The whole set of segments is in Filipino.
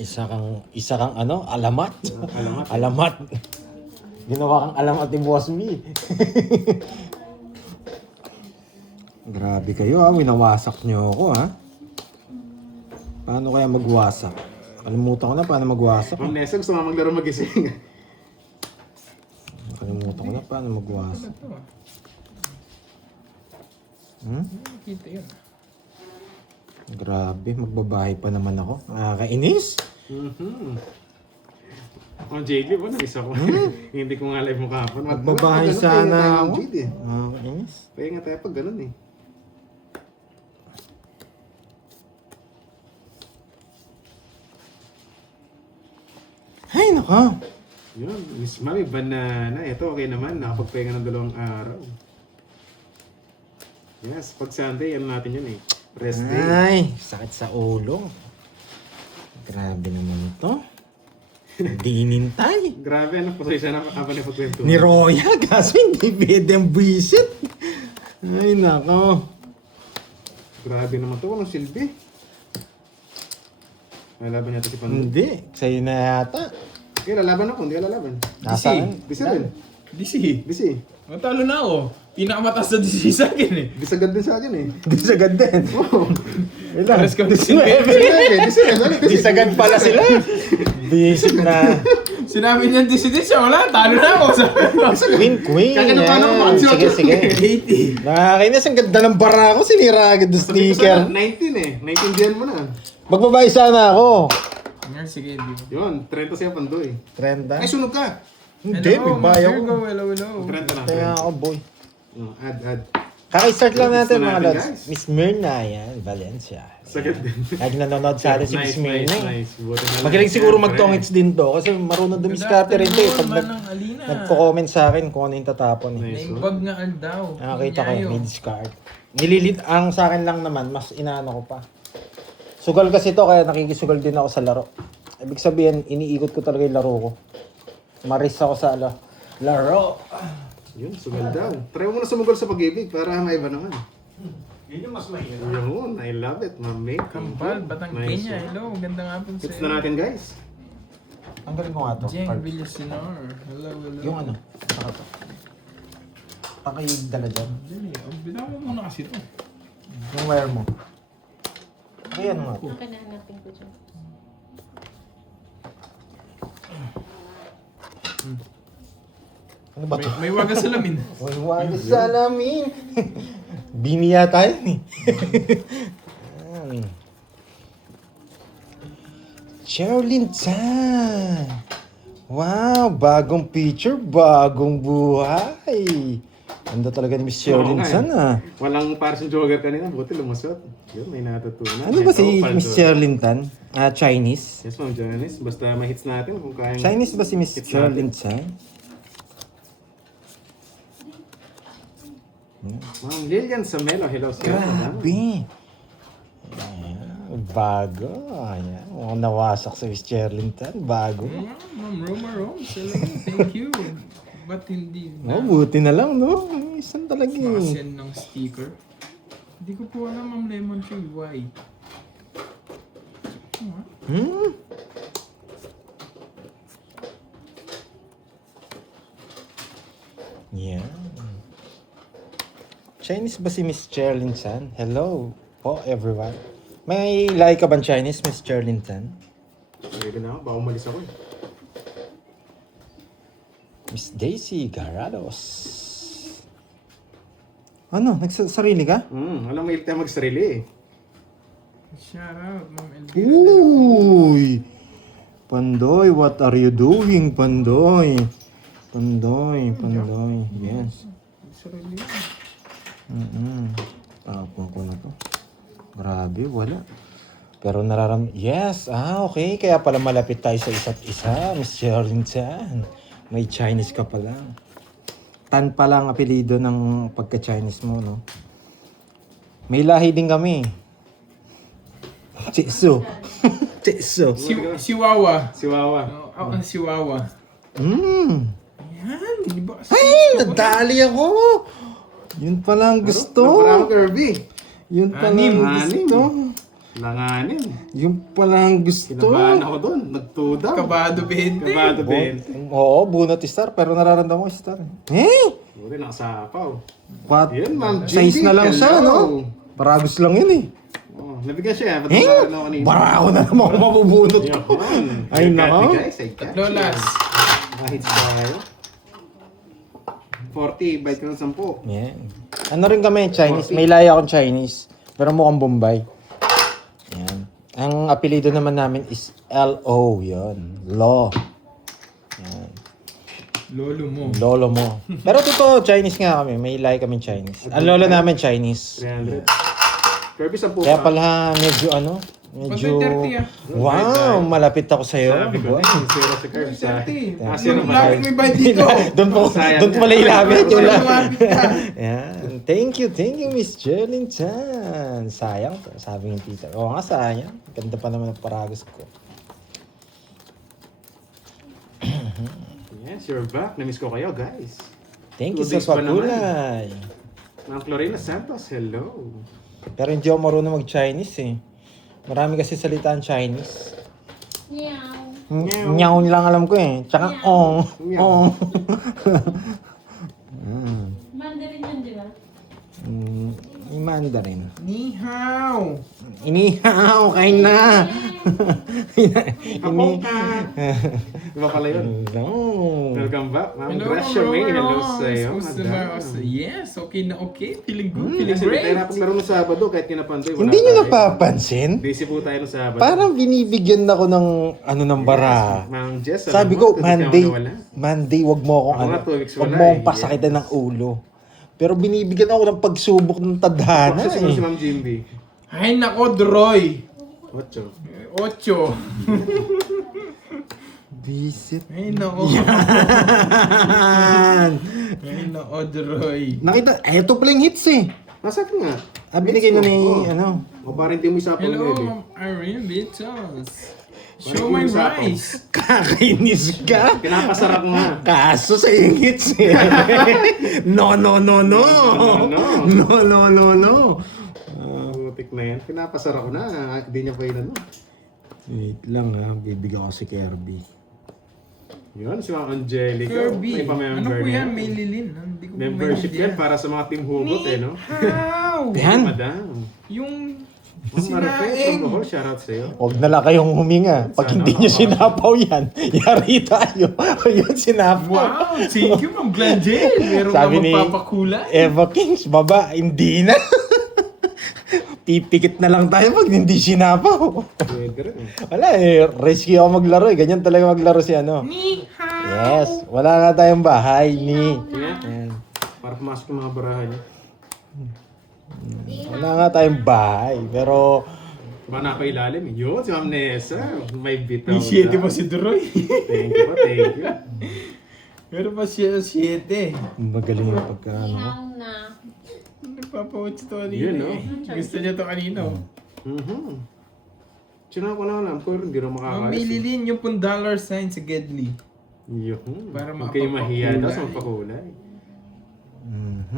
Isa kang ano, alamat. Alamat. Alamat. Ginawa kang alamat ni Boss B. Grabe kayo ha, winawasak nyo ako ha. Paano kaya magwasak? Kalimutan ko na paano magwasak. Ang Nessa, gusto nga maglaro magising. Kalimutan ko na paano magwasak. Kita yun. Grabe, magbabahay pa naman ako. Nakakainis. Ang JD ba? Nag-isa ko. Hindi ko nga live mo kahapon. Magbabahay sana ako. Nakakainis. Kaya nga tayo pag ganun eh. Ay, naka. Yun, Miss Mami, banana. Ito okay naman, nakapagpahinga ng 2 araw. Yes, pag Sunday, ano natin yun eh. Rest day. Ay, sakit sa ulo. Grabe naman ito. Hindi inintay. Grabe, ano po sana habang napagkwento. Ni Roya, kaso hindi pwede ang buwisit. Ay, nako. Grabe naman to, walang silbi. Lalaban yata si Pando. Hindi, sa'yo na yata. Okay, lalaban ako, hindi ka lalaban. Nasaan? Bisa rin. DC. Bisi. Matalo na ako. Pinakamataas na DC sa akin eh. Bisagad din sa akin eh. Di sagad din. Oo. Ilan? Pares kami Di sinbebe. sagad pala sila. Bisit na. Sinabi niyan DC siya, wala. Talo na ako. Queen. Kaya na paano Yan. ko Sige, sige. 80. Nakakainis, ang ganda ng bara ko. Sinira agad yung sticker. 19 eh. 19 diyan mo na. Magbabayad sana ako. Sige, hindi mo. Yun, 30 siya Pando eh. 30? Ay, sunog ka. Hindi, may bayaw ko. Hello. 30 lang. Kaya ako, boy. Add. Kaka-start lang natin Gusto mga natin, lods. guys. Miss Myrna, yan. Valencia. Sagad din. Lagi nanonood sa atin si Miss Myrna. Nice. Buti na lang. Magaling siguro mag-tongits din to kasi marunong dumiskarte rin to eh. Pag Alina. nagko-comment sa akin kung ano yung tatapon eh. Nice. Naimbag nga aldaw. Nakakita ko may discard. Nililit ang sa akin lang naman, mas inaano ko pa. Sugal kasi to kaya nakikisugal din ako sa laro. Ibig sabihin, iniikot ko talaga yung laro ko. Maris ako sa laro. Yun, sugal daw. Try mo na sumugol sa pag-ibig para maiba naman. Yun yung mas mahirap. Yun, I love it, ma'am. Kampal, Batang Kenya. Hello, ganda nga po Hits sa'yo. na natin, guys. Ang galing ko nga to. Jeng Card. Villasenor. Hello. Yung ano, saka to. Pakidala dyan. Bitaw mo muna kasi ito. Yung wire mo. Ayan nga. Nakananapin ko dyan. Ano ba to? May wagas salamin. Uy, wag salamin. Biniya tayo eh. Ayan. Sherilyn Tan. Wow, bagong picture, bagong buhay. Ganda talaga ni Miss Sherilyn Oo nga Tan ah. Walang pares yung jogger kanina, buti lumusot. Yun, may natutunan. Ano ba si Ito, Miss Paldo. Sherilyn Tan? Chinese? Yes, ma'am, Janice. Basta ma-hits natin kung kaya. Chinese ba si Miss Hits Sherilyn natin. Tan? Ma'am Lilian Samelo, hello sir. Grabe. Ayan, bago. Ayan. Oh, nawasak sa Miss Sherilyn Tan. Bago. Ma'am Roma Roms. Hello. Thank you. Ba't hindi Oh, na buti na lang, no? Isang talaga eh. makasend ng sticker? Hindi ko po alam, Ma'am Lemon Tree. Why? Hmm? Yeah. Chinese ba si Miss Sherilyn Tan? Hello po, everyone. May like ka ba Chinese, Miss Sherilyn Tan? Sige na ako, baka umalis ako eh. Miss Daisy Garados. Ano? Nagsasarili ka? Alam mo, tayo magsarili eh. Shout out, Ma'am Elvira. Uy! Pandoy, what are you doing, Pandoy? Pandoy. Yes. Sarili yan. Tapon ko na to. Grabe, wala. Pero yes, okay. Kaya pala malapit tayo sa isa't isa, Miss Sherilyn Tan. May Chinese ka pala. Tan pala ang apelido ng pagka-Chinese mo, no? May lahi din kami. Chiso. Chiso. Si Wawa. Si Wawa. Ako ang si Wawa. Yan, di ba? Ay, nadali ako. Yun pala ang gusto. Nagparang Kirby. Yun pala Anim. ang gusto. Langanin. Yung pala ang gusto. Kinabahan ako doon. Nagtudaw. Kabado 20. Kabado 20. Oo, bunot star, pero nararamdaman ko star. Eh? Buti nakasapaw. What? Yun, Ma'am Size Jindy, na lang siya, hello. no? Paragos lang yun eh. Oh, nabigyan siya. Ba't Eh? nakaroon ako kanina? Bara ako na naman mabubunot ko. Yun. Ay, I got nako. you guys. I got you. Lolas. Kahit tayo. 40, bite ko ng 10. Yeah. Ano rin kami, Chinese. May laya akong Chinese. Pero mukhang Bombay. Yan. Ang apelido naman namin is L.O. Yun. Lo. Yan. Lolo mo. Lolo mo. Pero totoo, Chinese nga kami. May laya kami Chinese. Ang lolo namin Chinese. 300. Kirby 10 Kaya pa. pala medyo ano, medyo... 130 ah. Wow, malapit ako sa'yo. Sabi ko Wow. na, zero sa Kirby sa... 30. Kasi Yung naman. lapit may bite dito. Doon pala ilapit. Yun lang. Lumapit ka. Yan. Thank you, Miss Jerlyn Chan. Sayang to, sabi ng tita. Oo nga, sayang. Ganda pa naman ang paragos ko. Yes, you're back. Namiss ko kayo, guys. Thank you 2 sa days pa naman. pagkulay. Ma'am Florina Santos, hello. Pero hindi ako marunong mag-Chinese eh. Marami kasi salita ang Chinese. Meow. Nyaw lang alam ko eh. Tsaka ong. Meow. Ong. Mandarin yun, di ba? Yung Mandarin. Ni hao. Inihaw, kain na. Kapong ka. Diba pala yun? No. Welcome back, Ma'am Hello, Gracia May. Hello sa'yo, Supposed to madam. be- Yes, okay na okay. Feeling good, feeling Kasi hindi tayo great. napaglaro ng Sabado kahit kinapantoy. Hindi nyo napapansin? Busy po tayo ng Sabado. Parang binibigyan ako ng ano ng bara. Ma'am Jess, Sabi alam mo, ko, tutok ka Monday, mawala. Monday, wag mo akong Ako ano, nga, 2 weeks wag wala mo akong eh. pasakitan ng ulo. Pero binibigyan ako ng pagsubok ng tadhana Kasi si eh. Ma'am Jimby. Ay nako, Droy. 8. 8. Visit. Ay nako. Yan. Ay nako, Droy. Nakita, eto pala yung hits eh. Nasa ka nga. Binigay na ni, Oo. ano. O parang hindi mo isapang Hello, baby. Ma'am Irene Beatles. Show Parang my kung usapang. rice. Kakainis ka. Pinapasarap nga. Kaso sa yung hits eh. No. No. No. Putik na yan. Pinapasarap ko na. Hindi niya pa yun ano. Wait lang ha, bibigyan ko si Kirby. Yun, si Ma'am Angelica. Kirby. May pa-member Ano po na yan? May lilin. Hindi ko po Membership yan maintindihan. para sa mga team hugot eh, no? How? Yan. Madam. Yung Ma'am Marifel from sinaing. Bohol, shoutout sa'yo. Huwag na lang kayong huminga. Pag Sana hindi nyo all. sinapaw yan, yari tayo. Yun sinapaw. Wow, thank you, Ma'am Glenjel. Meron ka Sabi ni magpapakulay. Eva Kings, baba, hindi na. Pipikit na lang tayo pag hindi sinapaw. Pwede rin eh. Wala eh, risky ako maglaro eh. Ganyan talaga maglaro si ano. Ni hao. Yes, wala nga tayong bahay ni. Yeah. Yan. Para pumasok yung mga barahan niya. Wala nga tayong bahay, pero Diba napailalim eh. Yun, si Ma'am Nessa. May bitaw. May 7 na. pa si Droy. Thank you po, thank you. Meron pa siya 7. magaling yung pagka ano. Meow na. Nagpapawatch ito kanina Yun, no? eh. Gusto niya ito kanina. Sino ko na alam ko, hindi na makakalis. May lilin yung pong dollar sign sa Gedli. Yun. Para Huwag kayo mahiya daw sa mapapakulay. magpakulay.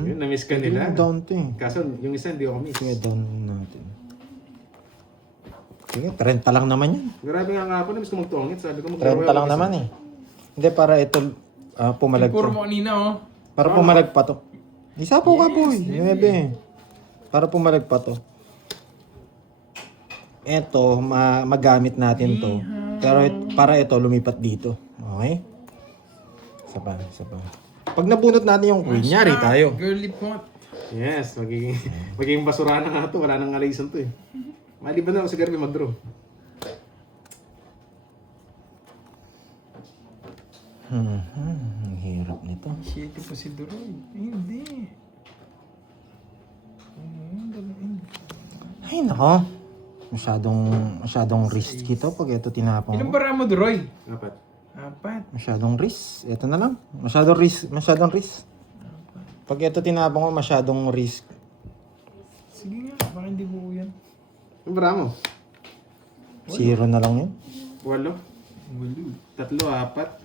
Yun, na-miss ka Hindi nila. mo down to eh. Kaso, yung isa hindi ako miss. Sige, down natin. Sige, 30 lang naman yan. Grabe nga nga ako, na-miss ko magtungit. Sabi ko 30 lang naman eh. Hindi, para ito pumalag Puro to. mo kanina oh. Para pumalag pa to. Isa po ka boy. 9. Para pumalag pa to. Ito, magamit natin to. Pero para ito, lumipat dito. Okay? Isa pa. Pag nabunot natin yung queen, nyari tayo. Girly pot. Yes, magiging basura na nga to. Wala nang alisan to eh. Maliban na ako sa Garby mag-draw. Ang hirap nito. 7 pa si Droy. Hindi. Ay nako. Masyadong risky to pag ito tinapon Ilang ko. bara mo, Droy? 4. 4. Masyadong risk. Ito na lang. Masyadong risk. Pag ito tinapon ko, masyadong risk. Sige nga, baka hindi buo yan. Ang bara mo? 0 na lang yun. 8. Walo. 3, 4.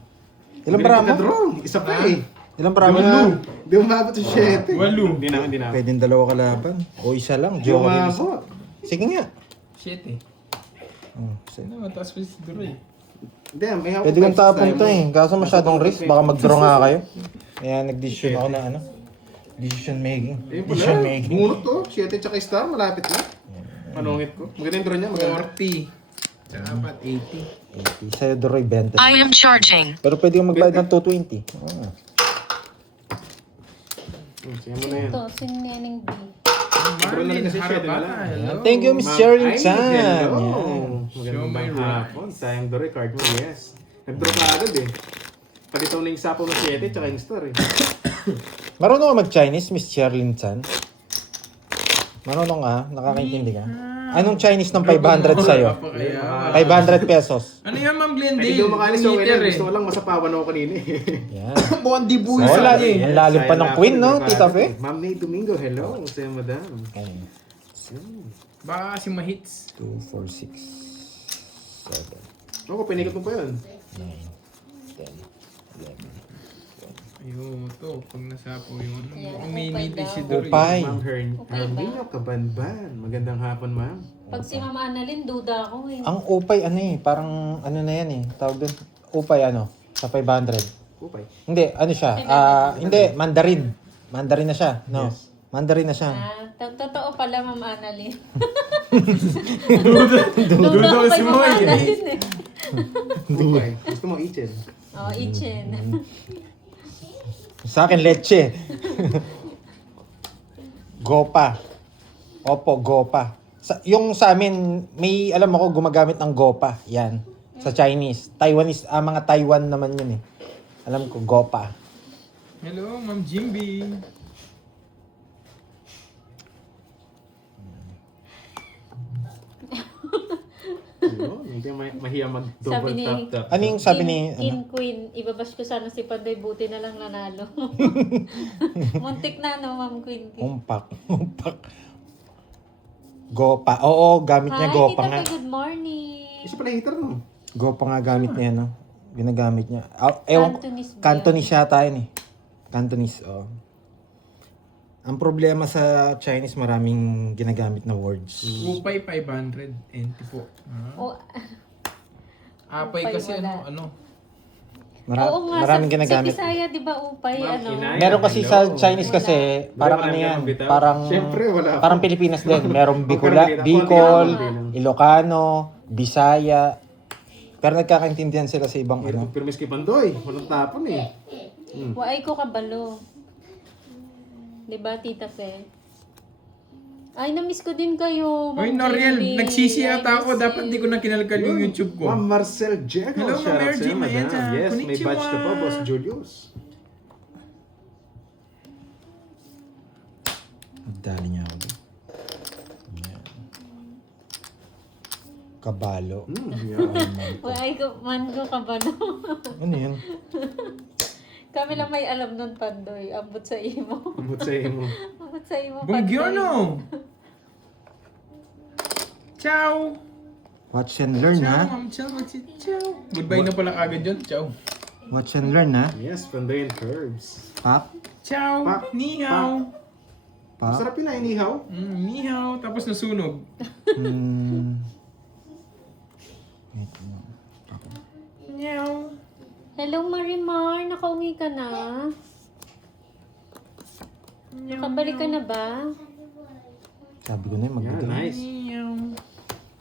Ilang bara mo? Draw. Isa pa eh. Ilang marami Walo. na? Hindi umabot sa 7. Walo. Hindi na. Pwedeng dalawa kalaban. O isa lang. Hindi Joker yung isa. umabot. Sige nga. 7. Sa'yo. Ano, mataas pa si Duroy. Hindi, may hawak Pwede ko kong five, six tapon tayo to mo. eh. Kaso masyadong risk. Baka mag-draw nga kayo. Kaya nag-decision ako na ano. Decision making. Ayun Decision pala, making. bunot to. 7 tsaka star, malapit na. Panungit ko. Maganda yung draw niya, maganda. 40. Tsaka apat, 80. Sa'yo, Doroy, 20. I am charging. Pero pwede kang magbayad ng 220. Sige mo na yan. Ito, si Neneng B. Draw na rin kasi siya, di ba? Hello. Thank you, Miss Ma'am Sherilyn Ay, Chan. hello. Show Magandang my hapon. Sayang Dory, card mo, yes. Nag-draw ka agad eh. Palitaw na yung sapo ng 7 tsaka yung star eh. Marunong ka mag-Chinese, Miss Sherilyn Chan? Marunong ka? Nakakaintindi ka? Anong Chinese ng 500 sa'yo? 500 pesos. Ano yan, Ma'am Ay, Glendale? hindi ko makalis so Meter Gusto ko lang masapawan ako kanina eh. Yan. Bondi Oh, ang lalim pa ng queen, no, Tita Fe? Ma'am May Domingo, hello. Sa'yo, madam. Okay. Baka kasi mahits. 2, 4, 6, 7, Ako, pinikot mo pa yun. 9, 10, 11. Ayun, to. Pag nasapo yung ano. Yan, Mukhang may upay niti daw. si Duroy. Upay. Ma'am Okay Hermino ba? Kabanban. Magandang hapon, ma'am. Pag si Mama Annalyn, duda ako eh. Ang upay, ano eh, parang ano na yan eh. Tawag doon, upay ano, sa 500. Upay. Hindi, ano siya? Hindi, Mandarin. Mandarin na siya, no? Yes. Mandarin na siya. Totoo pala, Mama Annalyn. Duda ako si kay Moy. Mama Annalyn eh. Upay. Gusto mo, Ichen. Oh, Ichen. Sa akin, leche. Gopa. Opo, Gopa. Yung sa amin, may alam ako gumagamit ng Gopa. Yan. Sa Chinese. Taiwanese, mga Taiwan naman yun eh. Alam ko, Gopa. Hello, Ma'am Jimby. Hindi mahiya Sabi mag-double ni- tap-tap. Ano yung sabi ni... King Ano? Queen, ibabash ko sana si Pandoy, buti na lang nanalo. Muntik na, no, Ma'am Queen. Umpak. Umpak. Gopa. Oo, gamit niya Hi, Gopa Tita nga. Fe, good morning. Isa pala hater no? Gopa nga gamit niya, no? Ginagamit niya. Ewan, Cantonese ba yun? Cantonese yata yun eh. Cantonese, oh. Ang problema sa Chinese, maraming ginagamit na words. Upay 500. NT po. Oh, Apay Upay kasi wala. ano. oo nga, Maraming sa ginagamit. Bisaya, di ba, upay, Ma'am, ano? inay. Meron kasi sa Hello. Chinese kasi, parang ano Marami yan, kang bitaw. parang, Siyempre, wala ako. parang Pilipinas din. Merong Huwag ka na Bicol, malita. Ilocano, Bisaya. Pero nagkakaintindihan sila sa ibang Pero ano. permis kay Pandoy. Walang tapon eh. Waay ko kabalo. Di ba, Tita Fe? Ay, na-miss ko din kayo. Oy, Ma'am Noriel, Jenny. nagsisi I ata ako. miss Dapat you. di ko na kinalkal yung YouTube ko. Ma'am Marcel Diego. Hello, Ma'am Shout out Mary sa'yo, Jane, ayan madam. siya. Yes, may Konnichiwa. badge ka pa, Boss Julius. Dali niya ako doon. Yan. Kabalo. Yeah. Waay ko, man ko kabalo. Ano yan? Kami lang may alam nun, Pandoy. Abot sa imo. Amot sa'yo mo. Abot sa imo, Buongiorno! Ciao! Watch and learn, Ciao, ha? Ma'am Ciao. Ciao. Goodbye na pala kagad yun. Ciao. Watch and learn, ha? Yes, Pandoy and Herbs. Pap? Ciao. Pa- Ni hao. Pap? Masarap yun na inihaw. Ni hao. Tapos nasunog. Hmm. Wait, ano? Meow. Hello, Marimar. Nakauwi ka na? Nakabalik ka na ba? Sabi ko na yun, Yeah, magdadala. nice. Meow.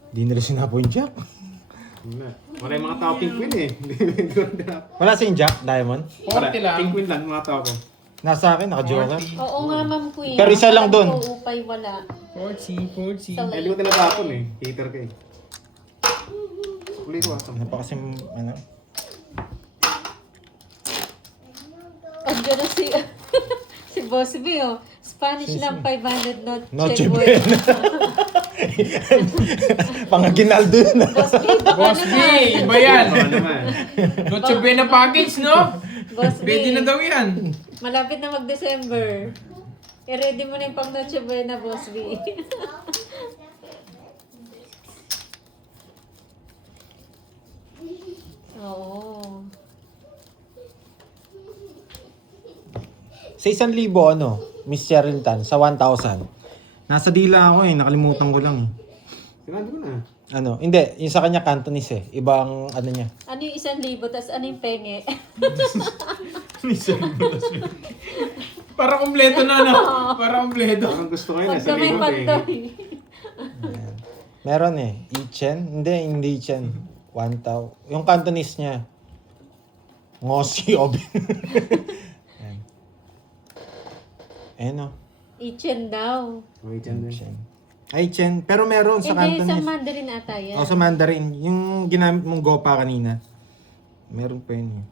Di nila sinapo yung Jack. Wala yung mga tao pink queen eh. Hindi ko na- Wala si Jack, Diamond. Wala, 40 lang. pink queen lang mga tao ko. Nasa akin, naka-joker. Oo nga, Ma'am Queen. Pero isa lang dun. Alam ko, upay wala. 40. Sa Hindi ko tinatapon eh. Hater ka eh. Uli ko ah. Ano pa kasi, ano? Andiyan na si, si Boss B, oh. Spanish lang 500 Noche Che Buena. Pangaginaldo yun, ha? Boss B, baka Boss B, naman. iba yan. Baka naman. Noche Buena package, no? Boss B, Pwede na daw yan. malapit na mag-December. I-ready mo na yung pang Noche Buena, Boss B. Oo. Sa 1,000, ano, Miss Sherilyn Tan, sa 1,000. Nasa dila ako eh, nakalimutan ko lang eh. Sinabi ko na. Ano? Hindi, yung sa kanya Cantonese eh. Ibang ano niya. Ano yung 1,000, tas ano yung penge? Para kumpleto na, no? Para kumpleto. Parang gusto ko yun. Huwag Sa kami libo, eh. pantay. Meron eh. Ichen? Hindi Ichen. 1,000. Yung Cantonese niya. Ngosi Obin. Ayan. Ayan o. Ichen daw. Wait, yan din. Ichen. Ay, Chen. Pero meron sa Hindi, sa Cantonese. Mandarin ata yan. O, sa Mandarin. Yung ginamit mong Gopa kanina. Meron pa yun eh.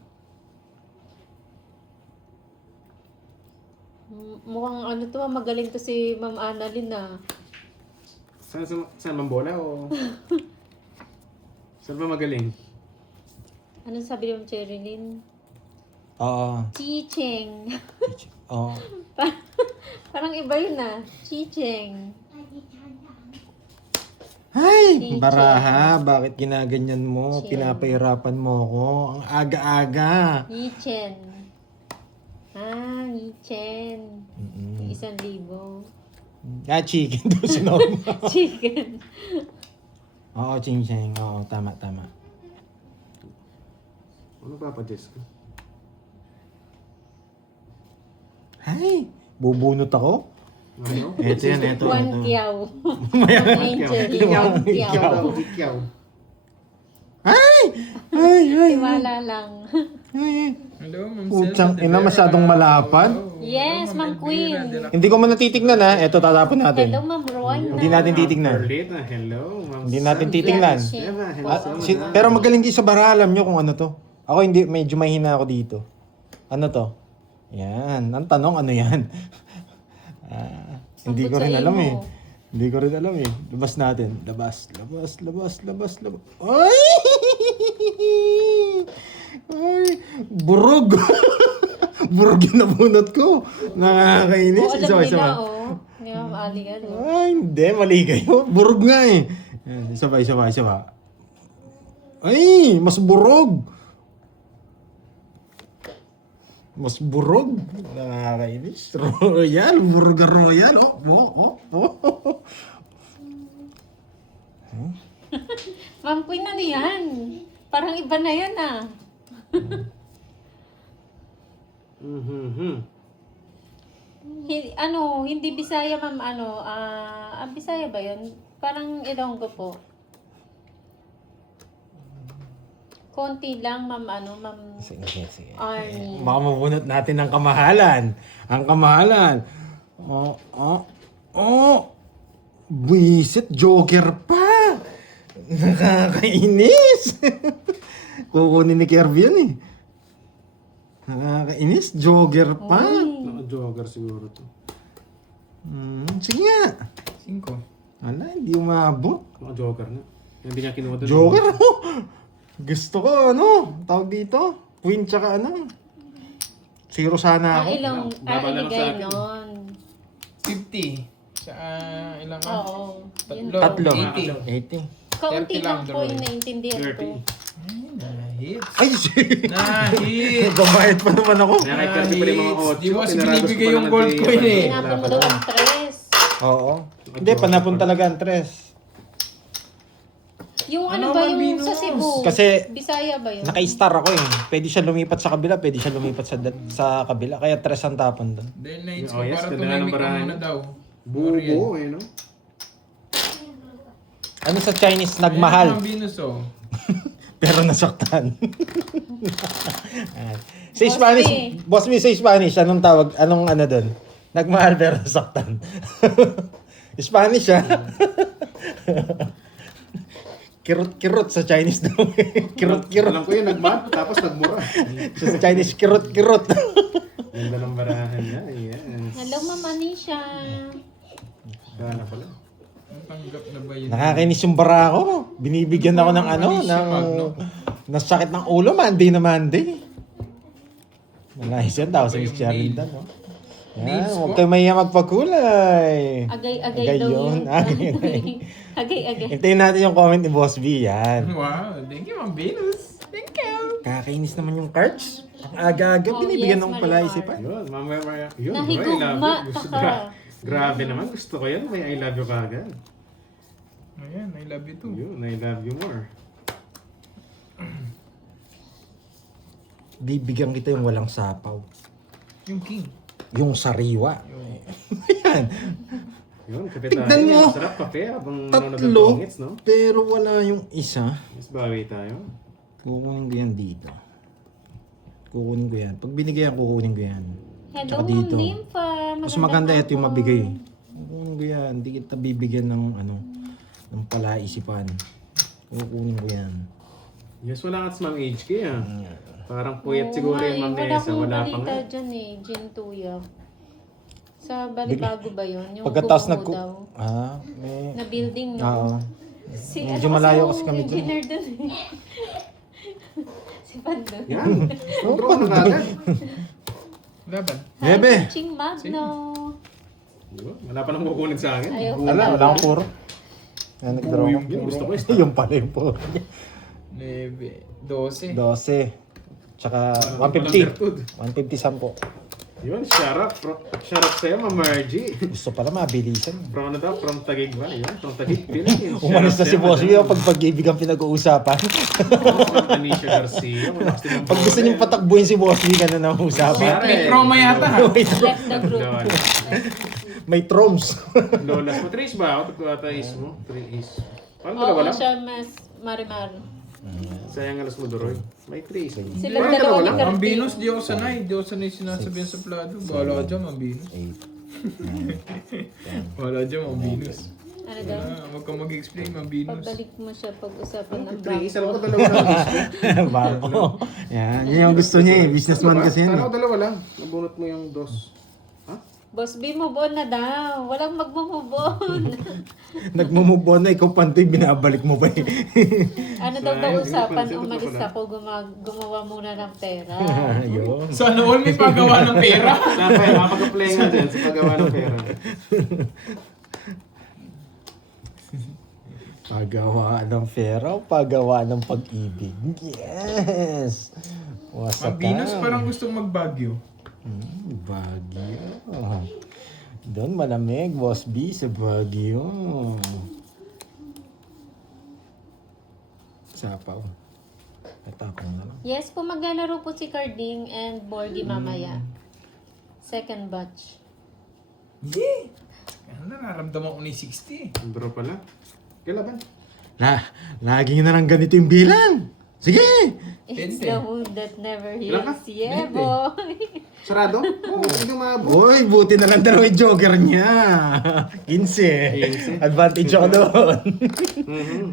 Mukhang ano to, magaling to si Ma'am Annalyn ah. Saan mambola o? Saan ba magaling? Anong sabi ni Ma'am Cherilyn? Oo. Chicheng. Oo. Parang iba yun ah. Chicheng. Ay, Chichen. Baraha, bakit ginaganyan mo? Chichen. Pinapahirapan mo ako. Ang aga-aga. Yichen. Yichen. Mm-mm. 1,000. Chicken daw sinoma. Chicken. Oo, ching-ching. Oo, tama. Ano ba pa, Jess? Ay, bubunot ako? Ano? Ito yan, ito. One kiyaw. Mayaman. Angel. Ikaw. One Ikaw kiyaw. daw. Ikaw. Ay! Tiwala lang. Ay! Hello, Ma'am Putsang Selva ina, Rivera. masyadong malapad. Hello, Yes, Ma'am Queen. Elvira de la- Hindi ko man natitignan ha. Ito, tatapon natin. Hello, Ma'am Rowena. Hindi natin titignan. Perlita, hello. Ma'am Hindi natin Sam. titignan. Eva, hello. Ah, pero magaling din sa bara, alam nyo kung ano to. Ako hindi, medyo mahina ako dito. Ano to? Yan. Ang tanong, ano yan? Hindi ko rin Ambot sa alam imo. eh. Hindi ko rin alam eh. Labas natin. Labas. Ay! Ay! Burog! Burog yung nabunot ko. Nakakainis. Oo, alam nila oh. Hindi Ma'am Ali ano. Ay, hindi. Mali kayo. Burog nga eh. Yan, isa pa. Ay, mas burog. Mas burog. Nakakainis. Royal. Burger Royal. Oh. Ma'am Queen, ano yan? Parang iba na yan ah. Hindi Bisaya ma'am, Bisaya ba yun? Parang Ilonggo po. Konti lang ma'am, ma'am Sige. Arnie. Baka mabunot natin ang kamahalan. Ang kamahalan. Buisit, joker pa. Nakakainis. Kukunin ni Kirby yan eh. Nakakainis, joker pa. Naka-jogger siguro to. Sige nga. 5. Wala, hindi umabot. Naka-jogger na. Hindi niya kinuha doon. Joker Gusto ko, tawag dito? Queen tsaka Zero sana ako. Baba na lang sa Iligay akin. nun. 50. Sa ilang ka? Oo. Yun. Tatlo. 80. 80. Kaunti 30 lang lang po dalawa. yung naintindihan ko. 30. Ay, Nahit! babayad pa naman ako. Nakakita pa rin mga 8. Di mo kasi binibigay yung gold coin eh. Pinapon mo daw ang tres. Oo. Hindi, panapon talaga ang tres. Yung Ano ba ba, yung Venus? sa Cebu? Kasi Bisaya ba yun? naka-star ako eh. Pwede siya lumipat sa kabila, pwede siya lumipat sa kabila. Kaya tres ang tapon doon. Dahil na-hits Oh, ko yes, para ganda nga ng tumimik ka barahan. muna daw. Bubo eh, no? Ano sa Chinese, Ayan, nagmahal, Ma'am Venus oh. pero nasaktan. Sa Boss Spanish, B. boss me sa Spanish, anong tawag, anong ano doon? Nagmahal pero nasaktan. Spanish ah. Kirot sa Chinese daw. Kirot. Alam ko yun, nagmat, tapos nagmura. Sa Chinese, kirot. Ganda ng barahan niya, yes. Hello, Ma'am Anisha. Gana pala. Ang tanggap na ba yun? Nakakainis yung bara ko. Binibigyan ako ng ng sakit ng ulo, Monday na Monday. Malayos yan daw sa Miss Charlinda, no? Yan, Nails huwag ko? kayo mahiya magpakulay. Agay-agay Agay daw yun. yun. Agay. Agay-agay. Hintayin natin yung comment ni Boss B, yan. Wow, thank you Ma'am Venus. Thank you. Kakainis naman yung cards. Ang aga-aga, Oh, binibigyan yes, ng Marimar. palaisipan. Yun, mamaya. Yun, Nahigugma I love you. ka. Grabe naman, gusto ko yan. May I love you kagad. Ayan, I love you too. Yun, I love you more. Bibigyan kita yung walang sapaw. Yung king. Yung sariwa. Ayan. Yun, kape Tignan tayo. mo. Sarap kape habang nanonood ng Tatlo. pangits, no? Pero wala yung isa. Mas bawi tayo. Kukunin ko yan dito. Kukunin ko yan. Pag binigay yan, kukunin ko yan. Hello, Tsaka Ma'am dito. Nympha. Mas maganda ito yung mabigay. Kukunin ko yan. Hindi kita bibigyan ng ng palaisipan. Kukunin ko yan. Yes, wala ka sa Ma'am HK, ah. Parang puyat siguro yung Ma'am Wala Nessa. akong Wala pa balita nga. dyan eh, Gin Tuya. Sa Balibago ba yun? Yung Pagkatapos Kumu daw. may... Na building, no? Oo. Si, Medyo ano malayo yung kasi kami dun. engineer dun eh. Si Pando. Yan. Draw na kagad. Laban. Bebe! Hi, Ching Magno. Yun, wala pa nang kukunin sa akin. Ayaw ko Wala na. akong puro. Yan, nag-draw ko. Yung gusto ko is Yung pala yung puro. 9, 12. 12. Tsaka Walang 150. bertud. 150 sampo. Yun, sharap. Sharap sa'yo, Ma'am Margie. Gusto pala mabilisan. From ano daw? From Taguig ba? Yan, from Taguig, Philippines. Umalis na si Boss Vio pag pag-ibig ang pinag-uusapan. From Tanisha Garcia. Malakas din ang Pag gusto niyong patakbuhin si Boss Vio, ganun ang usapan. May trauma yata ha. Left the group. May troms. Lolas mo. Trace ba? Ako tatais mo. Trace. Parang Oo, dalawa lang. siya mas marimar. Sayang alas mo, Doroy. May trace. Sila Parang dalawa ni Ang Karting. Venus, di ako sanay. Di ako sanay sinasabihan sa plado. Bahala dyan, ang Venus. 8. Bahala dyan, ang Venus. Ano daw? Huwag kang mag-explain, ang Venus. Pagbalik mo siya pag-usapan ng Trace. Alam ko bangko. dalawa lang. Bago. Yan. Yan yung gusto niya eh. Businessman kasi yan. Alam ko dalawa lang. Nabunot mo yung dos. Ha? Boss B, move on na daw. Walang magmumove on. Nagmumove on na. Ikaw pantoy, binabalik mo ba eh. Ano daw Sayang, usapan? hindi ko Umalis pala. ako, gumawa muna ng pera. Ayun. Sana all may paggawa ng pera. Dapat, makapag-play nga dyan sa paggawa ng pera. Pagawa ng pera o pagawa ng pag-ibig? Yes! Wasa Ang Venus parang gustong magbagyo. Baguio. Doon malamig, Boss B, sa Baguio. Sapaw. Natapang na lang. Yes, po maglalaro po si Carding and Borgie mamaya. Second batch. Yeah! Ano, nararamdaman ko ni 60. Bro pala. Kailaban. Lagi na lang ganito yung bilang. Sige! It's Pente. the wound that never Ilan ka? heals. Yeah, boy. Sarado? Oo, hindi maabot. Uy, buti na lang dalawa yung joker niya. 15. 15. Advantage ako doon. Mhm.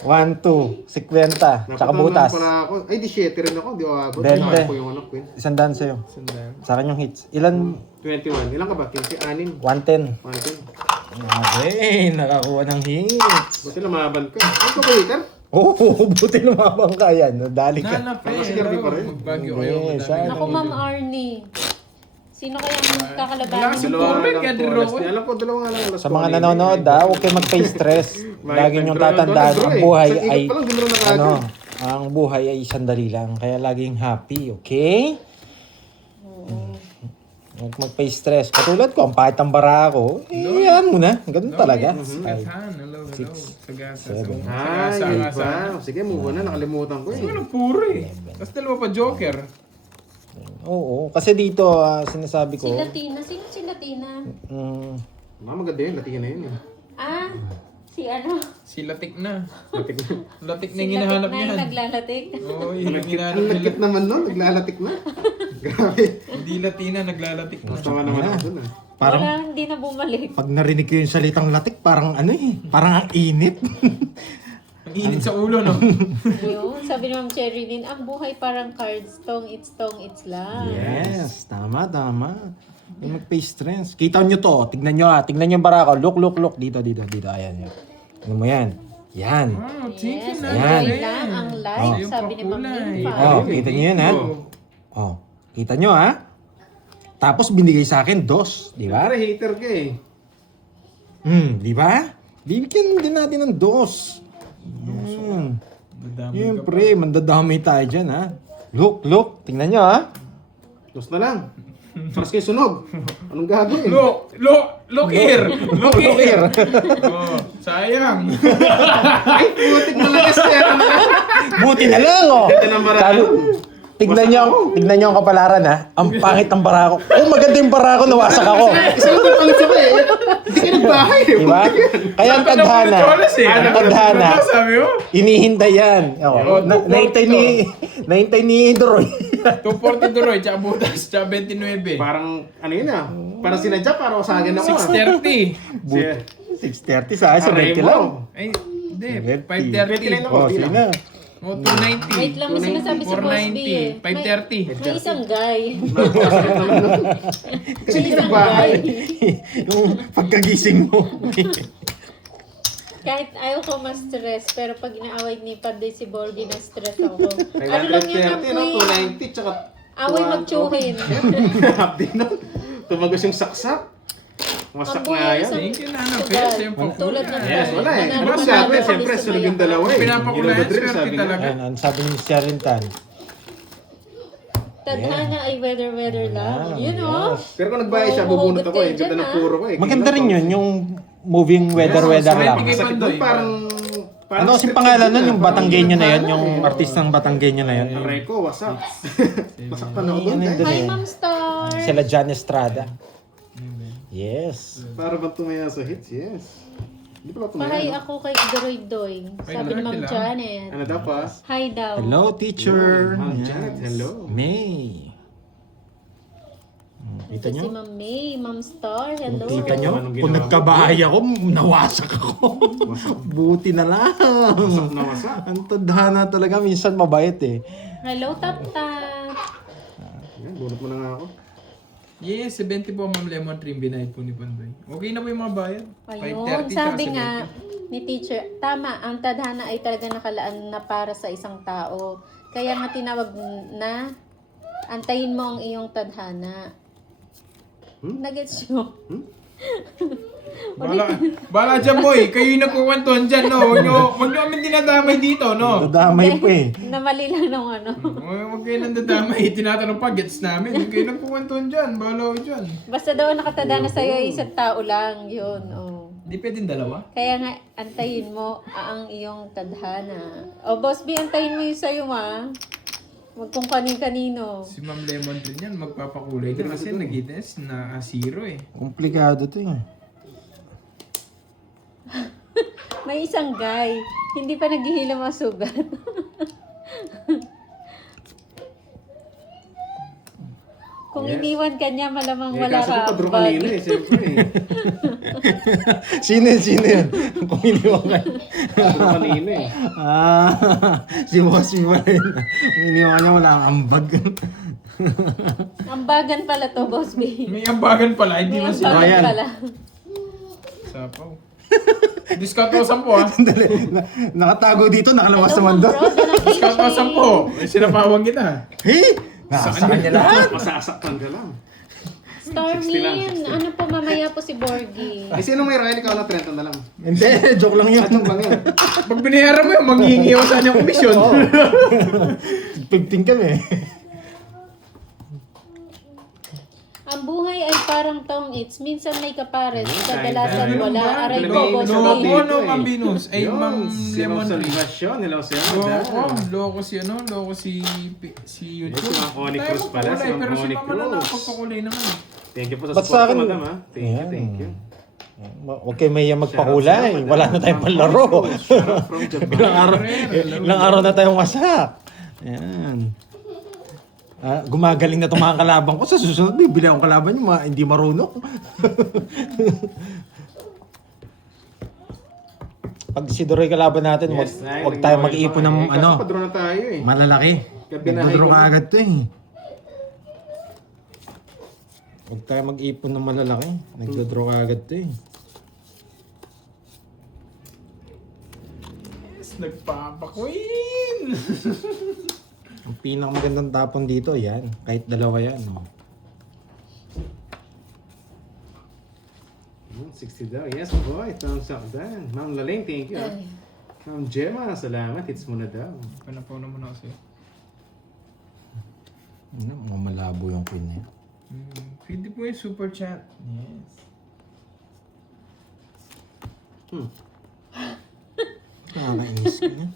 1, 2, 50. Tsaka Napatanan butas. pala ako. Ay, di 7 rin ako. Di ako abot. 20. Hindi ko yung anak ko. 100 sa'yo. Sandaan. Sa akin yung hits. Ilan? 21. Ilan ka ba? 15, 6. 110. 110. Okay, nakakuha ng hits. Buti lumaban ka. Ay, calculator? Oo, buti lumabang ka yan. Nadali ka. Nana, Parang si Kirby pa rin. Magbagyo Hindi, kayo. saan? Ako, Ma'am Arnie. Sino kaya ang Wala kakalabanin kasi mo? Dalawa Torment, lang kaya po din alas ako. niya. Alam ko, dalawa nga lang alas Sa ko mga kanina. nanonood huwag kayo mag-stress. Lagi niyong tatandaan, ang buhay ay, ano, ang buhay ay sandali lang. Kaya laging happy, okay? Huwag mag-stress. Katulad ko, ang pahit ang bara ko, yan mo na. Ganun talaga. Katan, hello, hello. Sagasa. Ah, yun ba? Sige, move on na. Nakalimutan ko eh. Ano puro eh. Tapos dalawa pa Joker. Oo, kasi dito, sinasabi ko, Si Latina. Sino si Latina? Maganda yun. Latihan na yun eh. Ah, si ano? Si Latik na. Latik na. Latik na Si yung hinahanap Latik na niya. yung naglalatik. Oo, yun ang hinahanap Ang niya. lagkit naman nun. Naglalatik na. Grabe. Hindi Latina, naglalatik na. Tama naman ako dun ah. parang, Wala, hindi na bumalik. pag narinig ko yung salitang latik, parang ano eh, parang ang init. Ang init sa ulo, no? Yun, sabi ni Ma'am Cherilyn, ang buhay parang cards, tong, it's lang. Yes, tama. Yung mag-face stress. Kita nyo to, tignan nyo tignan nyo yung barako. Look, dito, ayan. Ano mo yan? Yan. Oh, chicken Yes, na. Yan. enjoy lang ang live, Oh. sabi ni Ma'am Kulay. Nympha. Oh, kita nyo yun ha? Oh, kita nyo ha? Tapos binigay sa akin 2, di ba? Pare, hater ka eh. Di ba? Bibigyan din natin ng 2. Madami ka pa. Siyempre, mandadamay tayo dyan ha. Look, tingnan nyo ha. Dos na lang. Paras kayo sunog. Anong gagawin? Look here! Look here! Oh, sayang. Ay, putik na lang Esther. Buti na lang, oh. Ganda ng barako. Tignan niyo ang kapalaran, ha. Ang pangit ng barako. Oh, maganda yung barako, nawasak ako. Isa lang din pangit ako eh. Hindi kayo nagbahay eh. Diba? Kaya ang tadhana, ang tadhana, Ano sabi mo? inihintay yan. Oh, naintay ni Doroy. 240 Doroy, tsaka butas, tsaka 29. Parang, ano yun ah. Parang sinadya, parang usagan ako ah. 630. 6:30 sa akin, sa 20 lang. Ay, hindi. 29 ako. Oh, sige na. O, 290. Wait lang, may sinasabi si Boss B eh. 530. May isang guy. Kasi May hindi ka isang nagbahay. guy. Yung pagkagising mo. Kahit ayaw ko ma-stress, pero pag inaaway ni Panday si Borgie, na-stress ako. Ano lang yan, 530, no? Apoy? 290, tsaka... Away magtsuhin. Happy na. Tumagos yung saksak. Wasak Ang nga buhay yan. sa- Thank you, Nana. Sugal. Yes, yung pagkula. Tulad ng Yes, wala eh. Nanalo Ano ka sabi? na, Siyempre, Alice sunog yung Maya. dalawa eh. Pinapakulayan, Yung Rodrigo, swerte sabi niya. talaga. Ang sabi ni Miss Sharintan. Tadhana ay weather lang. Yeah, You know? Pero kung nagbayad siya, bubunot ako eh. Ganda ng puro ko eh. Maganda rin yun, yung moving weather lang. Masakit doon, parang... Ano kasing pangalan nun? Yung Batanggenyo na yun? Yung artistang Batanggenyo na yun? Aray ko, wasak. Masaktan ako doon. Ano yun eh. dun Hi, eh? Ma'am Star! Sila John Estrada. Yes. Para bang tumaya sa hits? Yes. Hindi pala tumaya. Pahay no? ako kay Doy Doy. Sabi ni Ma'am Dorothy lang. Janet. Ano daw pa? Hi daw. Hello, teacher. Ma'am Yes. Janet, hello. May. Kita Ito si nyo? Ma'am May, Ma'am Star. Hello. Kita nyo? Anong Kung ginawa mo? nagkabahay ako, nawasak ako. Buti na lang. Wasak na wasak. Ang tadhana talaga. Minsan mabait eh. Hello, Tap-Tap. Yan, bunot mo na nga ako. Yes, 70 po Ma'am Lemon Trim binayad po ni Pandoy. Okay na po yung mga bayad? Ayun, 530 sabi tsaka nga ni teacher, tama, ang tadhana ay talaga nakalaan na para sa isang tao. Kaya nga tinawag na, antayin mo ang iyong tadhana. Nagets nyo? Bala dyan boy, kayo yung nagkukwentuhan dyan, no? Huwag nyo kami dinadamay dito, no? Dadamay po eh. Namali lang ng ano. Huwag kayo nang dadamay, tinatanong pa, gets namin. Huwag kayo nagkukwentuhan dyan, bala ko dyan. Basta daw nakatadhana sa'yo ay isang tao lang. Yun, oh. Di pwedeng dalawa? Kaya nga, antayin mo ang iyong tadhana. O, Boss B, antayin mo yung sa'yo, ma. Huwag kung kanin-kanino. Si Ma'am Lemon Trim yan, magpapakulay ka kasi nag-test na zero eh. Komplikado to eh. May isang guy, hindi pa naghihila masugat. Kung iniwan ka niya, malamang wala Kaso ko ka padro bag. kanina eh, siyempre eh. Sino yun? Kung iniwan ka. Padro kanina eh. Si Boss B pala yun. Kung iniwan ka niya, wala kang ambag. Ambagan pala to, Boss B. May ambagan pala, hindi May mo sila. ambagan Ayan. pala. Sapaw. Discount ko 10 ah. Dali. Nakatago dito, nakalabas Hello, naman Ma'am doon. Rose, anong Discount ko 10. Sinapawag kita. Hey! Nasa kanya lahat. Masasaktan ka lang. Starmin, ano po mamaya po si Borgie? Eh, sino may Riley ka na 30 na lang? Hindi, joke lang yun. Atong lang yan. Pag binayaran mo yun, manghihingi ako sa kanyang komisyon. 15 kami. Ang buhay ay parang tong its. Minsan may kapares, kadalasan Ayun, wala. ba? Aray May ko, Boss no, B. no, no, Ma'am Venus. Ay, Yun, Ma'am si Lemon Ma'am Tree. Salvacion. Hello, sir. Loko si ano, loko si YouTube. Si Ma'am Connie Tayo Cruz pala, si magpakulay, Ma'am pero si Connie Mama na Cruz. nakapagpakulay naman. Thank you po sa Ba't sa support akin? ko, madam ha. Thank you. Huwag kayo may magpakulay. Wala na tayong panlaro. From Japan. Ilang araw na tayong wasak. Ayan. Gumagaling na itong mga kalaban ko. Sa susunod, bibili akong kalaban yung mga hindi marunong. Pag si Doroy kalaban natin, wag tayo mag-iipon ng ano, Kaso padro na tayo eh. malalaki. Kabinahay Nagdodro ko. ka agad to eh. Huwag tayo mag-ipon ng malalaki. Nagdodro ka agad to eh. Yes, nagpapaqueen! Ang pinakamagandang tapon dito, yan. Kahit dalawa yan. Oh. 60 daw. Yes, boy. Thumbs up dan. Ma'am Laling, thank you. Ay. Ma'am Gemma, salamat. Hits mo na daw. Panapaw naman ako sa'yo. Ano, mga malabo yung queen niya. Pwede po yung super chat. Yes. Nakakainis ka na.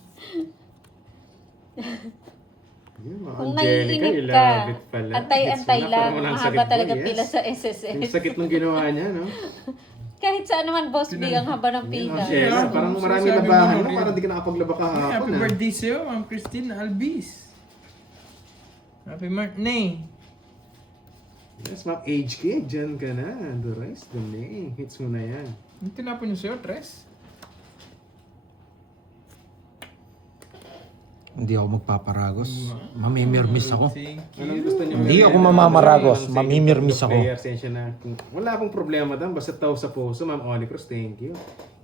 Yun, mga Kung Angelica, naiinip ka, ilapit pala. antay-antay Gets mo na, lang. parang walang Mahaba sakit mo, talaga yes. pila sa SSS. Yung sakit nung ginawa niya, no? Kahit saan naman, Boss B, ang haba ng pila. Angelica, Yeah, parang kung marami sasabi labahan mo, mo, rin. parang di ka nakapaglaba kahapon. Happy ah. birthday sa'yo, Ma'am Christine Albis. Happy birthday. Yes, ma'am, HK, dyan ka na. The rest, the name. Hits mo na yan. Yung tinapon niyo sa'yo, Tres? Hindi ako magpaparagos. Mamimirmis ako. Thank Anong you. gusto niyo? Hindi Merienda? ako mamamaragos, Ano, mamimirmis ako. Player, sensya na. Wala akong problema doon. Basta tao sa puso, Ma'am Onicruz, thank you.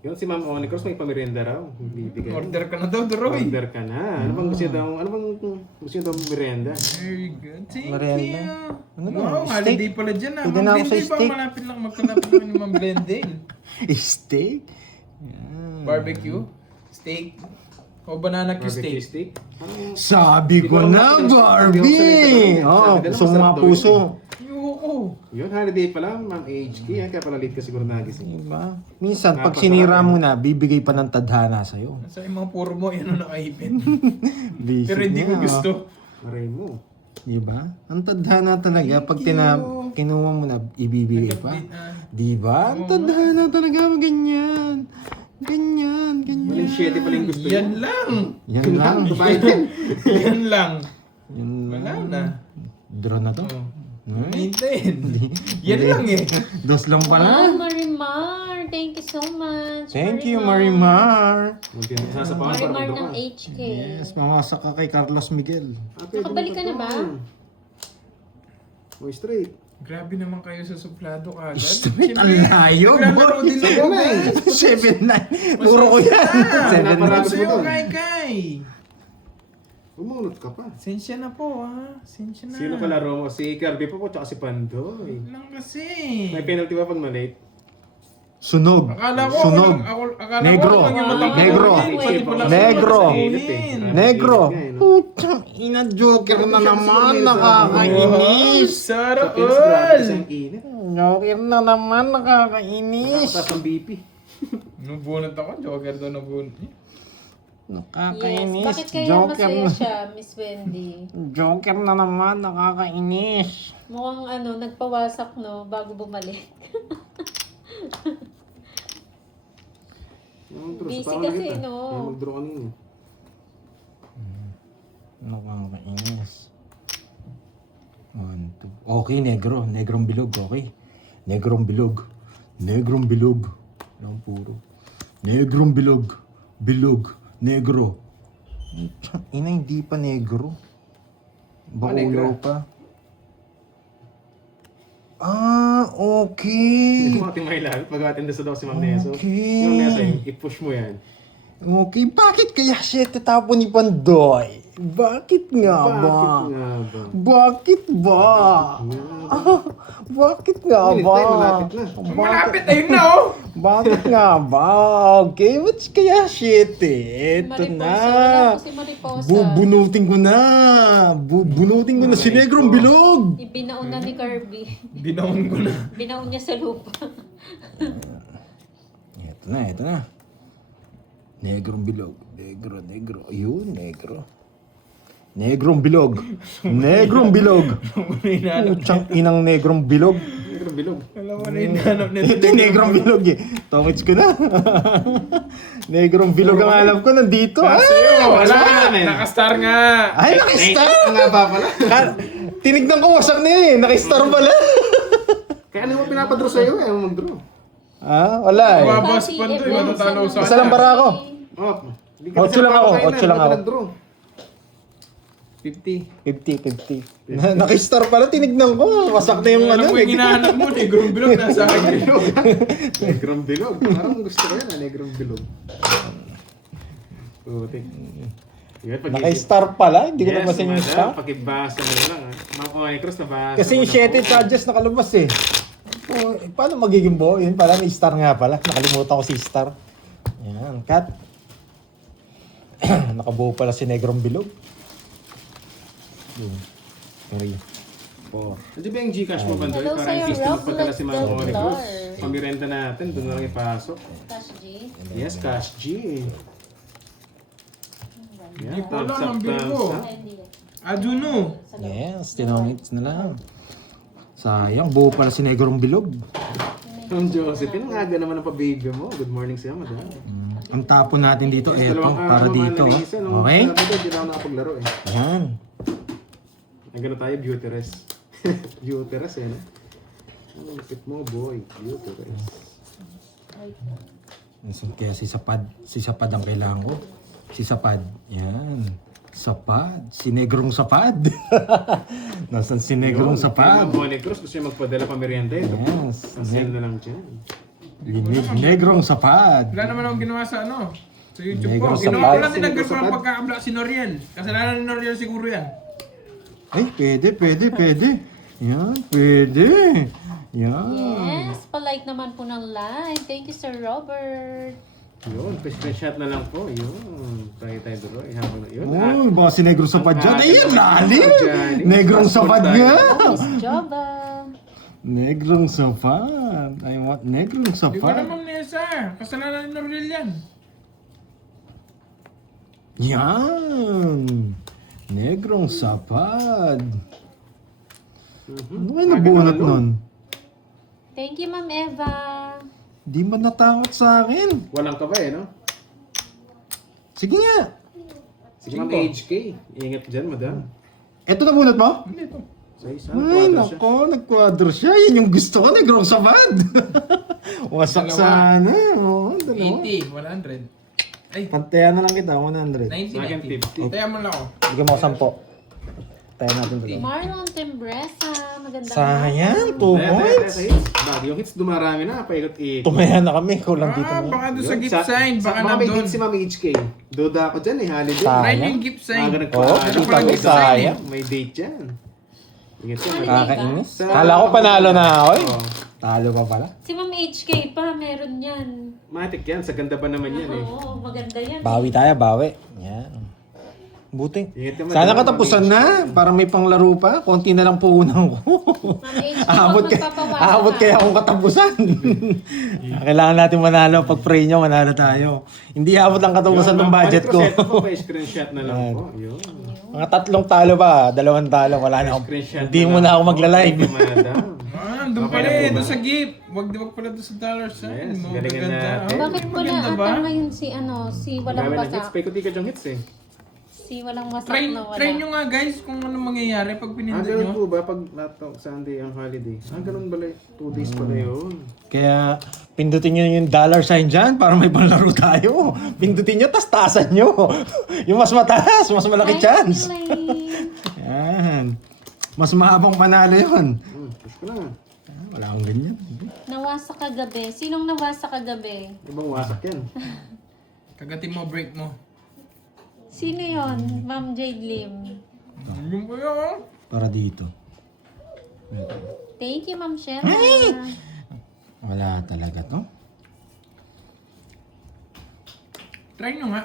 Yun si Ma'am Onicruz, may pamerienda raw. Bibigay. Order ka na daw, Duroy. Order ka na. Ano bang gusto niyo daw? Ano bang gusto niyo daw merienda? Very good. Thank Merienda. you. Ano ba? Wow, Steak? holiday pala dyan ah. Pwede Ma'am na ako sa Blendale ba? steak. Malapit lang. Magkalapit lang ni Ma'am Blendale. Steak? Yan. Barbecue. Steak. O banana Q Barbecue steak. steak? Parang- Sabi ko Hindi ko na, alam kung Barbie! sabi Oo, nila puso masarap mga daw puso. Ayoko. Yun, holiday pa lang, Ma'am HK. Yan, kaya pala late ka siguro nagising. Diba? Minsan, pag Napasarap sinira eh. mo na, bibigay pa ng tadhana sa'yo. Sa mga puro mo, yan ang nakaipin. Visit Pero hindi ko niya, gusto. Aray mo. Diba? Ang tadhana talaga, pag kinuha mo na, ibibigay pa. Diba? Ang tadhana talaga, ganyan. Ganyan, ganyan. Walang shitty pala yung gusto Yan niyo. lang. Yan lang. Babayad yan. Yan lang. Yan Wala lang. na. Draw na to. Oh. Hmm? Hintayin. Yan lang eh. Dos lang Wow, pala. Marimar! Thank you so much. Thank you, Marimar. Munti na sasapawan para Marimar magdro ng ka. HK. Yes, mamasak ka kay Carlos Miguel. Nakabalik ka na ba? Boy, straight. Grabe naman kayo sa suplado kagad. Straight, ang layo, naglalaro boy. din ako, guys. 7-9. Turo ko yan. Naparagos 7-9. mo Sa'yo, doon. Kai. Umunot ka pa. Sensya na po ah. Sensya na. Sino kalaro mo? Si Kirby po tsaka si Pandoy. Lang kasi. May penalty ba pag malate? Sunog. Akala ko, Sunog. akala Negro. ko lang yung matang- Negro. Pati pala Negro. sa sasabihin. Negro. Nga, eh, no? Putang ina, Joker na naman. Nakakainis. Sara Sa Pinas, grabe all. isang init. Joker na naman. Nakakainis. Nakataas ang BP. Nabunot ako, Joker daw nabunot. Yes. Nakakainis. Bakit kaya Joker masaya na. siya, Miss Wendy? Joker na naman. Nakakainis. Mukhang nagpawasak no, bago bumalik. Busy kasi, no? Mag-draw kanina. Nakakainis. 1, 2. Okay, negro. Negrong bilog. Okay. Negrong bilog. Negrong bilog. Lang puro. Negrong bilog. Bilog. Negro. Ina, hindi pa negro. Bakulo pa. Ah, okay. Yung ating may lapit, mag-attend sa daw si Ma'am Neso. Okay. Yung Neso, i-push mo yan. Okay, bakit kaya siya tatapon ni Pandoy? Bakit nga ba? Bakit nga ba? Bakit ba? Ah, bakit nga Minute ba? tayo, malapit na. Malapit, ayun na oh. Bakit nga ba? Okay, what's kaya shit eh? Ito Mariposa. na. Wala po si Mariposa. Bubunutin ko na. Bubunutin ko na si Negrong Bilog. Ibinaon na ni Kirby. Binaon ko na. Binaon niya sa lupa. Ito na, ito na. Negrong Bilog. Negro. Ayun, negro. Negrong Bilog. Negrong Bilog. Putsang inang Negrong Bilog. Negrong bilog. Alam mo na hinahanap nito. Ito yung Negrong Bilog eh. Tokits ko na. Negrong Bilog ang alam ko nandito. Kasi wala. wala namin. Nakastar nga. Ay, nakistar! Ang nga ba pala? Tinignan ko wasak na yun eh. Nakistar pala. Kaya ano mo pinapadraw sa'yo eh, mag-draw. Ah, wala eh. Babas pa to, matatalo sa Isa lang bara ako. Oh, hindi Otso lang ako, otso lang ako. Nag-draw. 50. 50-50. Nakistar pala, tinignan ko. Wasak na yung Alam ano. mo yung hinahanap mo, negrong bilog nasa akin. Negrong bilog. Parang gusto ko yan, negrong bilog. Putik. Yan, Nakistar pala, hindi ko nabasin yung madam, star. pakibasa mo lang ah. Ma'am Onicruz, nabasa Kasi mo yung na 7 po. charges nakalabas eh. Oh, paano magiging buo? Yun pala, may star nga pala. Nakalimutan ko si star. Yan, cut. Nakabuo pala si Negrong Bilog. Yun. Sorry. Nandiyan ba yung Gcash mo, Bandoy? Hello Para sa'yo, insist Rob magpadala si Ma'am Oni Cruz. Lord. Pamirenda natin, doon na lang ipasok. Cash G. Yes, Cash G. Hindi Yan, ko thumbs alam up, ang bill thumbs ko. up. Ay, hindi. Aduno. Yes, 10 minutes na lang. Sayang, buo pala si Negrong Bilog. Ma'am Josephine, ang aga naman ang pabibig mo. Good morning sa'yo, madam. Ang tapon natin dito, eto, Dalawang araw para naman dito. na isa, nung Okay? Sabado, hindi na ako nakapaglaro eh. Yan. Nagano tayo, beauty rest. Beauty rest eh, no? Ano, lupit mo, boy. Beauty rest. Kaya si Sapad ang kailangan ko. Si Sapad. Yan. Sapad. Si Negrong Sapad. Nasaan si Negrong Kay Sapad? Ma'am Oni Cruz, gusto niya magpadala pa merienda eh. Yes. Pasend na lang dyan. Negrong Sapad. Wala naman akong ginawa sa ano. Sa YouTube Negro ko. sa Ginawa ko pad. lang tinanggal ko Negro sa ng pad. pagka-abla si Noriel. Kasalanan ni Noriel siguro yan. Ay, pwede. Yan, pwede. Yan. Yes, palike naman po ng live. Thank you, Sir Robert. Yun, screenshot na lang po. Yun. Tayo duro. Habang yun. Uy, baka si Negrong Sapad dyan. Ang Ayun, atin lalim. dyan. Negrong Sapad nga. Miss Jova. Negrong Sapad. I want Negrong Hindi ko Sapad. naman nesa. Kasalanan ni Noriel yan. Yan. Negrong Sapad. Ano kayo Aga nabunot naman, no? nun? Thank you, Ma'am Eva. Di man natakot sa akin. Walang ka ba eh, no? Sige nga. Sige, Ma'am HK. Ingat dyan, madam. Eto nabunot mo? Hindi to. Sa isa, Ay, kwadro siya. nako, nagkwadro siya. Yan yung gusto ko, Negrong Sapad. Wasak Dalawa. sana. Oo, dalawa. 80, 100. Ay, Pantayan na lang kita, 100. 90, Sa akin, 50. Kaya mo lang ako. Bigyan mo ako 10. Tayo natin dalawa. Marlon Tembresa. Magandang Sayang, 2 Taya, points. hits. Bago yung hits, dumarami na. Paikot-ikot. Tumayan na kami, kulang dito Ah, na. baka doon sa Yun, gift sign. Baka baka may nandun. gift si Ma'am HK. Duda ako dyan eh, holiday. Sayang. Try nyo yung gift sign. Aga Oh, nagpa- Ano kita pala ko gift sign eh? sayang. May date yan. Ingat yan. Holiday. madam. Kakainis. Sa- Kala ko panalo na ako eh. Oo. Talo pa pala. Si Ma'am HK pa, meron yan. Matik yan. Sa ganda pa naman yan eh. Oo, maganda yan. Bawi tayo, bawi. Yan. Buti. Ingat naman, Sana Ma'am katapusan HK. na. Para may panglaro pa. Konti na lang puunan ko. Ma'am HK, Aabot huwag magpapawasan aabot ka. kaya akong katapusan. Kailangan natin manalo. Pag pray nyo, manalo tayo. Hindi aabot ang katapusan ng budget ko. Ito po, may screenshot na lang po. Yun. Mga 3 talo ba? 2 talo. Wala na ako. Screenshot Hindi mo na ako magla-live. Thank you, madam. Ah, doon Okay pala na po eh. ba? Doon sa gift. Wag pala doon sa dollar sign. Yes, Mga galingan maganda. natin. Bakit pula Maganda ba? ata ngayon si si walang Marami ng hits. wasak? Paikot-ikot yung hits eh. Si walang wasak Try, na wala. try nyo nga guys kung ano mangyayari pag pinindot Ganun nyo. po ba? Pag Sunday ang holiday. Ganun pala. 2 days pala yun. Kaya pindutin nyo yung dollar sign dyan para may panlaro tayo. Pindutin nyo, tas taasan nyo. Yung mas mataas, mas malaki chance. Elaine. Yan. Mas mahabang panalo yun. Push ko na. Wala akong ganyan. Nawasak kagabi. Sinong nawasak kagabi? Ibang wasak yan. Kagatin mo, break mo. Sino yon? Ma'am Jade Lim. Yung ko yun. Para dito. Thank you, Ma'am Shella. Wala talaga to. Try nyo nga.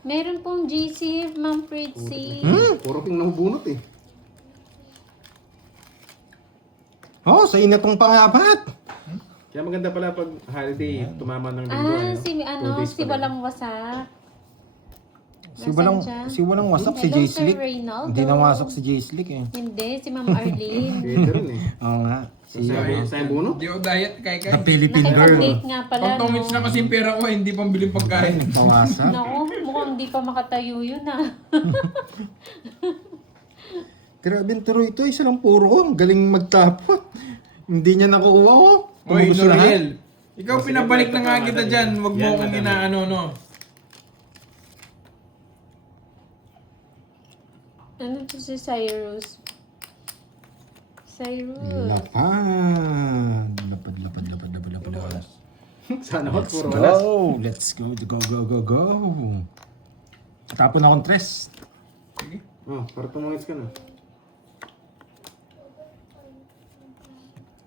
Meron pong GC, Ma'am Fritzy. Puro ping nahubunot eh. Oh, sa inatong pangapat. Kaya maganda pala pag holiday, tumama ng linggo. Ah, si 2 days si pala. walang wasak. Si walang wasak si Hello, Jay Sir Slick. Reynaldo. Hindi na wasak si Jay Slick eh. Hindi, si Ma'am Arlene. Pwede rin eh. Oo nga. Si Sa bunot? Di ako diet kay The kay. Philippine Girl. Nakipag-date nga pala, Pag 2 minutes na kasi yung pera ko, hindi pang biling pagkain. Tawasak. Naku, mukhang hindi pa makatayo yun ah. Grabe ang turo ito. Isa lang puro ko. Ang galing magtapot. Hindi niya nakukuha ko. Oy, Tumubos lahat. Noriel. Ikaw pinabalik na nga kita dyan. Huwag mo Yan, akong madami. inaano, no. Ano to si Cyrus? Cyrus. Lapad. Lapad. Sana all puro Let's walas. go. Let's go. Go. Tapon akong tres. Sige. Oh, para tumangits ka na.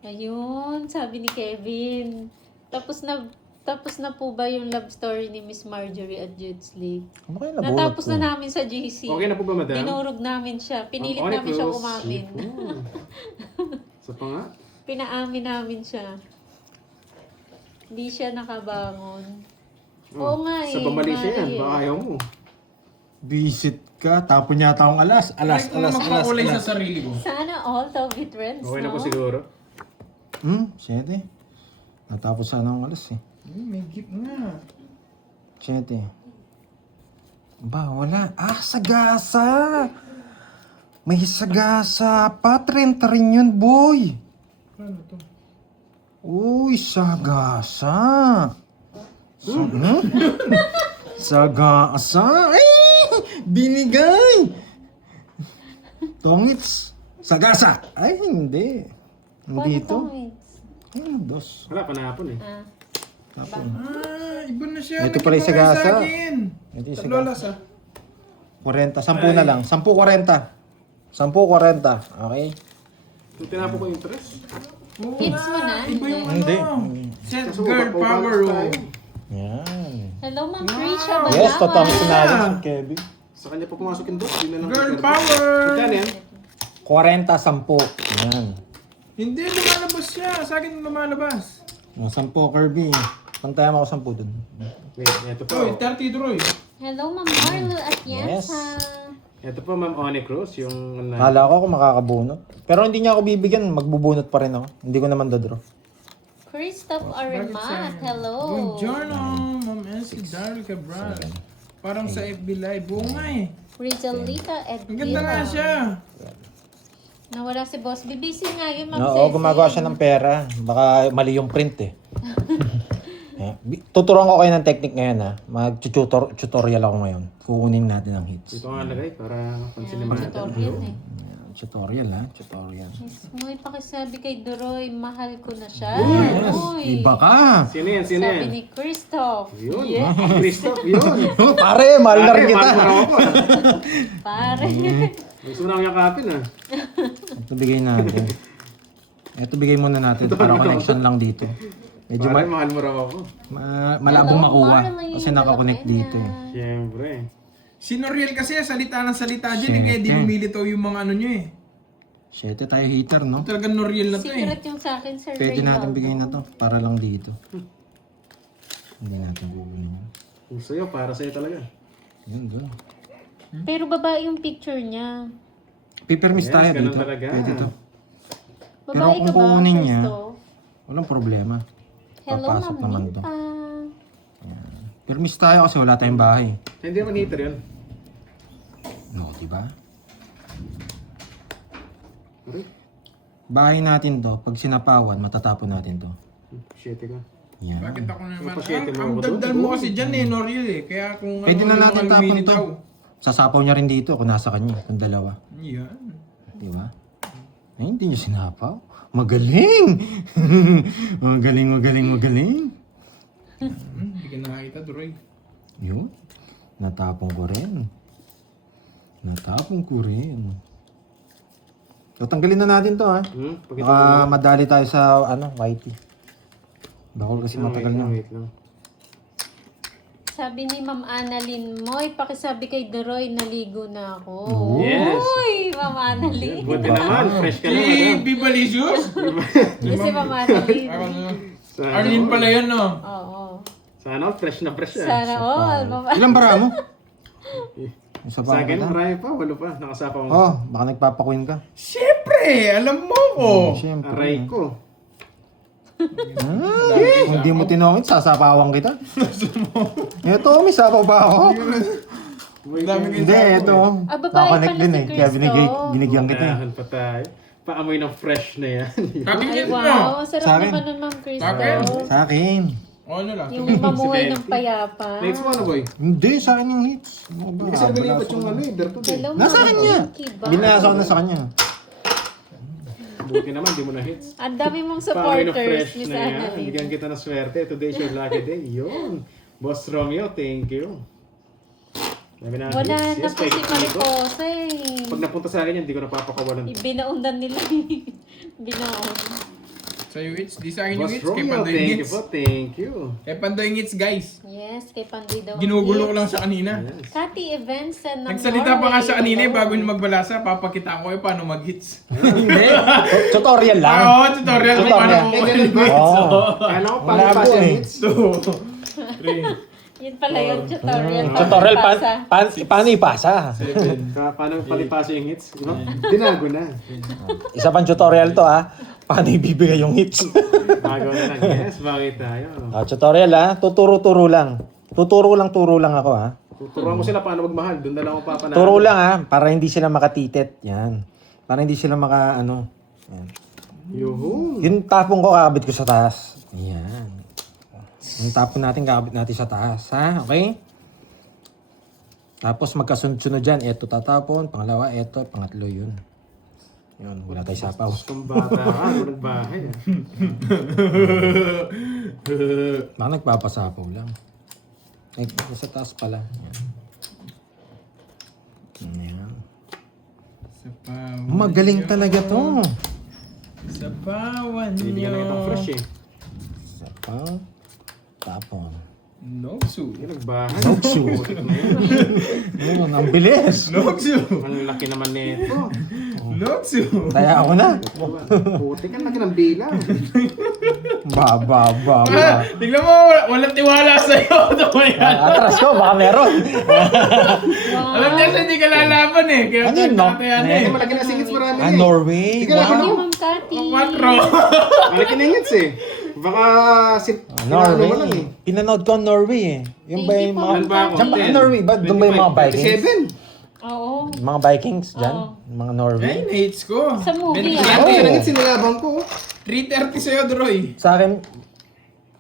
Ayun, sabi ni Kevin. Tapos tapos na po ba yung love story ni Miss Marjorie at Jude Sleep? Ano kayo nabunot Natapos ko? na namin sa GC. Okay na po ba, madam? Dinurog namin siya. Pinilit Ma'am Oni namin siya Cruz. umamin. Oh. Sa pa nga? Pinaamin namin siya. Hindi siya nakabangon. Oh, Oo nga Sa eh, pamali siya yan, Mariel. baka ayaw mo. Visit ka, tapon yata akong alas. Alas, Try ko alas, na alas, magpakulay sa alas. sarili ko. Sana all Toby Trends, Okay na no? po siguro. Siyete. Natapos sana akong alas eh. May gift nga. Siyete. Ba, wala. Sagasa! May sagasa pa. 30 rin yun, boy. Ano to? Uy, sagasa. Sagasa. Binigay. Tongits. Sagasa. Ay, hindi. Hindi Paano to. comments? Dos. Wala, panahapon eh. Ah, Tapon. Iba na siya. Ito pala yung Nagkipagay sagasa. sa akin. Ito yung Tatlo sagasa. alas 40. 10 na lang. 10-40. 10-40. Okay? Yung tinapo ko yung tres. hits mo na? Iba yung Hindi. ano. Set Kaso girl baka power umalas room. tayo. Yan. Hello, Ma'am Krisha Balawan. Yes, totoo natin si Kevin. Sa kanya pa pumasok yung dos. Di na lang Girl kita- power! Magkano yan? 40-10. Yan. Hindi, lumalabas siya. Sa akin lumalabas. 10 Kirby. Pantayan mo ako 10 dun. Wait, ito po. Oy, 30 Roy. Hello, Ma'am Marlo Atienza. Ito po, Ma'am Oni Cruz. Yung... Kala ko kung makakabunot. Pero hindi niya ako bibigyan, magbubunot pa rin ako. Hindi ko naman dadraw. Christoph Arimat. Hello. Buongiorno, Ma'am Essie Daryl Cabral. Parang sa FB Live. Oo nga eh. Rizalita Ang ganda nga Edvila. siya. Nawala si Boss. BBC nga yun, Ma'am Oo, Ceci. gumagawa siya ng pera. Baka mali yung print eh. Tuturuan ko kayo ng technique ngayon ha. Mag-tutorial ako ngayon. Kukunin natin ang hits. Ito nga lagay para pansin Yan, naman tutorial natin. eh. Tutorial ha, tutorial. Yes, may pakisabi kay Duroy, mahal ko na siya. Yes, Uy. iba ka. Sino yan? Sino Sabi yan? ni Christoph. Yun. Yeah, Christoph, yun. Pare, mahal na rin kita. Pare, mahal mo raw ako, ah. pare. Gusto mo na akong yakapin ah. Ito bigay natin. Ito bigay muna natin para connection lang dito. Medyo Pare, mahal mo raw ako. malabong Hello, makuha Marlene kasi nakakonect Malapena. dito eh. Siyempre. Si Noriel kasi salita ng salita dyan. Eh, kaya di lumilitaw yung mga ano nyo eh. Siyete tayo hater, no? Talagang Noriel na to eh. Secret yung sa akin, Sir Pwede Ray natin Love. bigay na to para lang dito. Hindi natin bibigyan yan. Kung sa'yo, para sa'yo talaga. Yan, go. Pero babae yung picture niya. Pipermis Yes, tayo ganun dito. talaga. Pwede to. Pero Babae kung ka ba, kukunin niya, Christo? walang problema. Hello, Papasok Ma'am naman to. Nita. Permis tayo kasi wala tayong bahay. Hindi naman heater yun. No, diba? Aray, Bahay natin to, pag sinapawan, matatapon natin to. shit ka. Yan. Bakit ako naman? Pasyente mo Ang ako dagdal doon. mo kasi dyan eh, Noriel eh. Kaya kung Pwede na yung natin mga tapon to. lumilitaw. Sasapaw niya rin dito kung nasa kanya, kung dalawa. Yan. Di ba? Ay, hindi niyo sinapaw. Magaling! magaling, magaling, magaling. Hindi ka nakakita, Duroy. Yun. Natapong ko rin. Natapong ko rin. So, tanggalin na natin to ha. Pakita mo Baka lang. madali tayo sa whitey. Bakol kasi matagal na. Wait lang. Sabi ni Ma'am Annalyn Moy, pakisabi kay Duroy, naligo na ako. Yes. Uy, Ma'am Annalyn. Buti naman, fresh ka na. Si madam. Bibalicious? Yes, si Ma'am Annalyn. Arlene pala yun, no? Oo. Sana fresh na fresh yan. Sana all, Ma'am Ilang bara mo? Isa Sa pa akin, kita. marami pa, walo pa. Nakasapaw mo. Oh, baka nagpapakuin ka. Siyempre, alam mo ko. Siyempre. Aray ko. Kung di mo tinongit, sasapawang kita. Ito, may sapaw ba ako? Ang dami kayo Hindi, ito. Ah, babae Nakakonect pala din si eh. Kaya Cristo. binigyan kita eh. Unahan pa tayo. Paamoy ng fresh na yan. Kapit Ay, mo. wow. Sarap Sa akin. naman nun, Ma'am Cristo. Bakit? Sa akin. O ano lang? Yung mamuhay ng payapa. Next mo ano, boy? Hindi, sa akin yung hits. Ano ba? Kasi nalipat yung ano eh, Berto eh. Hello, Nasa Ma'am kanya. Pinky ba? Binasa ko na sa kanya. Buti naman, di mo na hits. Ang dami mong Paamoy ng supporters, fresh Miss na yan. Annalyn. Bigyan kita ng swerte. Today's your lucky day. Yun. Boss Romeo, thank you. Dami na Wala hits. na po kay si Kiko. Mariposa Pag napunta sa akin yan, hindi ko napapakawalan. Ibinaundan nila. Binaon. Sa'yo hits. Di sa akin yung Boss hits. Kay Romeo, Pandoy yung thank you hits. po, thank you. Kay Pandoy yung hits, guys. Yes, kay Pandoy daw. ang Ginugulo ko hits. lang siya kanina. Cathy Events and ng Nagsalita pa nga siya kanina Hello. bago niya magbalasa. Papakita ko paano mag-hits. Hindi. Tutorial lang. Oo, tutorial. Tutorial. Paano Eh, ganun ba? Oo. Kala ko Wala pang po pa eh. hits. 2, 3, Yun pala yung tutorial. Tutorial, Pasa. paano ipasa? 7. Paano palipasa yung hits? Diba? Binago na. Isa pang tutorial to ha. Paano ibibigay yung hits? Bago na lang. Yes, bakit tayo? Tutorial ha. Tuturo lang. Turo lang ako ha. Tuturuan mo sila paano magmahal. Doon na lang ako papanalo. Turo lang ha. Para hindi sila makatitit. Yan. Para hindi sila Yan. Yuhu. Yung tapong ko kakabit ko sa taas. Ayan. Yung tapon natin kakabit natin sa taas. Ha? Okay? Tapos magkasunod-sunod dyan. Ito tatapon. Pangalawa, ito. Pangatlo yun. Yun. Wala tayo sapaw. Kung bata ka, walang bahay. Baka nagpapasapaw lang. Ay, sa taas pala. Ayan. Sa pawan Magaling nyo. talaga to. Sa pawan Bibigyan na kitang fresh eh. Sapaw. Tapon. Noksu. Yung nagbahay. Noksu. Putik na yun. Ayun, ang bilis. Noksu. Ang laki naman nito. Noksu. Kaya ako na. Putik, ang laki ng bilang. Ba. Ah, tignan mo, walang tiwala sa'yo. Ito mo yan. Atras ko, baka meron. Alam niya siya hindi ka lalaban eh. Kaya Ano yun, no? kaya eh. Kasi malaki na singits marami Ah, eh. Norway. Sige, Wow. laki Hey, na. Ma'am Cathy. 4. Malaki na singits eh. Baka Norway. mo lang eh. Pinanood ko ang Norway eh. Yung ba yung Thank you mga... po, Ano ba ako? Diyan ba ang 10? Norway ba? Doon ba yung mga Vikings? 27. Oo. Mga Vikings dyan? Oo. Mga Ay, Norway? na-hits ko. Sa movie, Binigyan Kaya Oh. ko kasi eh. naging sinilabang ko. 330 sa'yo, Droy. Sa akin,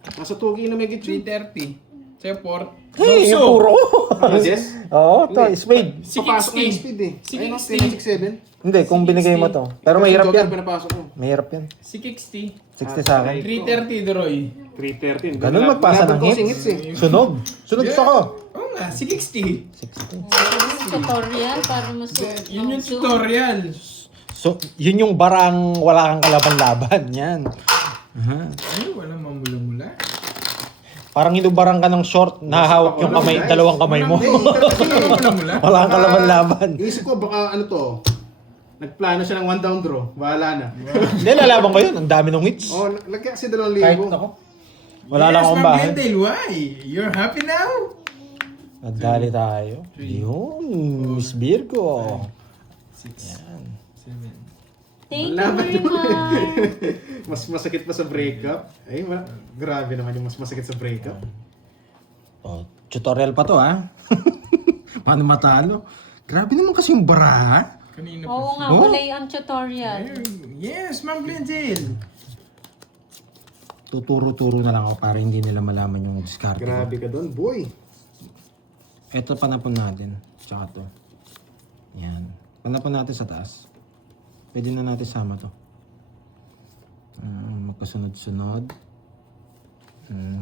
Nasa tugi na may gitsin. 330. Sa'yo, 4. hey, yung puro. Yes. Oo, to, spade. Papasok na yung speed eh. Ayun o, 60. 6-7. Hindi, kung binigay mo to. Pero mahirap yan. Pinapasok ko. Mahirap yan. 60. 60 sa akin. 330, Droy. 313. Ganun magpasa ng hits. Singits eh. Sunog. Sunog gusto ko. Oo nga, 60. 60. Tutorial para mas... Yun yung tutorial. So, yun yung barang wala kang kalaban-laban. Yan. Aha. Ay, walang mamula-mula. Parang inubarang ka ng short, nahahawak yung kamay, dalawang kamay mo. Walang mamula-mula. Wala kang kalaban-laban. Isip ko baka ano to. Nagplano siya ng 1 down draw. Bahala na. Hindi, lalaban ko yun. Ang dami ng hits. Oh, lagyan kasi 2,000. Kahit ako. Wala lang akong Ma'am bahay. Glendale, why? You're happy now? Nadali tayo. Yun, Miss Virgo. 6, 7. Thank you very much. Mas masakit pa sa breakup. Ay, grabe naman yung mas masakit sa breakup. Oh, tutorial pa to ha. Paano matalo? Grabe naman kasi yung bara ha. Kanina Oo nga, Oh? wala yung tutorial. Yes, Ma'am Glendale. Tuturo-turo na lang ako para hindi nila malaman yung discard ko. Grabe ka doon, boy. Ito panapon natin. Tsaka to. Yan. Panapon natin sa taas. Pwede na natin sama to. Magkasunod-sunod.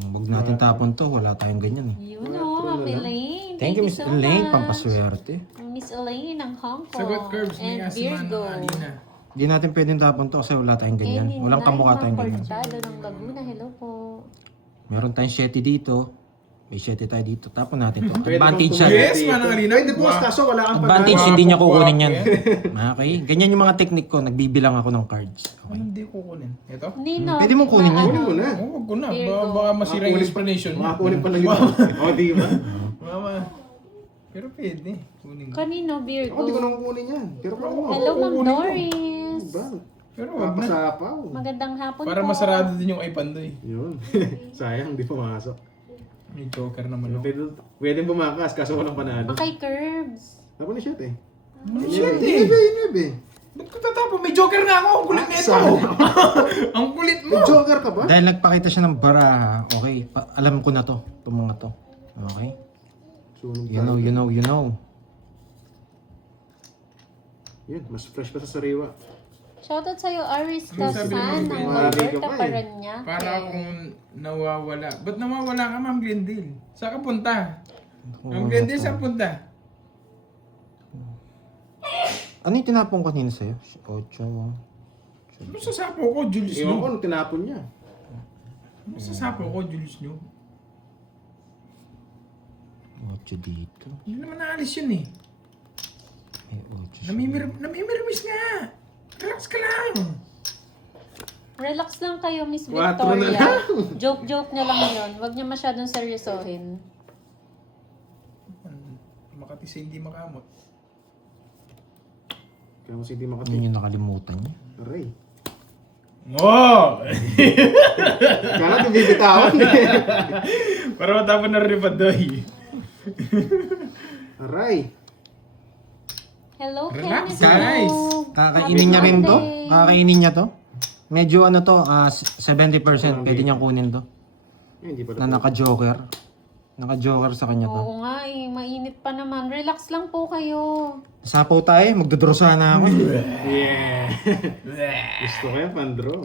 Huwag natin tapon to. Wala tayong ganyan eh. Yun o, Ma'am Elaine. Thank you, Miss so Elaine. much. Pampaswerte. Miss Elaine ng Hong Kong. Sagot curves ni And Asiman Virgo. Alina. Hindi natin pwedeng tapon to kasi wala tayong ganyan. And Walang kamukha tayong ganyan. Portado ng Laguna. Hello po. Meron taying 7 dito. May 7 tayo dito. Tapon natin to. Pwede Advantage kang yan. Yes, Manang Alina. Pwede po, kaso wala kang Advantage, Guwapo, hindi niya kukunin yan. guwapo Okay? Ganyan yung mga technique ko. Nagbibilang ako ng cards. Okay? Ano hindi kukunin? Ito? Nino. Pwede mong kunin yun. Kunin mo na. Oo, wag ko na. Virgo. Baka masira yung explanation mo. Makakunin pa lang yun. O, di ba? Mama. Pero pwede. Kunin ko. Kanino, Ako, Virgo? di ko na kukunin yan. Pero ako, Hello, Ma'am Kukunin ko. Doris. Ba? Pero wag na. Papasapaw. Magandang hapon Para po. masarado din yung iPandoy. Yun. Sayang, di pumasok. May joker naman ako. Pwede bumakas, kaso walang panalo. Okay, Curbs. Ako na shot eh. Ano shit Inebe, eh? inebe. Ba't ko tatapon? May joker na ako. Ang kulit nito. Sana. Ang kulit mo. May joker ka ba? Dahil nagpakita siya ng baraha. Okay. Alam ko na to. Itong mga to. Okay? Sunog You know. Yun, mas fresh pa sa sariwa. Shoutout sa'yo, Aris Yung sabi Kasan naman, ng Mari ka Roberta pa eh. Paranaque. Para akong nawawala. Ba't nawawala ka, Ma'am Glendale? Saan ka punta? Ma'am Glendale, saan punta? Ano yung tinapong kanina sa'yo? 8, Ano sasapo ko, Julius Iwan ko nyo? nung tinapon niya. Ano sasapo ko, Julius nyo? 8 dito. Hindi naman naalis yun eh. May 8. Namimirmis nga. Relax ka lang. Relax lang kayo, Miss 4 na Victoria. lang. Joke-joke niya lang yun. Huwag niya masyadong seryosohin. Makati sa hindi makamot. Kaya mas hindi Yun makati. yung nakalimutan niya. Aray. Oh! Kala ito bibitawan eh. Para matapon na rin Pandoy. Aray. Hello, Relax, Kenny guys. Snow. Kakainin niya rin to? Happy birthday. Kakainin niya to? Medyo ano to, 70% pwede niyang kunin to. Eh, hindi pala. Na naka-joker. Naka-joker sa kanya to. Oo nga eh, mainit pa naman. Relax lang po kayo. Sapaw tayo, magdodraw sana ako. Yeah. Gusto ko yan, Pandro.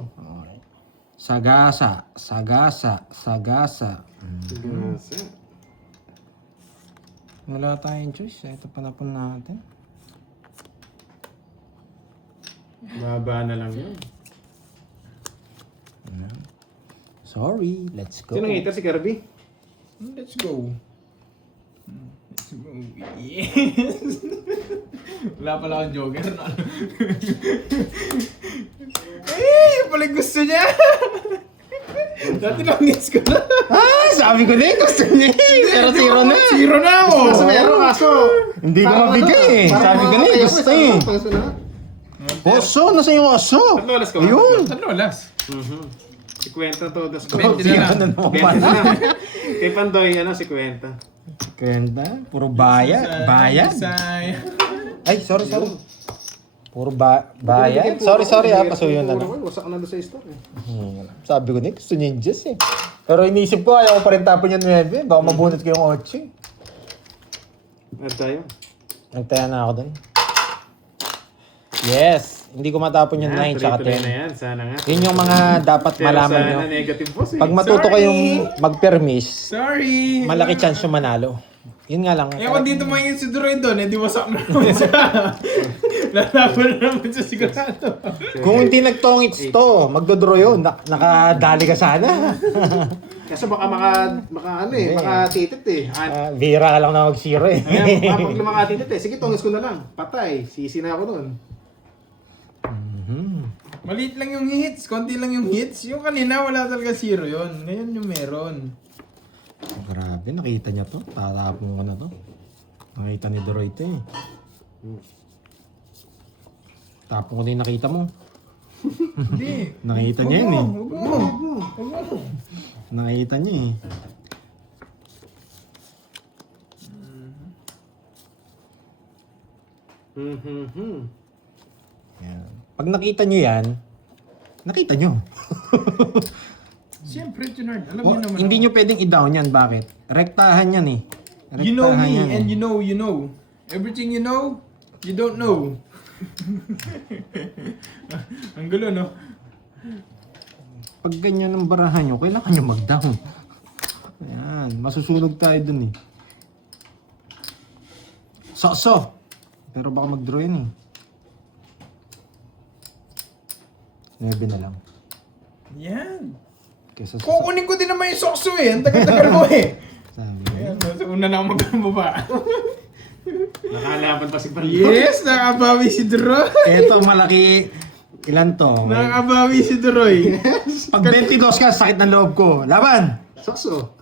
Sagasa, sagasa, sagasa. Gasa. Wala tayong choice. Ito panapon natin. Baba na lang yun. Ayan. Sorry, let's go. Sino ngita si Kirby? Let's go. Let's go. Yes! Wala pala akong jogger. No? Eh, pala gusto niya. Dati lang gets ko na. Ah, sabi ko din, gusto niya. 0-0 na. Zero na ako. Kaso meron kaso. Hindi ko mabigay eh. Sabi ko din, gusto eh. Oso, nasa yung oso? Tatlo alas ka ba? Ayun. Tatlo alas. Si Kwenta to, das ko. 20 na lang. Kay Pandoy, ano, si Kwenta. Kwenta, puro bayad. Bayad? Ay, sorry. Puro bayad. Sorry pasuyo na lang. Wasak na doon sa store eh. Sabi ko din, gusto niya yung Diyos eh. Pero inisip ko, ayaw ko pa rin tapon yung 9. Baka mabunot ko yung 8. Ano tayo? Nagtaya na ako dun. Yes! Hindi ko matapon yung 9 tsaka tuloy-tuloy na 10. yan, sana nga. Yun yung mga dapat Pero malaman nyo. sana negative boss eh. Pag matuto Sorry. kayong mag-permis, Sorry. malaki chance yung manalo. Yun nga lang. Eh, kung dito maingin si Droid doon, eh, di wasak na naman siya. Lalaban na naman siya sigurado. Kung hindi nagtongits to, magdodraw yun. Nakadali ka sana. Kaso baka ano eh, baka titit eh. Bira ka lang na mag-zero eh. Kaya pag lumakatitit eh, sige tongis ko na lang. Patay, sisi na ako nun. Maliit lang yung hits, konti lang yung hits. Yung kanina wala talaga zero yun. Ngayon yung meron. Grabe, nakita niya to. Tatapon ko na to. Nakita ni Droid to eh. Tapon ko din nakita mo. Hindi. Nakita niya yun eh. Huwag mo. Nakita niya eh. Yan. Pag nakita nyo yan, nakita nyo. Siyempre, Junard, alam niyo naman Hindi ako. nyo pwedeng i-down yan. Bakit? Rektahan yan eh. You know Rektahan me yan and eh. you know. Everything you know, you don't know. Ang gulo, no? Pag ganyan ang barahan nyo, kailangan nyo mag-down. Ayan, masusunog tayo dun eh. So. Pero baka mag-draw yan eh. 9 na lang. Yan. Kesa sa... Kukunin ko din naman yung sokso eh. Ang tagal-tagal mo eh. Sabi. Ayan, sa una na ako magkambaba. Nakalaban pa si Pandro. Yes, nakabawi si Droy. Eto, malaki. Ilan to? Nakabawi si Droy. Pag 22 ka, sakit ng loob ko. Laban! Soso.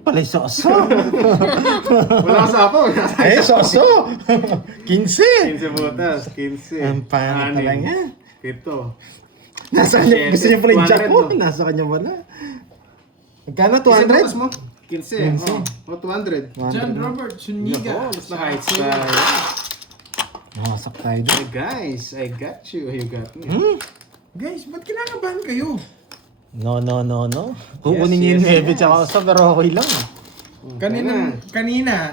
Palay soso. Wala ka sapo. Soso! 15! 15 butas, 15. Ang pangit talaga. 7. Nasa kanya, gusto niya pala yung 200 jackpot. no? Nasa kanya wala. Magkano? 200 200? mo? 15. O 200. John Robert Suniga. Nako, mas na-heights tayo. Nakasak tayo doon. Hey guys, I got you. You got me. Guys, ba't kinakabahan kayo? No. Kukunin niya yung yes. 9 tsaka oso, pero okay lang. Kanina.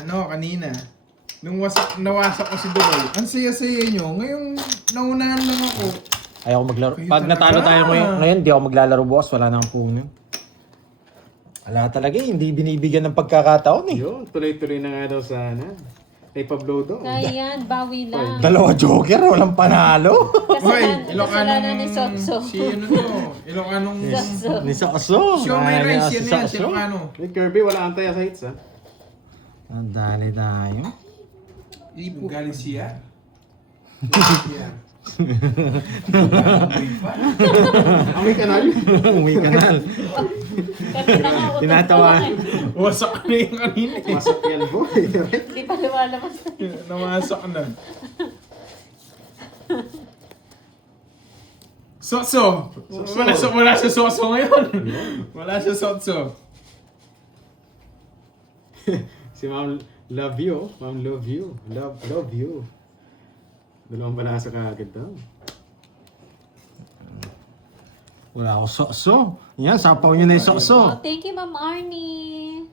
Nung nawasak ko si Droy, ang saya-saya nyo. Ngayong naunahan lang ako. Ayaw ko maglaro. Kayo Pag natalo talaga. tayo ngayon, di ako maglalaro bukas. Wala nang puno. Wala talaga eh. Hindi binibigyan ng pagkakataon eh. Yun, tuloy-tuloy na nga daw sana. Ay, Pablo daw. Kaya yan, bawi lang. Dalawa joker, walang panalo. Hoy, Kasalanan ni Sotso. Si ano to? Ilocanong... Sotso. Ni Sokso. Show my rice, Si yan yan, Sokso. si Ilocano. Hey, Kirby, wala antay sa hits, ha? Ang dali tayo. Ipo. Galing siya. Amoy kanal. Uwi ka na. Kanina nga, utot Tinatawa. pa lang Wasak na yung kanina. Masok yan, boy. Hindi pa lumalabas. Namasak na. Sotso! Wala sa Sotso ngayon. Wala sa Sotso. Si Ma'am Love You. Ma'am Love You. Love You. Dalawang balasa ka agad daw. Wala ako Sokso. Yan, sapaw nyo na yung Oh, Sokso. thank you, Ma'am Arnie.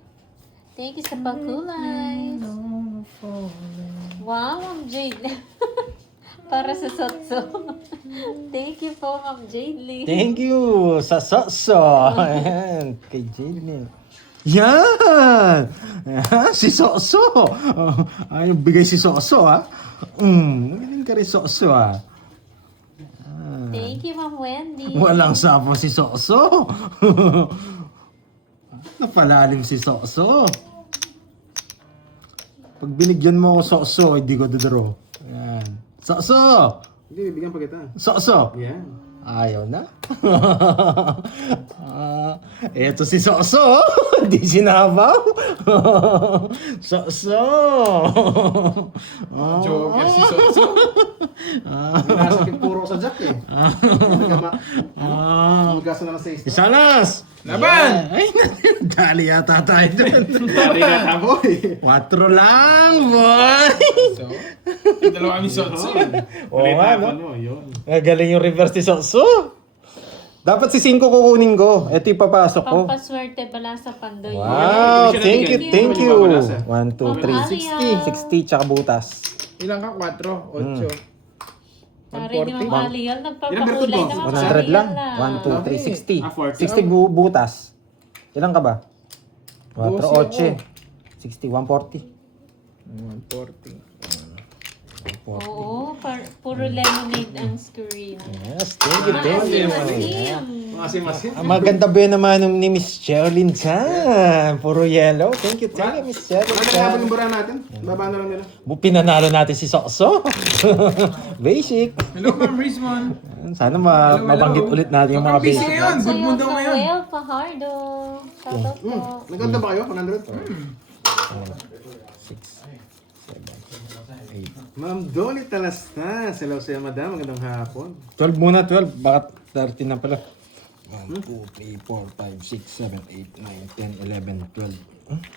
Thank you sa pakulay. Wow, Ma'am Jade. Para sa Sotso. Thank you po, Ma'am Jade Lee. Thank you sa Sokso. Ayan, kay Jane. Yan! Ayan, si Sokso. Ay, bigay si Sokso, ha? Magaling ka rin Sokso, ha? Thank you, Ma'am Wendy. Walang sapaw si Sokso. Napalalim si Sokso. Pag binigyan mo ako Sokso, hindi ko dodoro. Ayan. Sokso! Hindi, bibigyan pa kita. Sokso! Yan. Ayaw na. Eto si Sokso. Hindi sinabaw. Sokso. Joker si Sotso. Nasakit puro sa jack, eh. Magasa na lang sa isla. Isalas! Laban! Ay, dali yata tayo doon. Dari na ka, boy. 4 lang, boy! So, yung dalawa kami Sotso. Oo nga, no? Ano, yun. Galing yung reverse ni Sokso. Dapat si 5 kukunin ko. Ito ipapasok ko. Pampaswerte bala sa Pandoy. Wow, thank you, thank you. 1, 2, Ma'am 3, Alia. 60, tsaka butas. Ilang ka? 4? 8? Pare ni Ma'am Alial, Ilang nagpapakulay bertud na mo? Ma'am 100 lang. Alial 1, 2, 3, 60. Ah, 40. 60 butas. Ilan ka ba? 4, 8. 60, 140. 140. Oo, puro lemonade ang screen. Yes, thank you, thank you. Masim. Masim-masim. Ang maganda ba yun naman ni Miss Sherlyn Chan? Puro yellow. Thank you, Miss Sherlyn Ano Chan. yung bara natin? Baba na lang nila. Pinanalo natin si Sokso. Basic. Hello, Ma'am Rizmon. Sana Hello, mabanggit hello. ulit natin yung mga Busy basic. ngayon. Good mood daw ngayon. Noel Fajardo. Shoutout po. Naganda ba kayo? 100? 6, 7, 8. Ma'am Dolly Talastas. Hello sa'yo, madam. Magandang hapon. 12 muna, 12. Bakit 13 na pala? 1, 2, 3, 4, 5, 6, 7, 8, 9, 10, 11, 12.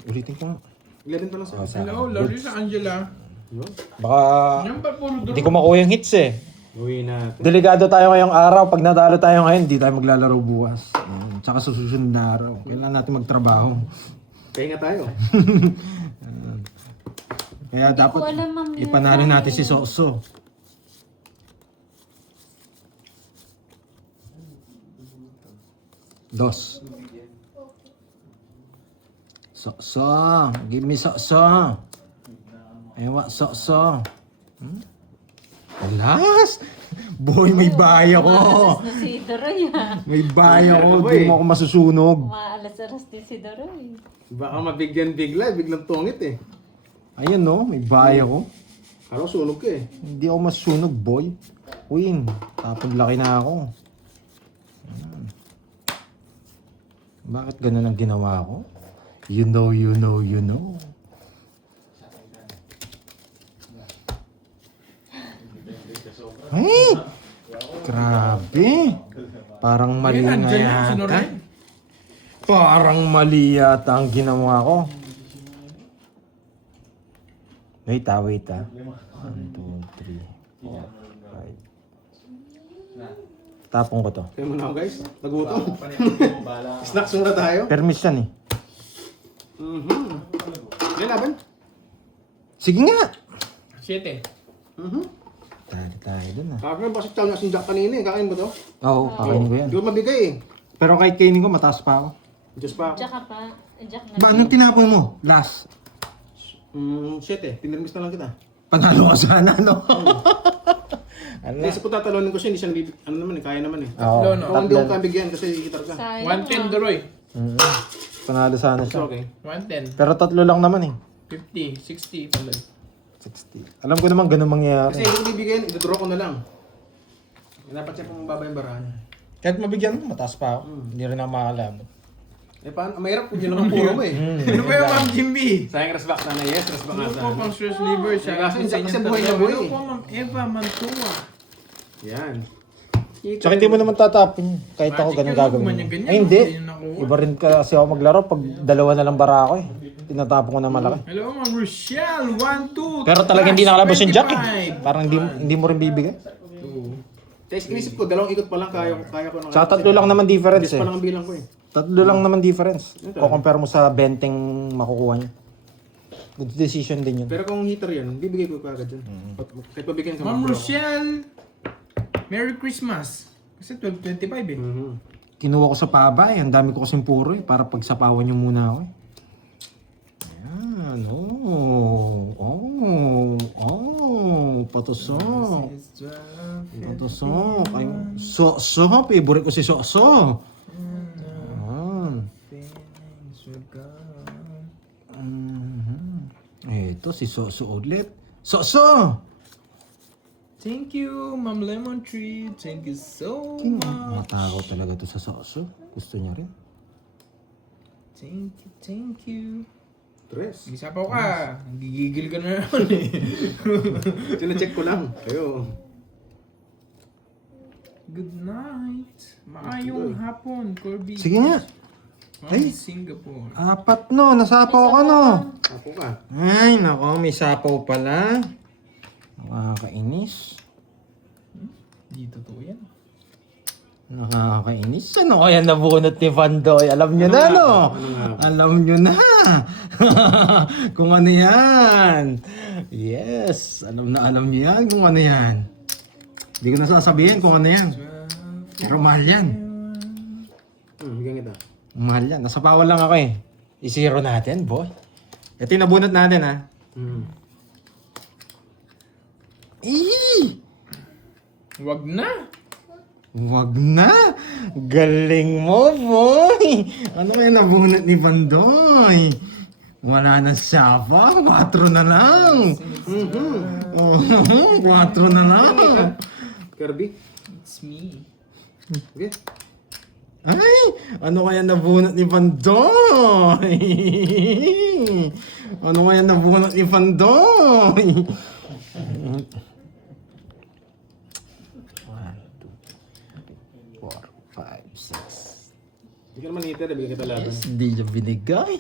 Ulitin ko nga. 11 pa lang sa'yo. sa Hello, love you sa Angela. Yun. Baka Yan ba puro hindi duro? ko makuha yung hits eh. Uwi natin. Delikado tayo ngayong araw. Pag natalo tayo ngayon, hindi tayo maglalaro bukas. Tsaka sa susunod na araw. Kailangan natin magtrabaho. Kaya nga tayo. Kaya dapat ko alam, Ma'am Mira. ipanalo natin si Sokso. Dos. Sokso. Give me Sokso. Ewa, Sokso. Alas! Boy, may baya ko. Maalas na si Doroy ha. May baya ko. Boy. Hindi mo ako masusunog. Maalas-alas din si Doroy. Baka mabigyan bigla. Biglang tungit eh. Ayan no, may baya ko. Araw sunog ka eh. Hindi ako masusunog, boy. Win. Tapos laki na ako. Ayan. Bakit ganun ang ginawa ko? You know, you know, you know. Ay! Grabe. Parang mali Yan, nga andyan yung yata. sinuray. Parang mali yata ang ginawa ko. Wait ah, wait ah. 1, 2, 3, 4, 5. Tapong ko to. Kaya muna ako guys. Nagutom. Snacks muna tayo. Permission eh. May laban? Sige nga! 7. Tari tayo dun ah. Kakain ba si Chow na si Jack kanina eh? Kakain ba to? Oo, kakainin ko yan. Hindi ko mabigay eh. Pero kahit kainin ko, mataas pa ako. Diyos pa ako. Jack ka pa. Jack na. Ba, anong tinapon mo? Last. 7. Pinirmis na lang kita. Panalo ka sana, no? Ano? Hindi, sa tatalonin ko siya, hindi siya nabibig. Ano naman eh, kaya naman eh. Oo. Tatlo, no? Kung hindi ko kabigyan kasi ikitar ka. Sayang 110 Duroy. Panalo sana It's siya. okay. 110. Pero tatlo lang naman eh. 50, 60 pala. 60. Alam ko naman ganun Kasi mangyayari. hindi ko bibigyan, itadraw ko na lang. Dapat siya pang mababa yung barahan. Kahit mabigyan mo, mataas pa ako. Hindi rin ako makakalaman. Eh paano? Mahirap kung yun lang ang puro mo eh. Ano ba yung Ma'am Jimby? Sayang resback na yes, resback Ano na po sana. pang stress liver siya? Kasi buhay na buhay. Ano po Ma'am Eva Mantua? Yan. Tsaka hindi mo naman tatapin. Kahit ako Magic ganun yun, gagawin. huwag man yung ganyan, Ay hindi. hindi yun nakuha. Iba rin kasi ako maglaro pag dalawa na lang bara ako eh. Tinatapon ko na malaki. Hello Ma'am Rochelle, 1, 2, Pero talaga hindi nakalabas yung jack eh. Parang hindi mo rin bibigay. Tapos inisip ko, dalawang ikot pa lang kaya ko na. Sa tatlo lang naman difference Yes eh. pa lang ang bilang ko eh. Tatlo lang naman difference. Kung compare mo sa benteng makukuha niya. Good decision din yun. Pero kung heater yan, bibigay ko kagad dyan. Kahit pabigyan ka Ma'am mag-draw. Rochelle, Merry Christmas. Kasi 12:25 eh. Mhm. Kinuha ko sa paba eh. Ang dami ko kasing puro eh. Para pagsapawan niyo muna ako eh. Ayan. Patusok. Patusok. Ay, so. Favorite ko si So. Ito si So ulit. So! Thank you, Ma'am Lemon Tree. Thank you so much. Matakaw talaga to sa So. Gusto niya rin. Thank you. Tres. Isapaw ka. Gigigil ka na naman eh. Sina-check ko lang. Kayo. Good night. Maayong hapon, Corby. Sige nga. From Ay. Singapore. 4 no. Nasapaw ka no. Apo ka. Ay, nako. May sapaw pala. Nakakainis. Di totoo yan. Nakakainis. Ano kaya nabunot ni Vandoy? Alam nyo na, no? Alam nyo na. Kung ano yan. Yes. Alam nyo yan kung ano yan. Hindi ko na sasabihin kung ano yan. Pero mahal yan. Bigyan kita. Mahal yan. Nasa bawal lang ako eh. I-zero natin, boy. Ito yung nabunot natin, ha? Wag na. Wag na! Galing mo, boy! Ano kaya nabunot ni Vandoy? Wala na siya pa. 4 na lang. 4 na lang. Kirby. It's me. Okay. Ay! Ano kaya nabunot ni Vandoy? Ano kaya nabunot ni Vandoy? 1, 2, 3, 4, 5, 6. Hindi ka naman heater, bigyan kita laban. Hindi niya binigay.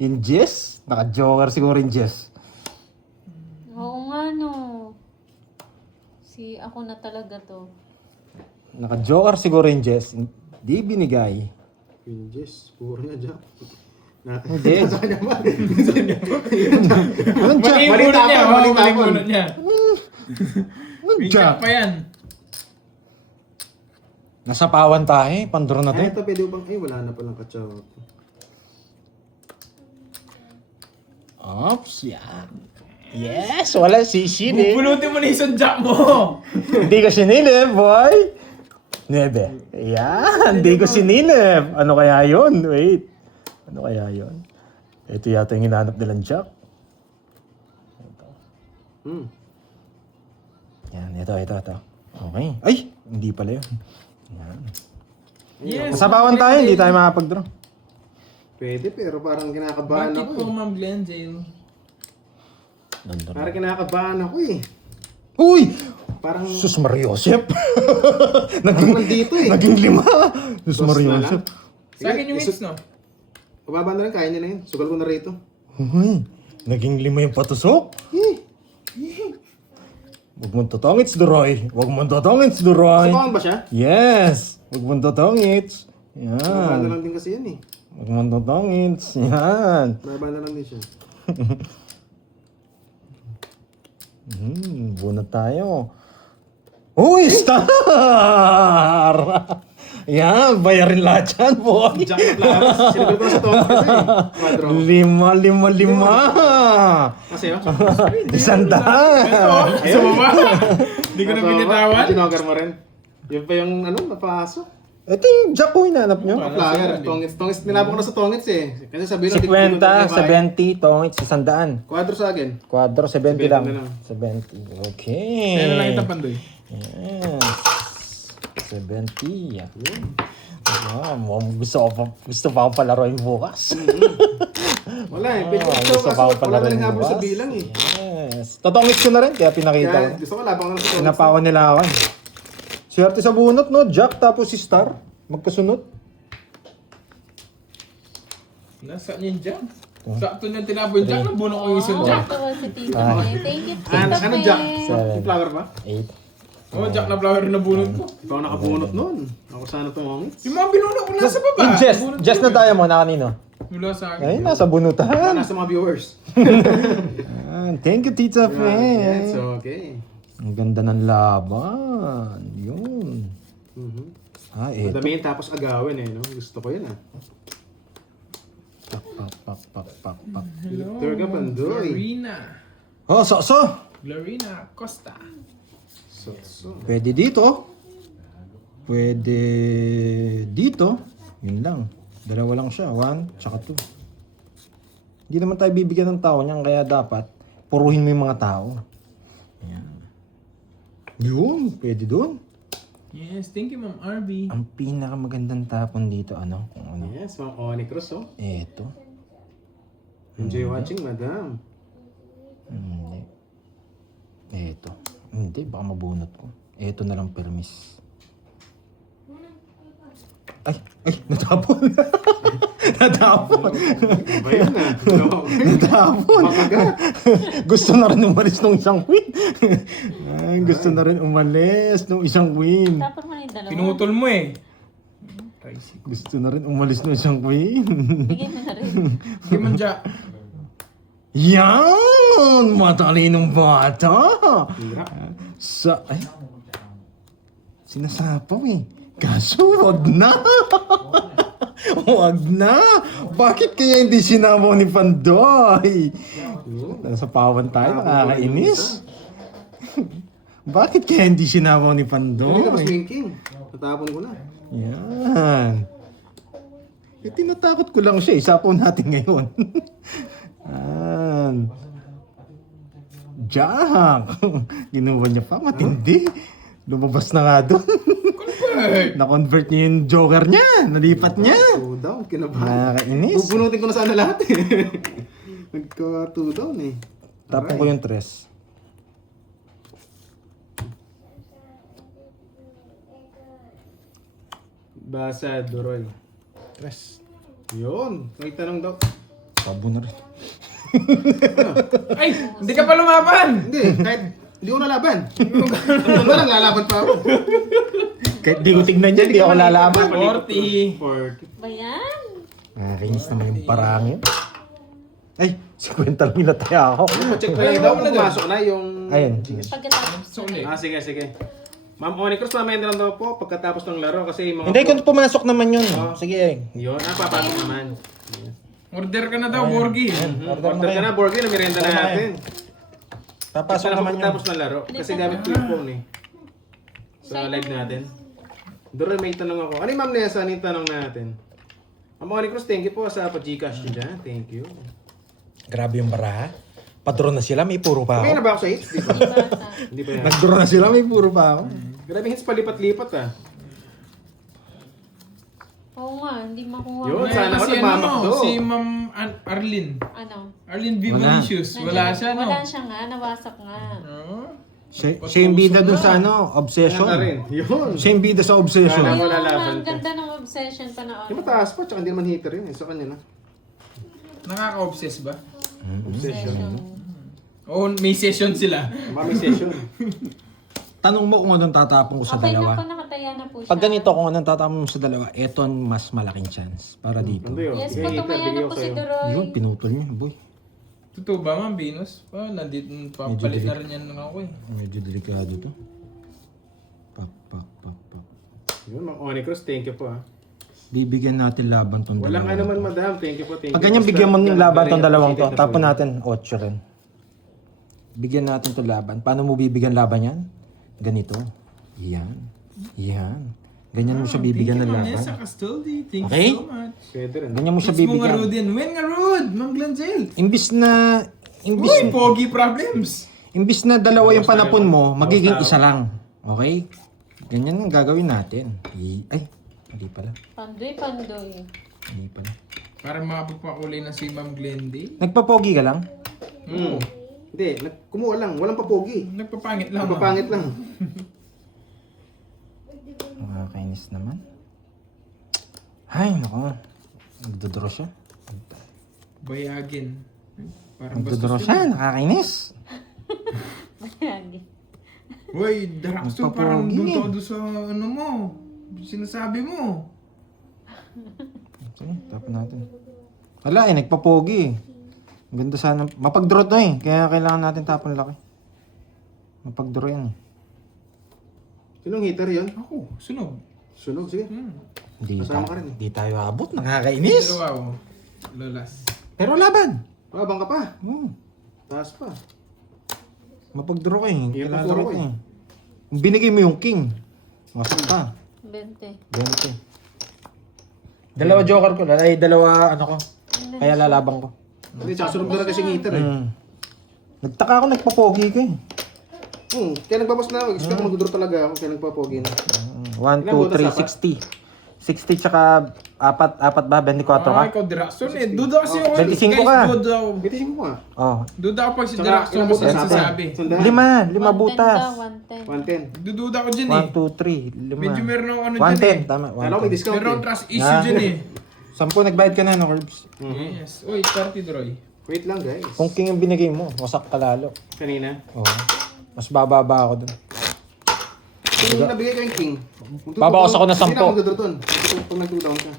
Yung Jess? Naka-joker siguro yung Jess. Oo nga no. Ako na talaga to. Naka-joker siguro yung Jess. Hindi binigay. Pinjes, puro na dyan. Hindi. Sa kanya ba? Anong jack? Mali Mali yung bunot niya. tapon, mali Mali tapon. bunot niya. Anong May jack? jack pa yan. Nasapawan tayo. Pandro na Ay, to. ito pwede bang, wala na palang kachaw. Oops, yan. Yes, wala sisilip. Bubulutin mo na isang jack mo. Hindi ko sinilip, boy. Nebe. Yan, hindi ko sinilip. Ano kaya yun? Wait. Ano kaya yun? Ito yata yung hinanap nilang jack. Yan, ito. Okay. Ay, hindi pala yun. Yan. Yes. Kasabawan tayo, hindi tayo makapag-draw. Pwede, pero parang kinakabahan Bakit ako po, eh. Ma'am Glendale? Parang kinakabahan ako eh. Uy! Parang, Sus Mariosep! parang nandito eh. Naging 5! Sus Dos na Mariosep! lang. Sa akin yung hits, no? Bababa na rin, kaya niya na yun. Sugal ko na rito. Uy! Naging 5 yung patusok! Huwag mong totongits, Duroy! Huwag mong totongits, Duroy! Sabawan ba siya? Yes! Huwag mong totongits! Bababa Yan! na lang din kasi yan eh. Huwag mong totongits! Yan! Bababa na lang din siya. Bunot tayo. Uy! Star! Yan, bayarin lahat yan, boy. Jack na Claras. Sinabi ko na sa Tongit kasi. Quadro. 5. Kasi oh. 100. Gusto mo ba? Hindi ko na binitawan. Tinogar mo rin. Yun pa yung ano, napasok. Ito yung Jack ko hinanap nyo. Flyer, Tongits. Tongits, tinapon ko na sa Tongits eh. Kasi sabihin 50, 70, tongit, 100. Quadro sa akin. Quadro, 70 lang. 70 lang. 70. Okay. Kaya na lang ito, Pandoy. Yes. 70. Wow, gusto pa ako palaroin bukas. Wala eh. Ah, Pwede gusto pa ako wala na palaroin rin habol sa bukas. bilang eh. Yes. Totongit ko na rin, kaya pinakita Kaya ko. gusto ko labang na sa Tongits. Pinapa ko nila ako. Swerte sa bunot, no? Jack tapos si Star. Magkasunod. Nasaan yun dyan? Sakto niyan tinapon dyan. Nabuno ko yung isang Jack. Ito si Tito May. Thank you, Tito Ano Jack? Seven. Yung flower ba? 8. Oh, Jack na flower na bunot ko. Ikaw nakabunot nun. Ako sana Tongits. Yung mga binuno ko nasa baba. Yung Jess. Bunot Jess ko na tayo mo, na kanino? Mula sa akin. Ay, nasa bunutan. Nasa mga viewers. Thank you, Tita Yes, Fe. okay. Ang ganda ng laban. Yun. Eto. Madamihin tapos agawin eh, no? Gusto ko yun ah. Pak, pak, pak, pak, pak, pak. Hello, Victor Gapandoy. Glorina. Oh, so. Glorina Costa. So. Pwede dito. Pwede dito. Yun lang. Dalawa lang siya. 1, tsaka 2. Hindi naman tayo bibigyan ng tao niyan, kaya dapat puruhin mo yung mga tao. Yan. Yun, pwede doon. Yes, thank you, Ma'am RB. Ang pinakamagandang tapon dito, ano? Kung ano. Yes, mga Onicross oh. Eto. Enjoy watching, madam. Hindi. Eto. Hindi, baka mabunot ko. Eto na lang permis. Ay, natapon. Natapon. Ba yun ah? No. Natapon. Makagat. Gusto na rin umalis ng isang queen. Ay, gusto na rin umalis ng isang queen. Tapos mo na yung dalawa. Pinutol mo eh. Tricycle. Gusto na rin umalis ng isang queen. Bigay mo na rin. Sige man, Jack. Yan! Matalinong bata! Ay, sinasapaw eh. Kaso, wag na! Wag na! Bakit kaya hindi sinamaw ni Pandoy? Nasa pawan tayo, nakakainis. Bakit kaya hindi sinamaw ni Hindi ka pa Pandoy? swinking. Tatapon ko na. Yan. Tinatakot ko lang siya. Isapaw natin ngayon. Yan. Jack! Ginawa niya pa, matindi. Lumabas na nga doon. Na-convert niya yung joker niya. Nalipat niya. 2 down, kinabahan. Nakakainis. Pupunutin ko na sana lahat eh. Nagka 2 down eh. Tapon ko yung tres. Basa, Doroy. Tres. Yun, may tanong daw. Tabo na rin. Ay, hindi ka pa lumaban. Hindi, kahit hindi ko nalaban. Ano lang, lalaban pa ako. Kahit di ko tignan niya, di ako lalaban. 40. 40. Ba yan? Nakakainis naman yung parang yun. Ay, 50 lang nilataya ako. Check na lang daw kung pumasok na yung... Ayun. Pagkatapos. Sulit. Sige, sige. Ma'am Onicross, mamaya na lang daw po pagkatapos ng laro kasi mga... Hindi, kung pumasok naman yun. Sige. Yun, papasok naman. Order ka na daw, Borgie. Order ka na, Borgie, na merienda na natin. Papasok Pasok naman yun. pagkatapos ng laro kasi gamit ko yung phone eh. Sa live natin. Doon may tanong ako. Ano yung Ma'am Nessa? Ano yung tanong natin? Ma'am Onicross, thank you po sa pa-Gcash nyo dyan. Thank you. Grabe yung baraha. Padron na sila, may puro pa Okay na ako. ba ako sa hits? Di ba? Hindi pa yan. Nagdraw na sila, may puro pa ako. Grabe hits palipat-lipat ah. Oo nga, hindi makuha. Yun, Ay, sana kasi ako nagmamakdo. si Ma'am Arlene. Ano? Arlene Vivalicious. Wala siya, no? Wala siya nga, nawasak nga. Oh. Siya yung bida dun sa ano, Kaya obsession. ka rin. Yun. Siya yung bida sa obsession. Kala- Ayun, lalaban ang ka. ganda ng obsession pa na Yung mataas pa, tsaka hindi naman hitter yun eh. Sa kanya na. Nakaka-obsess ba? Obsession. Oo, may session sila. Mami session. Tanong mo kung anong tatapon ko sa Okay na po, dalawa. nakataya na po siya. Pag ganito, kung anong tatapon mo sa dalawa, eto ang mas malaking chance para dito. Ano yun? Yes Sige, po, hitter, tumaya bigay na ko po si sa'yo. Doroy. Yun, pinutol niya, boy. Totoo ba, Ma'am Venus? Nandito, papalit na rin yan ng ako eh. Medyo delikado to. Pak, pak, pak, pak. Yun, Ma'am Oni Cruz, thank you po, ha. Bibigyan natin laban tong Walang dalawa. naman, madam. Thank you po, thank you. Pag ganyan, Basta, bigyan mo ng laban very tong dalawang to. appreciated na Tapon po natin, 8 rin. Bigyan natin to laban. Paano mo bibigyan laban yan? Ganito. Yan. Yan. Ganyan mo siya bibigyan ng Thank you, laban. Ma'am Nessa Castoldi. Thank Okay? you so much. Pwede rin. Ganyan mo siya It's mo nga bibigyan. Rudin. Win nga Rud, Ma'am Glenzel. Imbis Uy, pogi problems. dalawa yung panapon mo, magiging isa lang. Okay? Ganyan ang gagawin natin. Ay, mali pala. Pandoy, pandoy. Mali pala. Para mapagpakulay na si Ma'am Glendy. Nagpapogi ka lang? Hmm. Hindi, kumuha lang. Walang papogi. Nagpapangit lang. Napapangit lang. Nakakainis naman. Ay, nako. Nagdodraw siya. Bayagin. Parang Nagdodraw bastos siya. yun. Nakakainis. Bayagi. Uy, Darakso, parang Nagpapogi. doon todo sa ano mo. Sinasabi mo. Sige, tapon natin. Wala nagpapogi. Ganda sana. Mapag-draw to Kaya kailangan natin tapon laki. Mapag-draw yan Sinong hitter yun? Ako, sunog. Sunog, sige. Hindi Kasama ka rin Di tayo abot. Nakakainis. Pero wow, lolas. Pero laban. Abang ka pa. Taas pa. Mapag-draw ka Yung Kilala papuro kita ko Binigay mo yung king. Wasak ka. 20. 20. Dalawa joker ko. Dalawa ano ko. Kaya lalabang ko. Hindi, tsaka sunog na kasi hitter eh. Nagtaka ako nagpapogi ka Kaya nagbabas na ako. Expect mag-draw talaga ako kaya nagpapogi na. 1, 2, 3, 60. 60 tsaka apat ba? 24 ka? Ah, ikaw Darakso eh. Duda kasi ako. 25 ka. Guys, duda ako. Bitising mo ah. Oh. Duda ako pag si Tsaka, Darakso ilang kasi butas natin? nagsasabi. Sandaan. 5 butas. 110. 110. Dududa ako dyan 1, eh. 2, 3, 5. Medyo meron ako ano dyan eh. 110, tama. Kala ko may 110. discount Meron eh. trust issue dyan eh. 10 nagbayad ka na, no, Curbs? Yes. Uy, 30 Droy. Wait lang guys. Kung king yung binigay mo, wasak ka lalo. Kanina. Oo. Mas bababa ako dun. Kung nabigay ko yung king. Babawas ako ng 10. Hindi na ako mag-draw dun. Pag nag-2 down ka.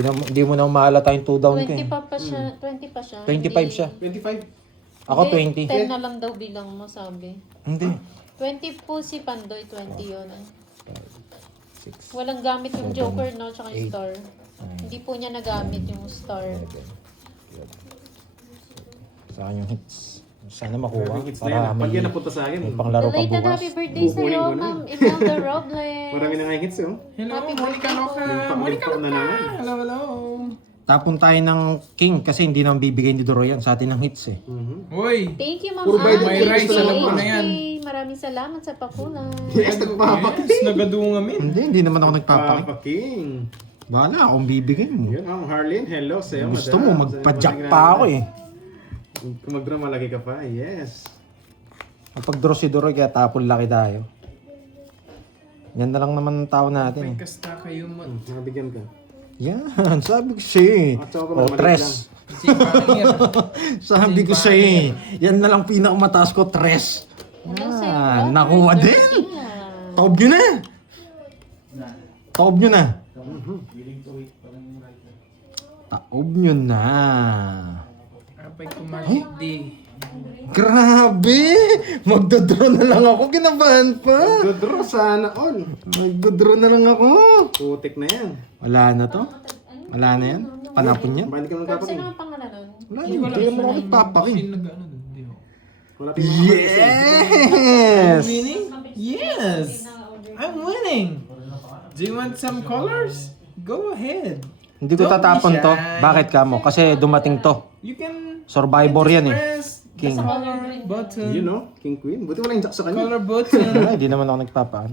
Hindi mo na umahalata yung 2 down ka 20 pa siya. 20 pa siya. 25 siya. 25. Ako 20. 10 na lang daw bilang mo, sabi. Hindi. 20 po si Pandoy, 20 yun. 6, Walang gamit yung Joker, no? Tsaka yung 8, Star. Hindi po niya nagamit yung Star. 7. Saan yung hits? Sana makuha. Hits na yan. Para Pag yan may, napunta sa akin. may panglaro pa Belated bukas. happy birthday Kukunin sa'yo, ko na. Ma'am Imelda Robles. Marami na nga yung hits eh. Hello, Happy Monica birthday Loca. po. Monica Limpo na Loca. naman. Hello, hello. Tapon tayo ng king kasi hindi naman bibigay ni Doro yan sa atin ng hits eh. Uy. Thank you, Ma'am Puro bayad may Ann. rice, Thank you, alam ko na HK. yan. Maraming salamat sa pakulay. Yes, nagpapaking. Yes, nagadungamin. Hindi naman ako nagpapaki. Papaking. Bahala akong bibigay mo. Yun, Ma'am Harleen. Hello sa'yo, Gusto madam. mo, magpa-jack pa ako eh. Kung mag-draw malaki ka pa, yes. Kapag draw si Doro, kaya tapon laki tayo. Yan na lang naman ang tao natin eh. May kasta kayo mo. Nabigyan ka. Yan, sabi ko siya eh. At saka O, maliit tres. Si Pangir. Sabi ko siya eh. Yan na lang pinakamataas ko, tres. Yan, nakuha din. Taob nyo na. Taob nyo na. Taob nyo na. Apay kumatik di. Grabe! Magdodraw na lang ako. Kinabahan pa. Mag-draw sana all. Magdodraw na lang ako. Putik na yan. Wala na to. Wala na yan. Panapon yan. Bakit ka Sino magpapaking? ang pangalan nun? Wala yun. Hindi naman ako nagpapaking. Sino nag-ano doon? Di ako. Wala tayong mga Yes! Winning? Yes! I'm winning! Do you want some colors? Go ahead. Hindi ko Don't tatapon be to. shy. Bakit ka mo? Kasi dumating to. You can Survivor yan eh. press King. the color button. You know, King Queen. Buti wala yung jack sa kanya. Color button. Wala, hindi naman ako nagpapaan.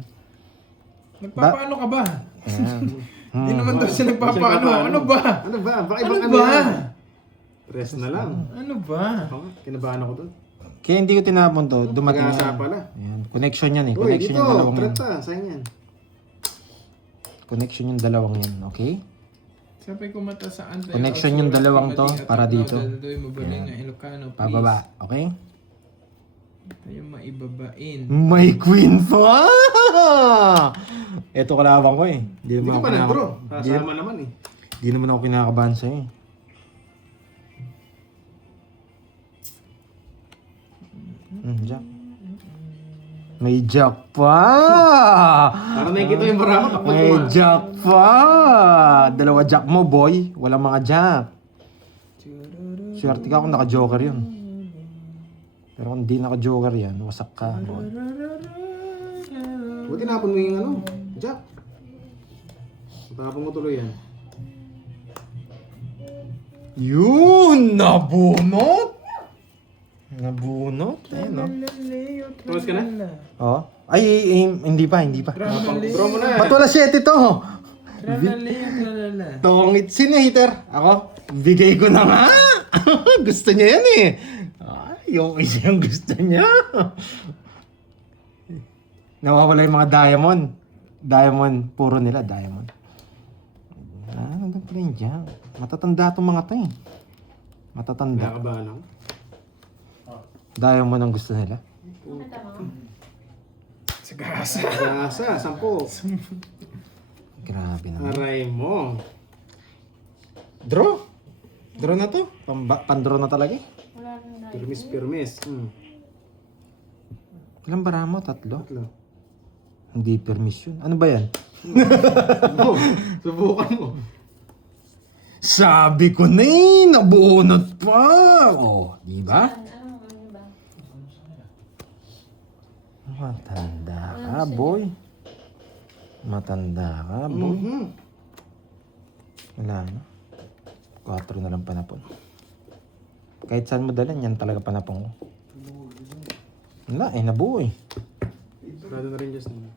Nagpapaano ka ba? Ayan. Hindi naman daw siya nagpapaano. Ano ba? Ano ba? Baka Ano ibang ba? yan? Press na lang. Ano ba? Ako nga, kinabahan ako dun. Kaya hindi ko tinapon to. Dumating Pag-asa yan. pala. Ayan. Connection yan eh. Uy, Connection dito. yung dalawang yan. Trenta. Sayang yan. Connection yung dalawang yan. Okay? Sabay ko mata sa antay. Connection yung dalawang to para dito. Mabaling na Ilocano, please. Pababa. Okay? Tayo maibabain. May queen pa! Ito kalabang ko eh. Hindi Hindi naman ka ako pa nag-draw. Hindi Kasama naman eh. hindi naman ako kinakabahan sa'yo eh. Jack. May jack pa! Para nakikita yung bara ko, takbo May ko. jack pa! Dalawa jack mo, boy. Walang mga jack. Swerte ka kung naka-joker yun. Pero kung di naka-joker yan, wasak ka. Boy. Buti napon mo yung ano, Jack. Tapon mo tuloy yan. Yun! Nabunot! Nabunot? Ayun, no? Tumas ka na? Oh. Ay, hindi pa. Draw mo na. Ba't wala 7 to? Tralala. Tongit. Sino hitter? Ako? Bigay ko na nga. Gusto niya yan eh. Ay, yung isa yung gusto niya. Nawawala yung mga diamond. Diamond, puro nila diamond. Nandun pa rin dyan. Matatanda itong mga to eh. Matatanda. Nakakabahan ako. Diamond ang gusto nila. Sagasa. Gasa, 10. Grabe naman. Aray mo. Draw? Draw na to? Pan-draw na talaga eh. Wala rin na. Permis. Ilang bara mo? 3? Tatlo. Hindi permission. Ano ba yan? Oh, subukan mo. Sabi ko na eh, nabunot pa. Oh, di ba? Ano ba? Matanda ka, boy. Matanda ka, boy. Wala na. 4 na lang panapon. Kahit saan mo dalan, yan talaga panapon ko. Wala eh, nabuo eh. Sarado na rin Justin.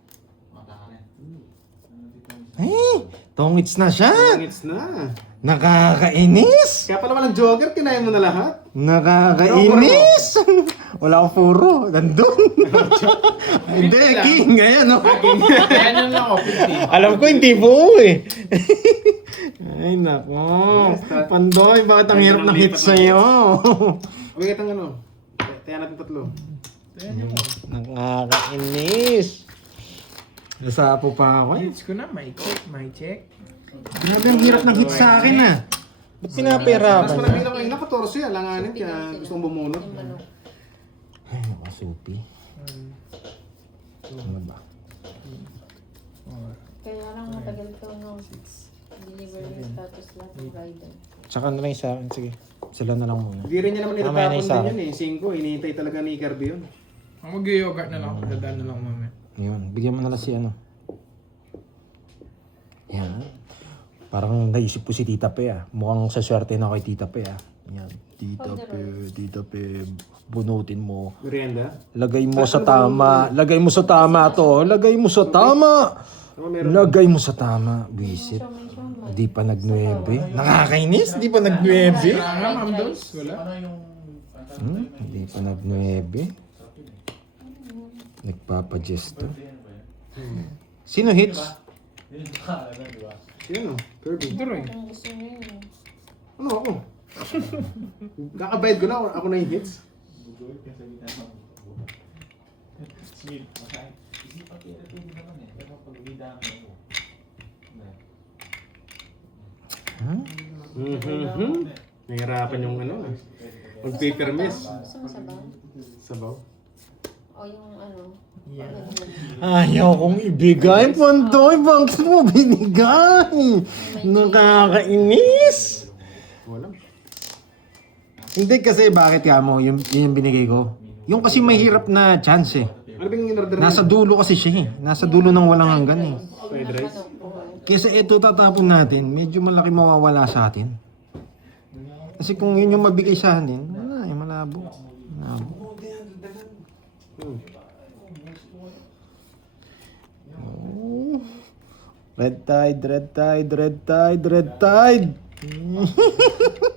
Eh, tongits na siya. It's na. Nakakainis. Kaya pala walang joker, kinain mo na lahat. Nakakainis. Wala akong puro. Nandun. Hindi, king. Ayan, no? Yan lang ako, 50. Alam ko, hindi buo eh. Ay, nako. Pandoy, bakit ang hirap ng hit sa'yo? Uwi kitang ano. Kaya natin 3. Nakakainis. Nasapo pa ako eh. Hits ko na, may check. Grabe ang hirap ng hit sa akin ah. Ba't pinapahirapan Mas niya? marami na kayo. Naka-torso yan. Langanin kaya gusto kong bumunot. Ay, nakasupi. Ano ba? Kaya lang matagal to no. Delivery status lang ng rider. Tsaka na lang sa akin. Sige. Sila na lang muna. Hindi rin niya naman Mamaya na itatapon isa. din yun eh. 5. Hinihintay talaga ni Kirby yun. Ang mag-yoga na lang ako, dadaan na lang ako mamaya. Yun. Bigyan mo na lang si ano. Yan. Parang naisip ko si Tita Pe ah. Mukhang sa swerte na kay Tita Pe ah. Yan. Tita Pe. Bunutin mo. Merienda. Lagay mo sa tama. Lagay mo sa tama to. Lagay mo sa tama. Lagay mo sa tama. Wisit. Hindi pa nag-9. Nakakainis. Hindi pa nag-9. Wala nga, Ma'am Dons. Wala. Hindi pa nag-9. Nagpapagesto. Sino hits? Sino? Kirby. Tuloy. Kung gusto nyo yun. Ano ako? Kakabayad ko na. Ako na yung hits. Huh? Nahirapan yung ano. Mag-papermiss. Gusto mo sabaw? Sabaw. O yung ano? Ayaw kong ibigay. Pandoy, bakit mo binigay? Nakakainis. Wala. Hindi kasi bakit ka mo, yun yung binigay ko. Yung kasi mahirap na chance eh. Ano ba yung in-order Nasa dulo kasi siya eh. Nasa dulo ng walang hanggan eh. Fried rice? Kesa ito tatapon natin, medyo malaki mawawala sa atin. Kasi kung yun yung mabigay sa atin, wala eh, malabo. Malabo. Oh. Red tide, red tide, red tide, red tide.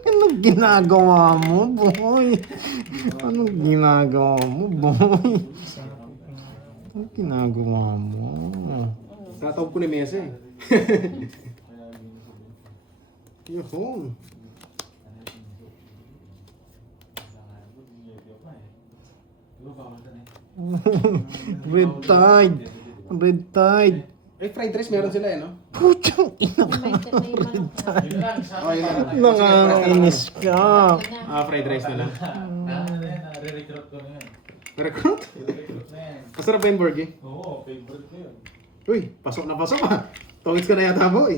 Anong ginagawa mo, boy? Anong ginagawa mo, boy? Anong ginagawa mo? Tatawag ko ni Mesa eh. Yun. Red tide. Red tide. Eh, fried rice meron sila eh, no? Puchang ina. May manok na. Oh, yun na. Nakakainis ka. Fried rice na lang. Recruit? Masarap ba yung burger? Oo, favorite ko yun. Uy, pasok na pasok ah. Tongits ka na yata, boy.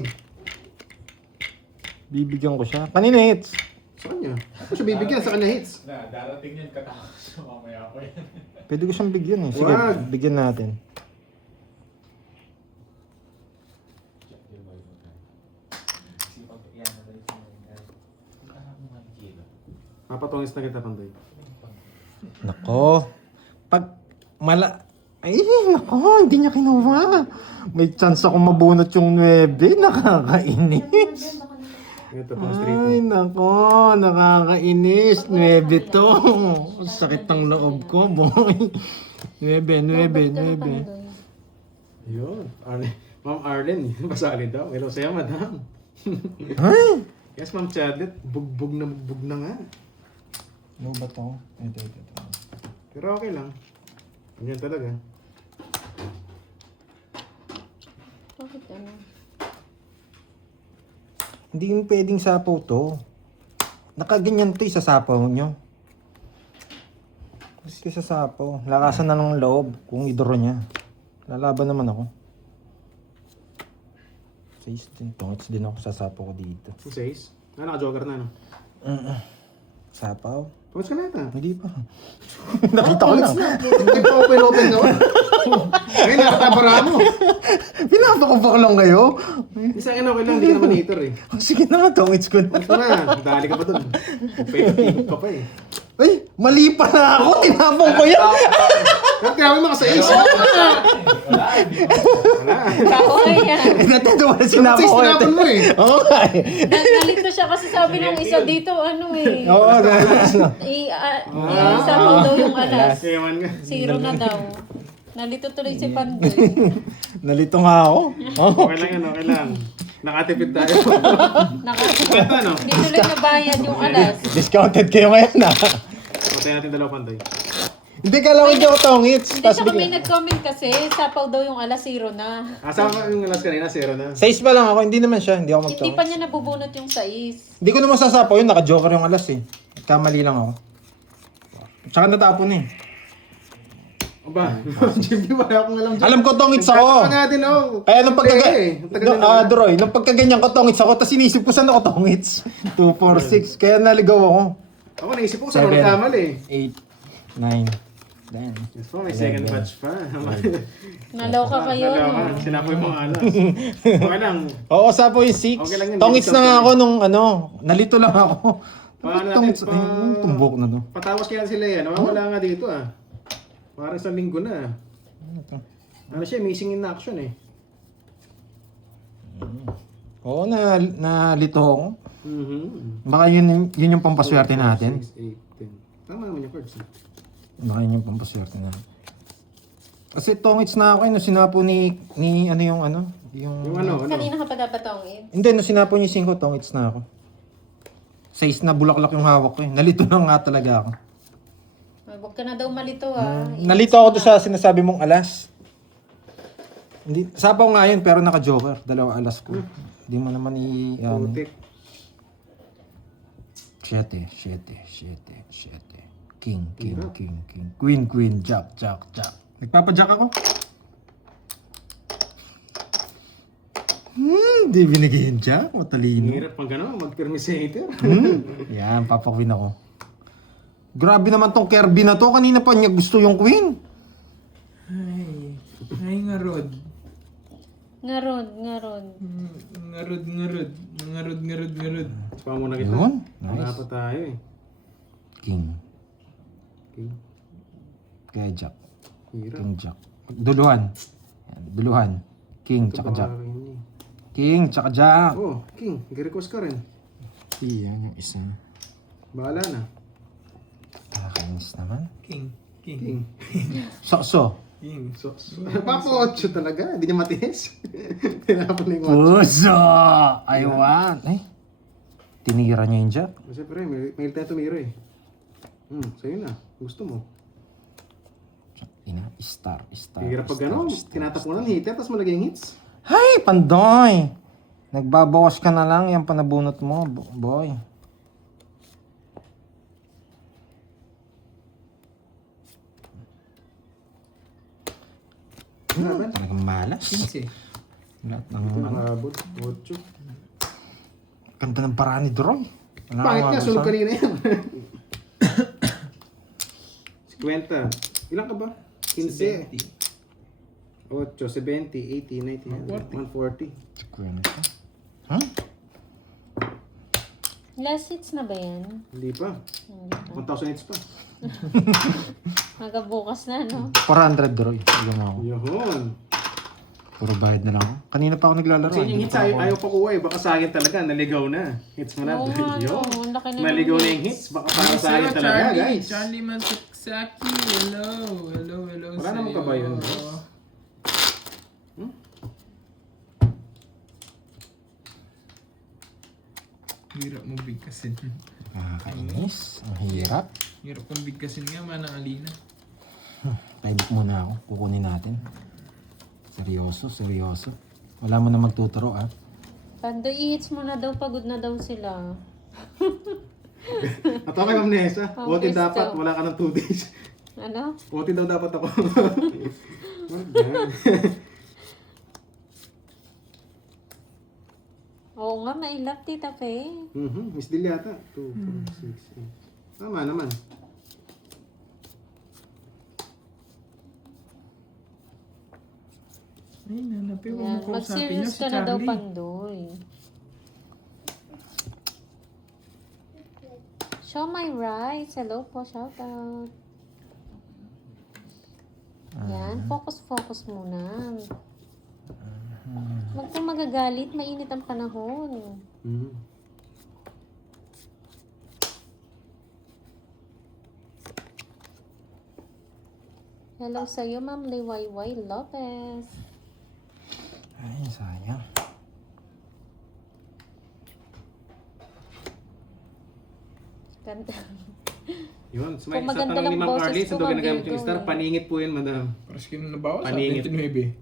Bibigyan ko siya. Kanina hits. Sa kanya. Ako siya bibigyan sa kanya hits. Na, darating yan katapos sa mamaya ko yan. Pwede ko siyang bigyan eh. Sige, Wag. bigyan natin. Papatongits na kita, Pandoy. Nako. Pag Ay, nako, hindi niya kinuha. May chance ako mabunot yung 9. Nakakainis. Ito pang straight Ay, mo. nako, nakakainis. 9 to. Sakit ng loob ko, boy. 9. Yun. Ma'am Arlen, basali daw. Hello sa'yo, madam. Ay! Yes, Ma'am Chadet. Bugbog na nga. Ano ba to? Ito. Pero okay lang. Ganyan talaga. Bakit ano? Hindi yung pwedeng sapaw to. Nakaganyan to sa sapaw nyo. Kasi sa sapaw. Lakasan na ng loob kung idoro niya. Lalaban naman ako. 6 din. Tongits din ako sa sapaw ko dito. Si Says. Naka-joker na, no? Sapaw? Tongits ka na yata. Hindi pa. Nakita ko lang. Hindi pa open ka. Ngayon, nakatabara mo. Pinapako lang kayo. Hindi sa akin okay lang, hindi ka naman hater eh. Sige na nga, tongits ko na. Ito na, dali ka pa dun. Effective ka pa eh. Ay, mali pa na ako. Tinapong ko yan. Pero grabe mga sa is. Wala. Kahoy yan. Natutuwa na sinapa Says, ko. tinapon mo eh. Oo nga eh. Nalito siya kasi sabi ng isa dito, ano eh. Oo, Isapaw daw yung alas. Kaya man nga. 0 na daw. Nalito tuloy si Pandoy. Nalito nga ako. Oh. Okay lang yan, okay lang. Nakatipid tayo. Ito ano? Hindi tuloy nabayad yung alas. Discounted kayo ngayon ah. Patay natin dalawa, Pandoy. Hindi ka lang hindi ako tongits. Hindi siya kami nag-comment kasi, sapaw daw yung alas 0 na. Asama yung alas kanina, 0 na. 6 pa lang ako, hindi naman siya. Hindi ako Hindi magtongits. pa niya nabubunot yung 6. Hindi ko naman sasapaw yun, naka-joker yung alas eh. Kamali lang ako. Tsaka natapon eh. Aba, Jimmy, wala akong alam dyan. Alam ko tongits ako. Nagtataka nga din ako. Kaya nung Doroy. nung pagkaganyan ko tongits ako, tapos inisip ko saan ako tongits. 2, 4, 6. Kaya naligaw ako. Ako naisip ko saan ako 7, nagkamali. 8, 9, 10. Yes po, may second batch pa. Naloka kayo. Naloka. No? Sinapoy mo ang alas. Okay lang. Oo, sapo yung 6. Okay lang yun, Tongits na discount nga lang ako nung nalito lang ako. Paano natin, Tongits, ayun, tumbok na to. Patawas kaya sila yan. Nawawala nga dito ah. Parang isang linggo na. Ano siya, missing in action eh. Oo, nalito ako. Mhm. Baka yun yung pampaswerte natin. 6, 8, 10. Tama naman yung cards. Baka yun yung pampaswerte natin. Kasi tongits na ako nung sinapo ni ano yung ano? Yung ano. Kanina ka pa dapat tongin. Hindi, nung sinapo niya 5, tongits na ako. 6 na bulaklak yung hawak ko eh. Nalito na nga talaga ako. Ay, huwag ka na daw malito ah. Nalito ako doon sa sinasabi mong alas. Hindi, sapaw nga yun pero naka-joker. 2 alas ko. Hindi mo naman Putik. 7. King. Queen, jack. Nagpapajack ako. Di binigay yung jack. Matalino. Hirap pang gano'n, mag-permisator. Yan, papakwin ako. Grabe naman tong Kirby na to. Kanina pa niya gusto yung queen. Ay, ngarod. Ngaron. Ngarod. Pa muna kita. Yun, Wala nice. pa tayo eh. King. Okay. Kaya jack. Hirap. King jack. Duluhan. Yan, duluhan. King, tsaka jack. King, tsaka jack. Oh, King, nag-request ka rin. Iyan yung isa. Bahala na. Nakakainis naman. King. King. Sokso. King. So, Papa-8 talaga. Hindi niya matiis. Tinapon na yung 8. Puso! I want. Ay. Tinira niya yung jack. Siyempre, may tayo tumira eh. Sa'yo na. Gusto mo. Ina, star. Hirap pag gano'n. Tinatapunan, hitter, tapos malagay yung hits. Hay, Pandoy! Nagbabawas ka na lang yung panabunot mo, boy. Talagang malas. 15. Lahat ng Ito, ano. nakabot. 8. Ganda ng paraan ni Droy. Wala Bakit akong nga? Sunog magustuhan. kanina yan. 50. Ilan ka ba? 15. 8, 70, 80, 90, 140. 50. Huh? Last hits na ba yan? Hindi pa. Hindi pa. 1,000 hits pa. Hanggang bukas na, no? 400 Droy. Bigyan mo ako. Yun. Puro bayad na lang ako. Kanina pa ako naglalaro. Kasi yung hindi hits pa ayaw, ako- ayaw pa kuha eh. Baka sa akin talaga. Naligaw na. Hits mo na. Oo nga, no. Yun. Ang laki na Naligaw ng na yung hits. Baka para sa akin talaga, guys. Charlie Mansaki. Hello. Wala naman ka ba yun? Hirap mo bigkasin. Nakakainis. Ang hirap. Hirap kong bigkasin nga, manang Alina. Pahibok muna ako. Kukunin natin. Seryoso, seryoso. Wala mo na magtuturo, ah. Pandoy, i-hits mo na daw. Pagod na daw sila. At ako kay Ma'am Nessa. Oh, Voting Cristo. dapat. Wala ka ng 2 days. Ano? Voting daw dapat ako. Yan. Oo nga, mailap, Tita Fe. Miss Dil yata. 2, 4, 6, 8. Tama naman. Ay, nanapi. Huwag mo Yan. kausapin niyo Mag-serious si ka na daw, Charlie. Pandoy. Show my rights. Hello po, shout out. Yan, focus muna. Huwag kang magagalit, mainit ang panahon. Hello sa'yo, Ma'am Liwayway Lopez. Ay, sayang. Ganda. Yun. So, may Kung isa maganda tanong ni lang Ma'am boses Carly. ko, Saan daw ginagamit yung mabigo star? eh. Paningit po yun, madam. Paras ka na nabawas sa Paningit. 29.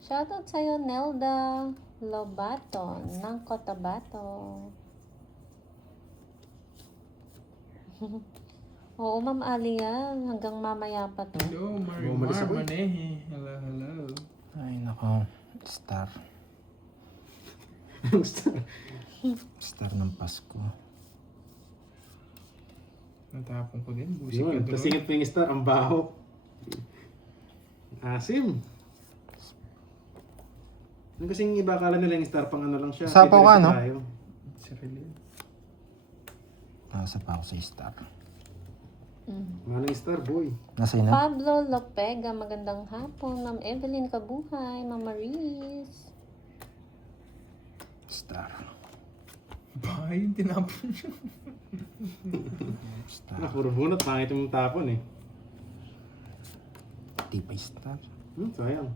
Shoutout sa'yo, Nelda Lobaton ng Cotabato. Oo, Ma'am Alia, hanggang mamaya pa to. Hello, Umalis Marimar ako eh. Manehe. Hello. Ay, nako. Star. Star ng Pasko. Natapon ko din. Busik Yun. ka Tapos doon. singit po yung star. Ang baho. Asim. Yung kasing iba akala nila yung star pang ano lang siya. Sapaw ka, no? Tayo. Si Relin. Nasa pa ako sa Star. Ano yung star, boy? Nasa ina? Pablo Lopega, magandang hapon. Ma'am Evelyn Kabuhay, Ma'am Maris. Star. Ba, yung tinapon siya. Star. Puro bunot. Pangit yung tapon eh. Tipay Star. Sayang.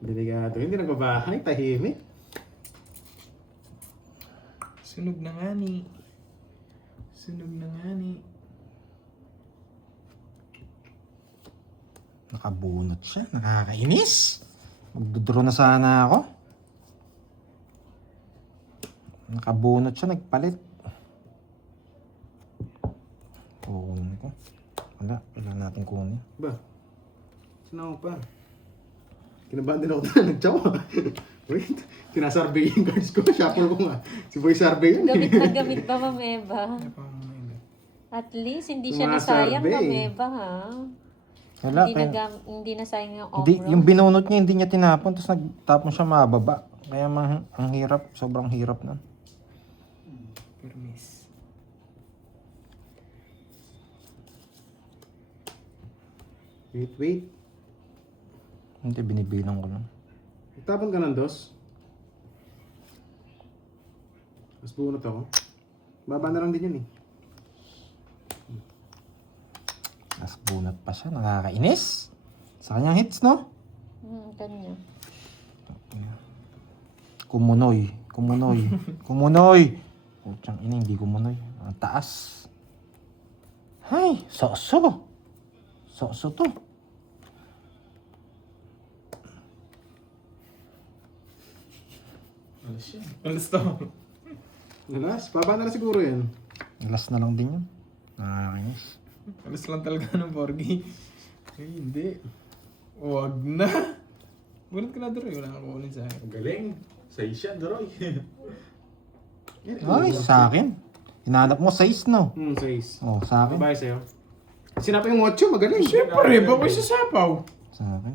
Delikado. Hindi nagbabahay. Tahimik. Sunog na nga ni. Nakabunot siya. Nakakainis. Magdodraw na sana ako. Nakabunot siya. Nagpalit. Kukunin ko. Wala. Kailangan natin kunin. Ba? Saan ako pa? Kinabahan din ako doon. Nagtsawa. Wait. Kinasarvey yung cards ko. Shuffle ko nga. Si Boy Survey yun Gamit na gamit ba, Ma'am Eva? Ano pa mo nila? At least, hindi Yung siya mga nasayang, survey. Ma'am Eva, ha? Wala. Hindi nasayang yung Hindi, okra. yung binunot niya, hindi niya tinapon. Tapos nagtapon siya mababa. Kaya ang hirap. Sobrang hirap na. Permis. Wait. Hindi, binibilang ko lang. Tapon ka ng dos. Mas bunot ako. Baba na lang din yun eh. Tapos bunot pa siya. Nakakainis. Sa kanyang hits, no? Kanya. Kumunoy. Putsang ina, hindi kumunoy. Ang taas. Ay, soso. Soso to. Alas yan. Alas to. Alas, baba na lang siguro yan. Last na lang din yun. Nakakainis. Alas lang talaga ng Porgy. Ay, hindi. Huwag na. Bunot ka na Doroy. Wala kang kukunin sa akin. Galing. Sa isya, Doroy. Ay, sa akin. Hinahanap mo size, no? 6. Oh, sa akin. Babae sa'yo. Sinapa yung 8, magaling. Siyempre, bakoy sa sapaw. Sa akin.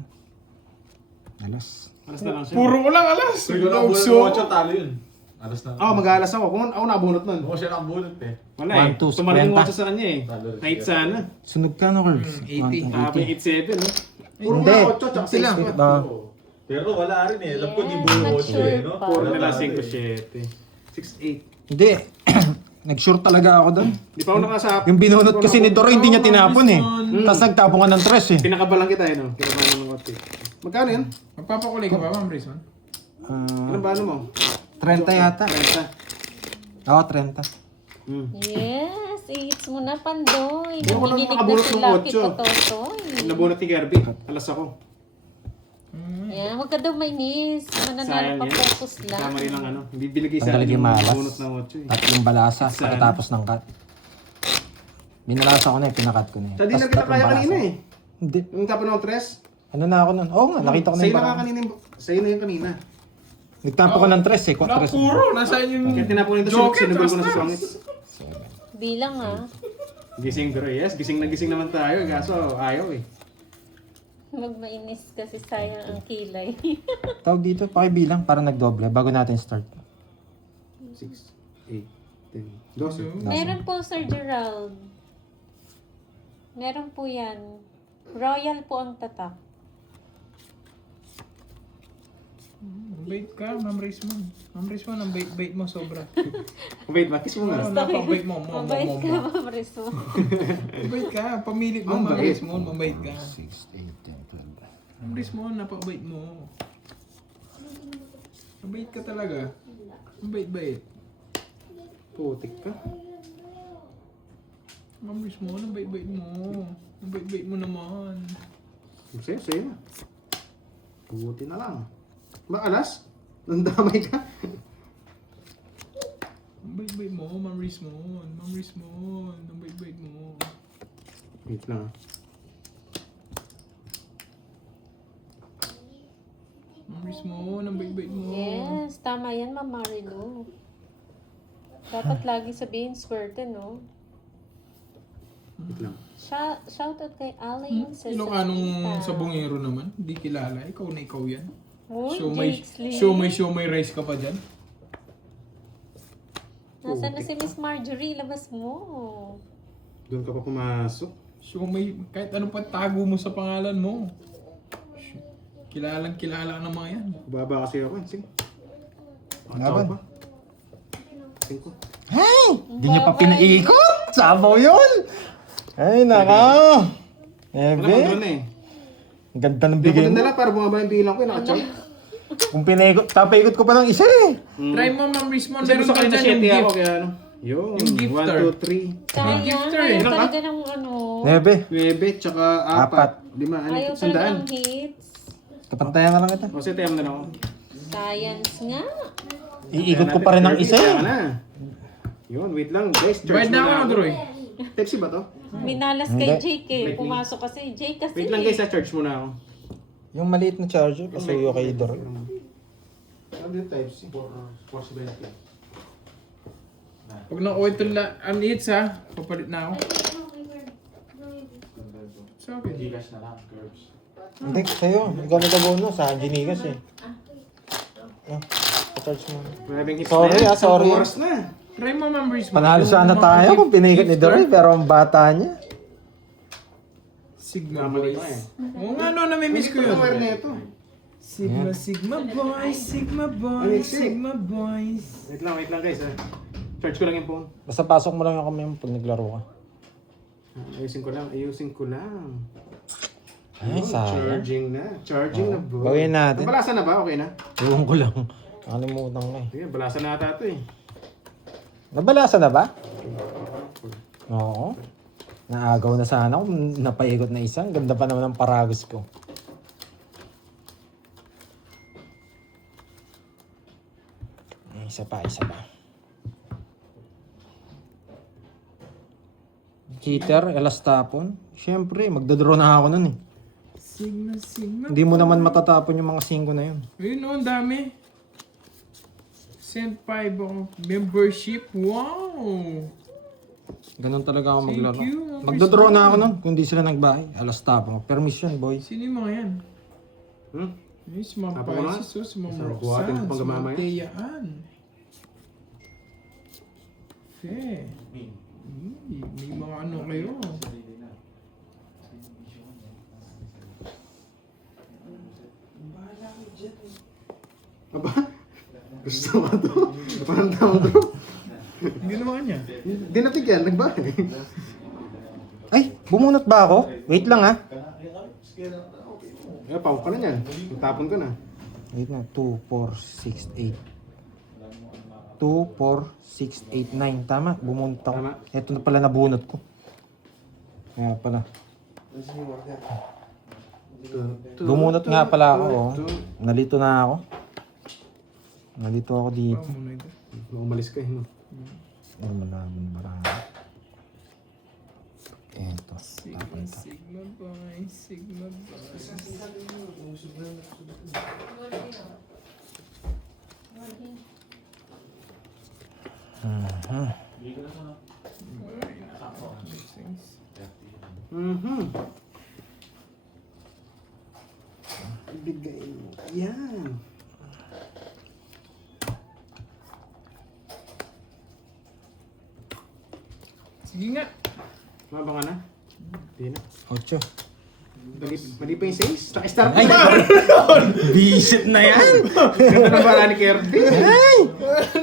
Alas. Alas na lang siya. Puro ko lang alas. Siguro ang bunot Lugso. mo 8, talo yun. Alas na. Ako, mag-aalas ako. Kung ako nabunot nun. Oo, siya nakabunot eh. Wala 1, eh. 2, Tumalang yung 50. 8 sa kanya eh. Talo. Kahit sana. Sunog ka, no, Curbs? 80. Tapos 8-7, no? Puro Hindi. nga 8, tsaka 6 Sila. pa. Ah, Oo. Pero wala rin eh. Alam ko di Yes, bunot 8 mature eh, no? pa. Puro Wala nila tayo 5-7. 6-8. hindi. Nag-sure talaga ako doon. Di pa ako nakasap. Yung binunot kasi ni Doro, hindi niya tinapon eh. Tapos nagtapon ka ng tres eh. Pinakabalang kita eh, no? Pinakabalang ng 8. Magkano yun? Magpapakulay ka ba, Ma'am Rizwan? Anong bano mo? 30 yata. 30. Oo, 30. Yes, hits mo na, Pandoy. Hindi ko lang Nakikinig na makabunot si ng Lucky otso. Tototoy. Nabunot ni Kirby. Alas ako. Ayan, huwag ka daw mainis. Sayang Mananalo ka, yan. focus lang. Kasama rin ng ano. Hindi binigay sa Tanggalin akin yung malas. bunot ng 8 eh. Tatlong balasa Saan? pagkatapos ng cut. Binalasa ko na eh, pinakat ko na eh. Sa di Tas na kita tatlong kaya balasa. kanina eh. Hindi. Yung tapon ng 3. Ano na ako nun? Oo nga, nakita ko na Sa'yo yung na nga parang. kanina. Sa'yo na yung kanina. Nagtapo ko ng tres eh. Wala, Tres. puro. Nasaan yung Kaya tinapon nito Joker, sinubol ko na sa tas- pangit. Bilang ah. Gising bro, yes. Gising naman tayo. Kaso ayaw eh. Huwag mainis kasi sayang ang kilay. Tawag dito, pakibilang para nagdoble bago natin start. 6, 8, 10, 12. Meron po, Sir Gerald. Meron po yan. Royal po ang tatak. Ang bait ka, Ma'am Rizwan. Ma'am Rizwan, ang bait mo sobra. Wait, bakit mo nga? Ano, napakabait mo. Mabait ka, Ma'am Rizwan. Mabait ka. Pamilit mo, Ang Ma'am bait. Rizwan. Mabait ka. 6, 8, 10, 12. Ma'am Rizwan, napakabait mo. Mabait ka talaga. Mabait-bait. Putik ka. Ma'am Rizwan, ang bait-bait mo. Ang bait-bait mo naman. Sa'yo na. Puti na lang. Maalas? Nandamay ka? Ang bait-bait mo, Ma'am Rizwan. Ma'am Rizwan, ang bait-bait mo. Wait lang ah. Ma'am Rizwan, ang bait-bait mo. Yes, tama yan, Ma'am Marilu. Dapat lagi sabihin swerte, no? Wait lang. Shoutout kay Alain sa Ilocanong sabongero naman. Hindi kilala. Ikaw na ikaw yan. Uy, Jake Lee. Show may rice ka pa dyan. Nasaan na si Miss Marjorie? Labas mo. Doon ka pa pumasok. Kahit ano pa tago mo sa pangalan mo. Kilalang kilala ng mga yan. Baba kasi ako. Sige. Laban. Pa. 5. Hey! Hindi niyo pa pinaikot! Sabaw yun! Ay, naka! Wala kang Ebe! drone eh. Ang ganda ng Hindi ko bigay din mo. nala para bumaba yung bilang ko. Nakachow. Kung pinaikot, tapaikot ko pa ng isa eh. Try mo, Ma'am Rizwan. Kasi Meron gusto ka kayo na dyan yung 7 ako gift. kaya ano. Yun. Yung gifter. 1, 2, 3. Sayang, gifter eh. ayaw Ilan ka? talaga ng ano. 9, tsaka 4. 5, Ayaw 6, talaga 100. ng hits. Kapantayan na lang ita. O, sige, tayam na lang ako. Science nga. Iikot ko pa rin ng isa eh. Kaya na. Yun, wait lang. Guys, charge Bayad na ako, muna ako. Droy. Pepsi ba to? Minalas kay Hindi. Jake eh. Wait, Pumasok kasi. Jake kasi. Wait lang guys, charge muna ako. Yung maliit na charger, pasuyo kay Doro. Ano yung type C? 470. Pag nakuha ito ang hits ha, papalit na ako. Sa akin. Gcash na lang, Curbs. Hindi, sa'yo. Ikaw nag-bonus sa Ginigas eh. Ah, pa-charge mo. Maraming hits Sorry, na yan. ah, sorry. Isang oras na. Try mo, Ma'am Rizwan. Panalo Yung sana mga tayo kung pinigot ni gifter. Doro pero ang bata niya. Sigma Kamali boys. pa eh. Oo nga no, namimiss ko yun. Aware na ito. Sigma boys, Sigma Ano boys, yun? Sigma boys. Wait lang guys ha. Charge ko lang yung phone. Basta pasok mo lang yung kami pag naglaro ka. Ayusin ko lang. Ay, Yun, sayang. Charging na bro. Bawin natin. Nabalasa na ba? Okay na? Iwan ko lang. Nakalimutan ko eh. Sige, balasa na ata ito eh. Nabalasa na ba? Oo. Naagaw na sana kung napaikot na isa. Ang ganda pa naman ng paragos ko. Isa pa, isa pa. Cheater, elastapon. Siyempre, magdadraw na ako nun eh. Sigma, Sigma. Hindi mo naman matatapon yung mga 5 na yun. Ayun no, ang dami. Send 5 ako. Membership. Wow! Ganun talaga ako Thank maglaro. you. Magdadraw na ako nun kung di sila nagbahay. Elastapon. Permission, boy. Sino yung mga yan? Hmm? Ay, si Ma'am Tapa ko na. Pisces, si Ma'am Isang buhatin Roxanne, pang si Ma'am gamamaya. Teyaan. Okay. May mga ano kayo. Aba? Gusto mo to? Parang tama to? Ginawa niya. Di natin yan, nagbahay. Ay, bumunot ba ako? Wait lang ha. Eh, pao ka na yan. Tapon ka na. Wait na. 2, 4, 6, 8. 2, 4, 6, 8, 9. Tama, bumunot ako. Tama. Ito na pala nabunot ko. Kaya pala. Bumunot nga pala ako. Oh. Nalito na ako. Nalito ako dito. Muna ito. Umalis ka, no? Normal naman marami. Eto. Sigma, Tapon to. Sigma boy, Sigma boy. Mhm. Ibigay mo. Yan. Sige nga. Mabanga na? Di na. 8. Mali pa yung 6? Naka-start Ay! pa! Visit na yan! Ganda na ba ni Kirby? Ay!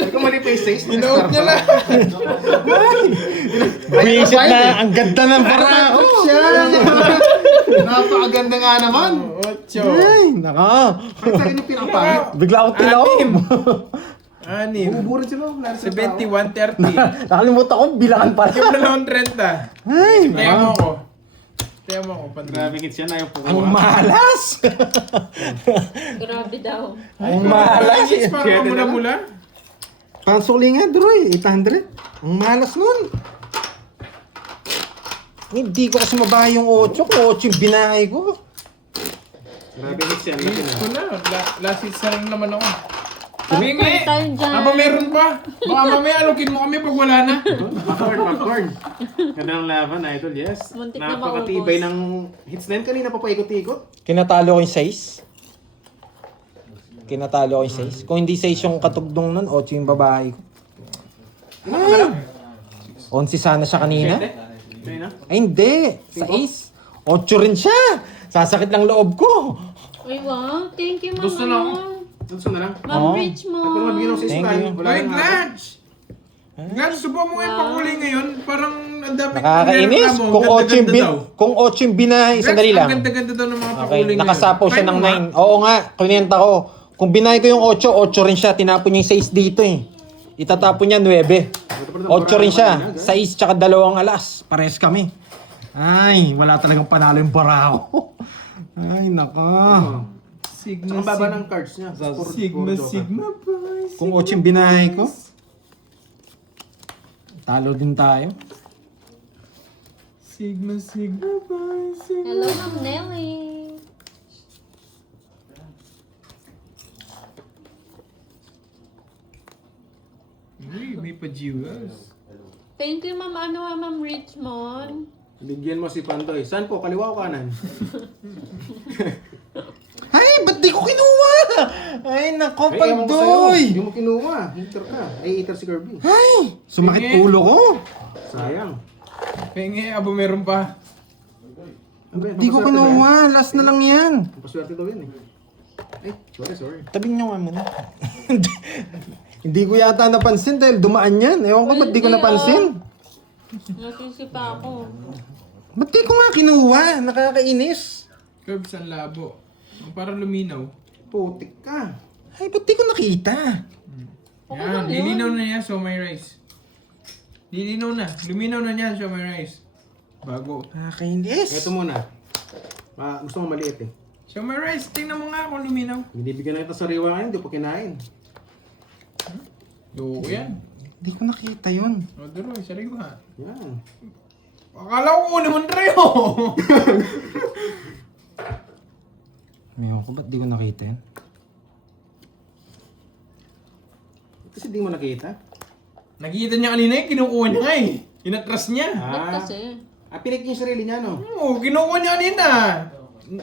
Kung mali pa yung 6, Inoot niya lang. Visit na! Ang ganda ng para! Napakaganda nga naman! Ocho. Ay! Naka! Ay, sa akin yung pinakapangit. Bigla ako tilaw! Anim. Bumuburin sila. Wala sa 71, 30. Nakalimutan ko, bilangan pala. Yung dalawang 30. Ay! Kaya mo ko. Kaya mo ko. Grabe hits yan. Ayaw po. Ang malas! Grabe daw. Ang malas! Ay, parang mula-mula. Pansuli nga, Droy. 800. Ang malas nun. Hindi ko kasi mabahay yung 8. Kung 8 yung binahay ko. Grabe hits yan. Ito na. Last hits na lang naman ako. Sabi tayo dyan. Aba meron pa. Baka mamaya alukin mo kami pag wala na. Popcorn. Ganda ng laban, idol. Yes. Muntik na Napakatibay maubos. ng hits na yun. Kanina pa paikot-ikot. Kinatalo ko yung 6. Kinatalo ko yung 6. Kung hindi 6 yung katugdong nun, 8 yung babae ko. Ay! 11 sana siya kanina. Kanina? Ay, hindi. Sa ace. 8 rin siya. Sasakit lang loob ko. Uy, wow. Thank you, Mama. Gusto na ako. Gusto na lang. Oo. Ma'am Pero Richmond. mabigyan ng 6 Thank tayo. you. Wala Ay, nang hapon. Glad! Glad, subukan mo yung pakuli ngayon. Parang ang dami Nakakainis. Kung 8 yung, kung 8 yung binahay, sandali lang. Ang ganda-ganda daw ng mga Okay, pakuli ngayon. nakasapaw siya Try ng mo nga. 9. Oo nga, kunenta ko. Kung binahay ko yung 8, 8 rin siya. Tinapon niya yung 6 dito eh. Itatapon niya 9. 8 rin siya. 6 tsaka 2 alas. Pares kami. Ay, wala talagang panalo yung barako. Ay, naka. Sigma, Ang baba ng cards niya. Sigma, Sigma boy. Kung 8 yung binahay ko, talo din tayo. Sigma, Sigma boy. Sigma. Hello, Ma'am Nelly. Uy, may pa-jewels. Thank you, Ma'am Richmond. Bigyan mo si Pantoy. Saan po? Kaliwa o kanan? Ay, ba't di ko kinuha? Ay, nako, Ay, ewan ko sa'yo. Pandoy! Hindi mo kinuha. Hitter ka. Ay, hitter si Kirby. Ay, sumakit Sige. ulo ko. Sayang. Pengi, abo meron pa. Di ko kinuha. Last na lang yan. Paswerte daw yun eh. Ay, sorry. Tabi niyo nga muna. Hindi ko yata napansin dahil dumaan yan. Ewan ko, ba't di ko Hindi, napansin? Nasisi pa ako. Ba't di ko nga kinuha? Nakakainis. Curbs ang labo. Parang luminaw. Putik ka. Ay, ba't di ko nakita? Yan, lilinaw na niya, so may rice. Lilinaw na. Luminaw na niya, so may rice. Bago. Nakakainis. Ito muna. Gusto mo maliit eh. Siomai rice, tingnan mo nga kung luminaw. Binibigyan na ito sa riwa ngayon, di pa kinain. Loko yan. Hindi ko nakita yun. O, Duroy, sariwa. Yan. Akala ko naman Reo. Ngayon ko, ba't di ko nakita yun? Kasi di mo nakita. Nakita niya kanina eh, kinukuha niya nga eh. Inatras niya. Ba't kasi? Pinik niya yung sarili niya, no? Oo, kinukuha niya kanina.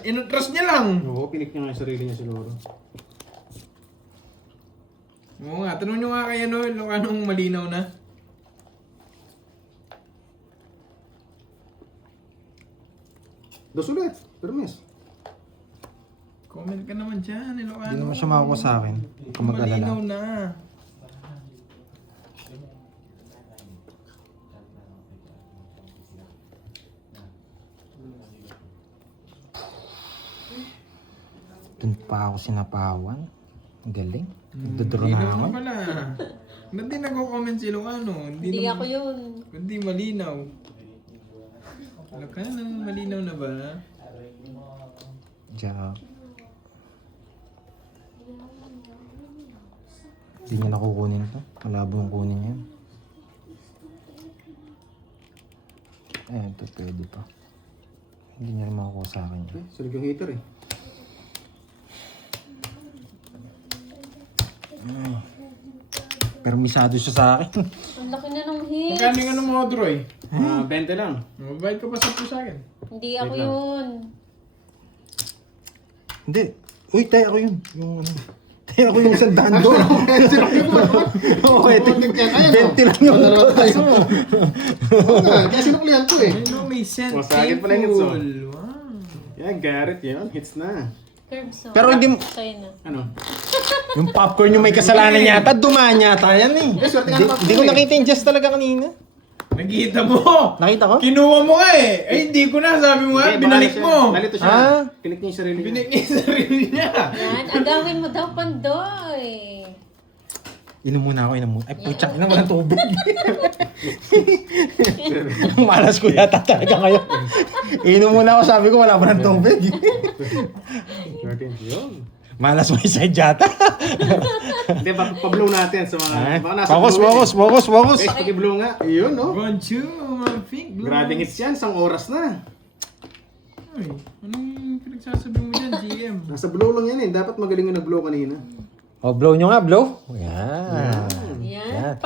Inatras niya lang. Oo, pinik niya nga yung sarili niya siguro. Oo nga, tanong nyo nga kay ano, anong malinaw na. Dos ulit. Permis. Comment ka naman dyan, Ilocano. Hindi naman siya makakuha sa akin. Kung mag-alala. Malinaw na. Doon pa ako sinapawan. Ang galing. Nagdodoro na Malinaw ako. na pala. Ba't di nagko-comment si Ilocano? Hindi naman- ako yun. Hindi malinaw. Ilocano, malinaw na ba? Diyan. Hindi niya nakukunin to. Malabo yung kunin yan. Ito pwede pa. Hindi niya rin makukuha sa akin yan. Sunog yung heater eh. Permisado siya sa akin. Ang laki na ng hits. Magkano yung ano mo, Droy? 20 lang. Mabait ka pa sa sa akin. Hindi ako yun. Hindi. Uy, tayo ako yun. Yung ano. Tayo ako yung isang daan doon. Oo, ito. 20 lang yung Dalawa tayo. Oo nga, kaya sinuklihan ko eh. Ay no, may scent. Masakit pala yung hits, oh. Wow. Yan, Garrett yun. Hits na. Curbs, oh. Pero hindi- Sa'yo na. Ano? Yung popcorn yung may kasalanan yata. Dumaan yata yan eh. swerte nga ng popcorn Hindi ko eh. nakita yung Jess talaga kanina. Nakita mo! Nakita ko? Kinuha mo nga eh! Ay, hindi ko na. Sabi mo nga, Hindi, binalik baka mo. Nalito siya. Ah. Pinik niya yung sarili niya. Binik niya yung sarili niya. Yan, agawin mo daw, Pandoy. Inom muna ako, inom muna. Ay, putsak, inom mo ng tubig. Malas ko yata talaga ngayon. Inom muna ako, sabi ko wala pa ng tubig. Yun. Malas mo yung side yata. Hindi, baka pa-blow natin sa mga... Baka nasa Focus, blow focus, focus, focus. Eh, pag-blow nga. Yun, no? Bonjour, my pink blood. Grabing hits yan, isang oras na. Ay, anong pinagsasabi mo dyan, GM? Nasa blow lang yan eh. Dapat magaling yung nag-blow kanina. Oh, blow nyo nga, blow. Yan. Yan.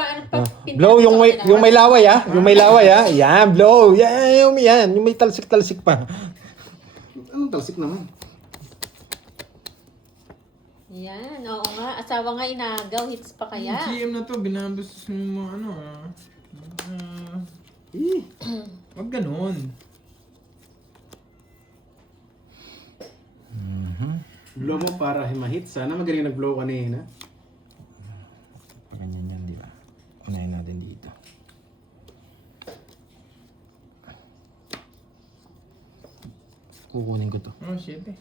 Blow yung may laway ah. Yung may laway ah. Yan, blow. Yan. Yung may talsik-talsik pa. Anong talsik naman? Yan, oo nga. Asawa nga inagaw, hits pa kaya. GM na to, binabas mo mga ano ah. Eh, Wag ganun. blow mo para ma-hit. Sana magaling nag-blow kanina. Ganyan yan, di ba? Unahin natin dito. Kukunin ko to. Oh, shit eh.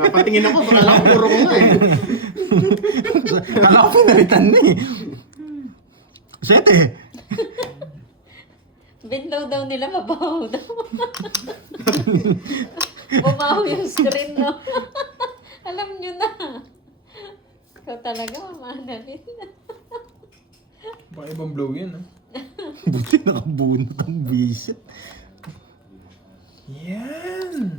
Papatingin ako, baka lang puro ko nga eh. Kala ko pinalitan na eh. Sete. Binlow daw nila, mabaho daw. Bumaho yung screen, no? Alam nyo na. Ikaw talaga, mamahalin. Baka ibang blow yan ah. Buti nakabunot ang visit. Yan!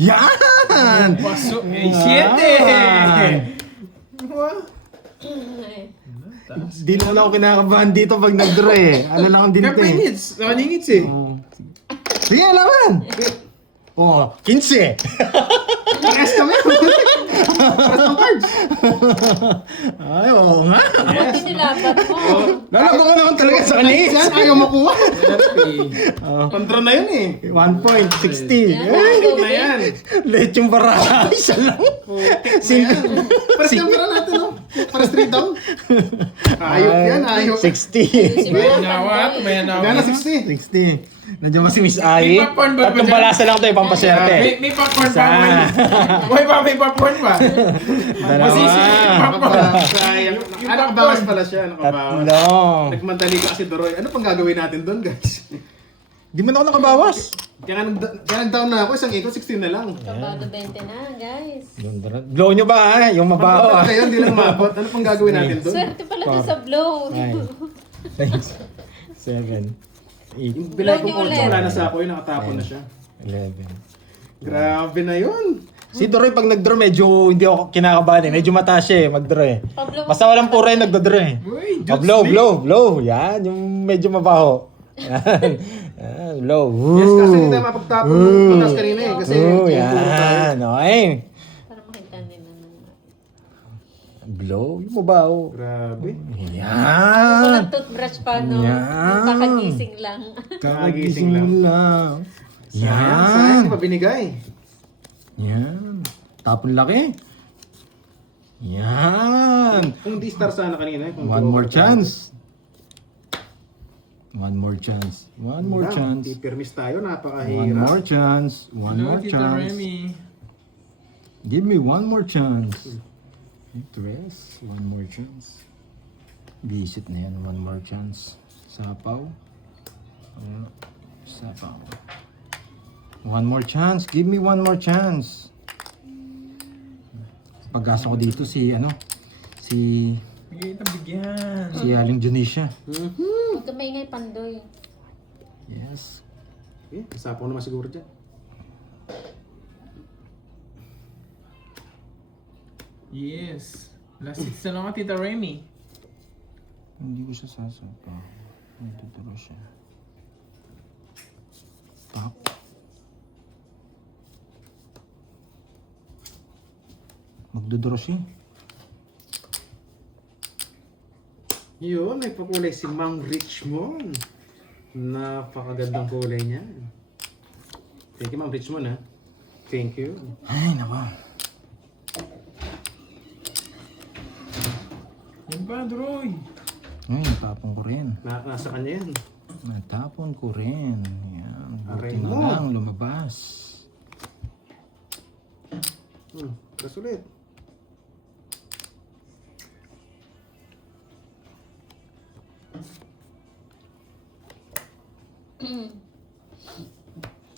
Yan! Pasok! Eh, shit eh! Wow. Di naman ako kinakabahan dito pag nag-draw eh. Ano lang ang Kaya dito pa eh. hits! Nangingits eh! Sige, alaman! Oh, 15! Pares kami. Pares ng cards. Ay, oo nga. Buti nilaban mo. Lalaban ko naman talaga sa kanina. Yan, ayaw makuha. Happy! Kontra na yun eh. 1 point, 60. Yan, Kontra na yan. Lechong baraha. Isa lang. Pares kami na natin, no? Pares 3 down. Ayok yan, ayok. 60. May nawa! May nawa! Gana 60. 60. Nandiyan ba si Miss Ai? May popcorn ba Tatlong dyan? balasa lang ito, pampaswerte. May popcorn pa! Isa. Boy pa, may popcorn pa! Masisi! Dalawa. Popcorn! Sayang. Nakabawas pala siya, nakabawas. Tatlo. Nagmadali ka kasi Doroy. Ano pang gagawin natin doon, guys? Di man ako nakabawas. Kaya nag-down na ako, isang ikot, 16 na lang. Kabado 20 na, guys. Blow nyo ba ha? Yung mabaho Pagpapag ha? kayo, hindi lang mabot. Ano pang gagawin natin doon? Swerte pala to sa blow. 9, 7, 8, Yung bilay kong Blow niyo 8, wala ulit. na sa ako yun, nakatapon na siya. 11. Grabe na yun. Si Doroy pag nag-draw medyo hindi ako kinakabahan eh. Medyo mataas siya eh mag-draw eh. Pablo, Basta walang pura yung nagdodraw eh. Uy, Blow. Yan, yung medyo mabaho. Yan. Yan, blow. Yes, kasi hindi tayo mapagtapon. Mataas kanina eh. Kasi Oo, yung puro tayo. yan. Okay. para makita nila naman. Blow, yung mabaho. Grabe. Yan. Walang toothbrush pa, no? Yan. Yung kakagising lang. Kakagising mo lang. Sayang, Yan. di ba binigay? Yan. Tapon laki. Yan. Kung di star sana kanina. One more chance. One more chance. One more chance. Tipirmis tayo, One napakahirap. more chance. One Hello, more Tita chance. Remy. Give me one more chance. Tres. One more chance. Visit na yan. One more chance. Sapaw. Sapaw. One more chance. Give me one more chance. Pag-asa ko dito si Bigay na bigyan. si Aling Janisha. Huwag ka maingay, Pandoy. Yes. Eh, sapaw naman siguro dyan. Yes. Last hits na lang ako, Tita Remy. Hindi ko siya sasapaw. Nagtuturo siya. Top. Magduduro siya. Yun, may pakulay si Mang Richmond. Napakagandang kulay niya. Thank you, Mang Richmond, ha? Thank you. Ay, nako. Yan ba, Droy? Ay, natapon ko rin. Nasa kanya yan. Natapon ko rin. Yan. Buti Aray na mo. lang lumabas. Kasulit.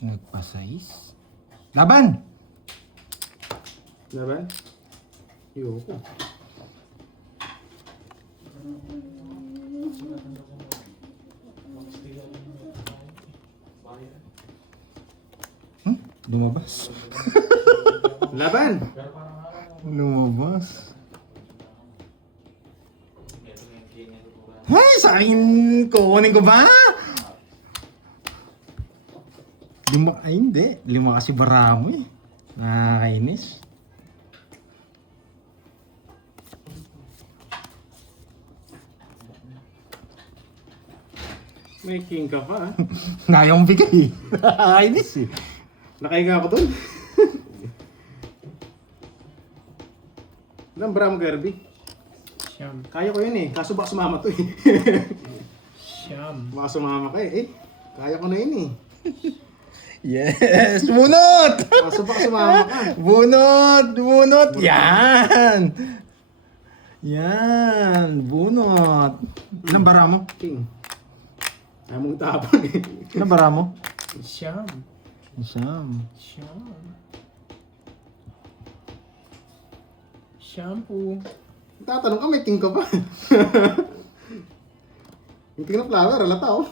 Nagpasais. Laban! Laban? Yoko. Lumabas. Laban! Lumabas. Ay, sa akin, kukunin ko ba? Ay, hindi. Lima kasi bara mo eh. Nakakainis. May king ka pa, ha? Ngayong bigay. Nakakainis eh. Nakahiga ako dun. Ilang bra mo, Kirby? Siyam. Kaya ko yun eh. Kaso baka sumama to eh. Siyam. Baka sumama ka eh. Kaya ko na yun eh. Yes! Bunot! Kaso baka sumama ka. Bunot! Bunot! Yan! Yan! Bunot! Ilang bara mo? King. Ayaw mong tapon eh. Ilang bara mo? Siyam. Isang. Siyam. Shampoo. Tatanong ka, may king ka pa. Yung king na flower, alata oh.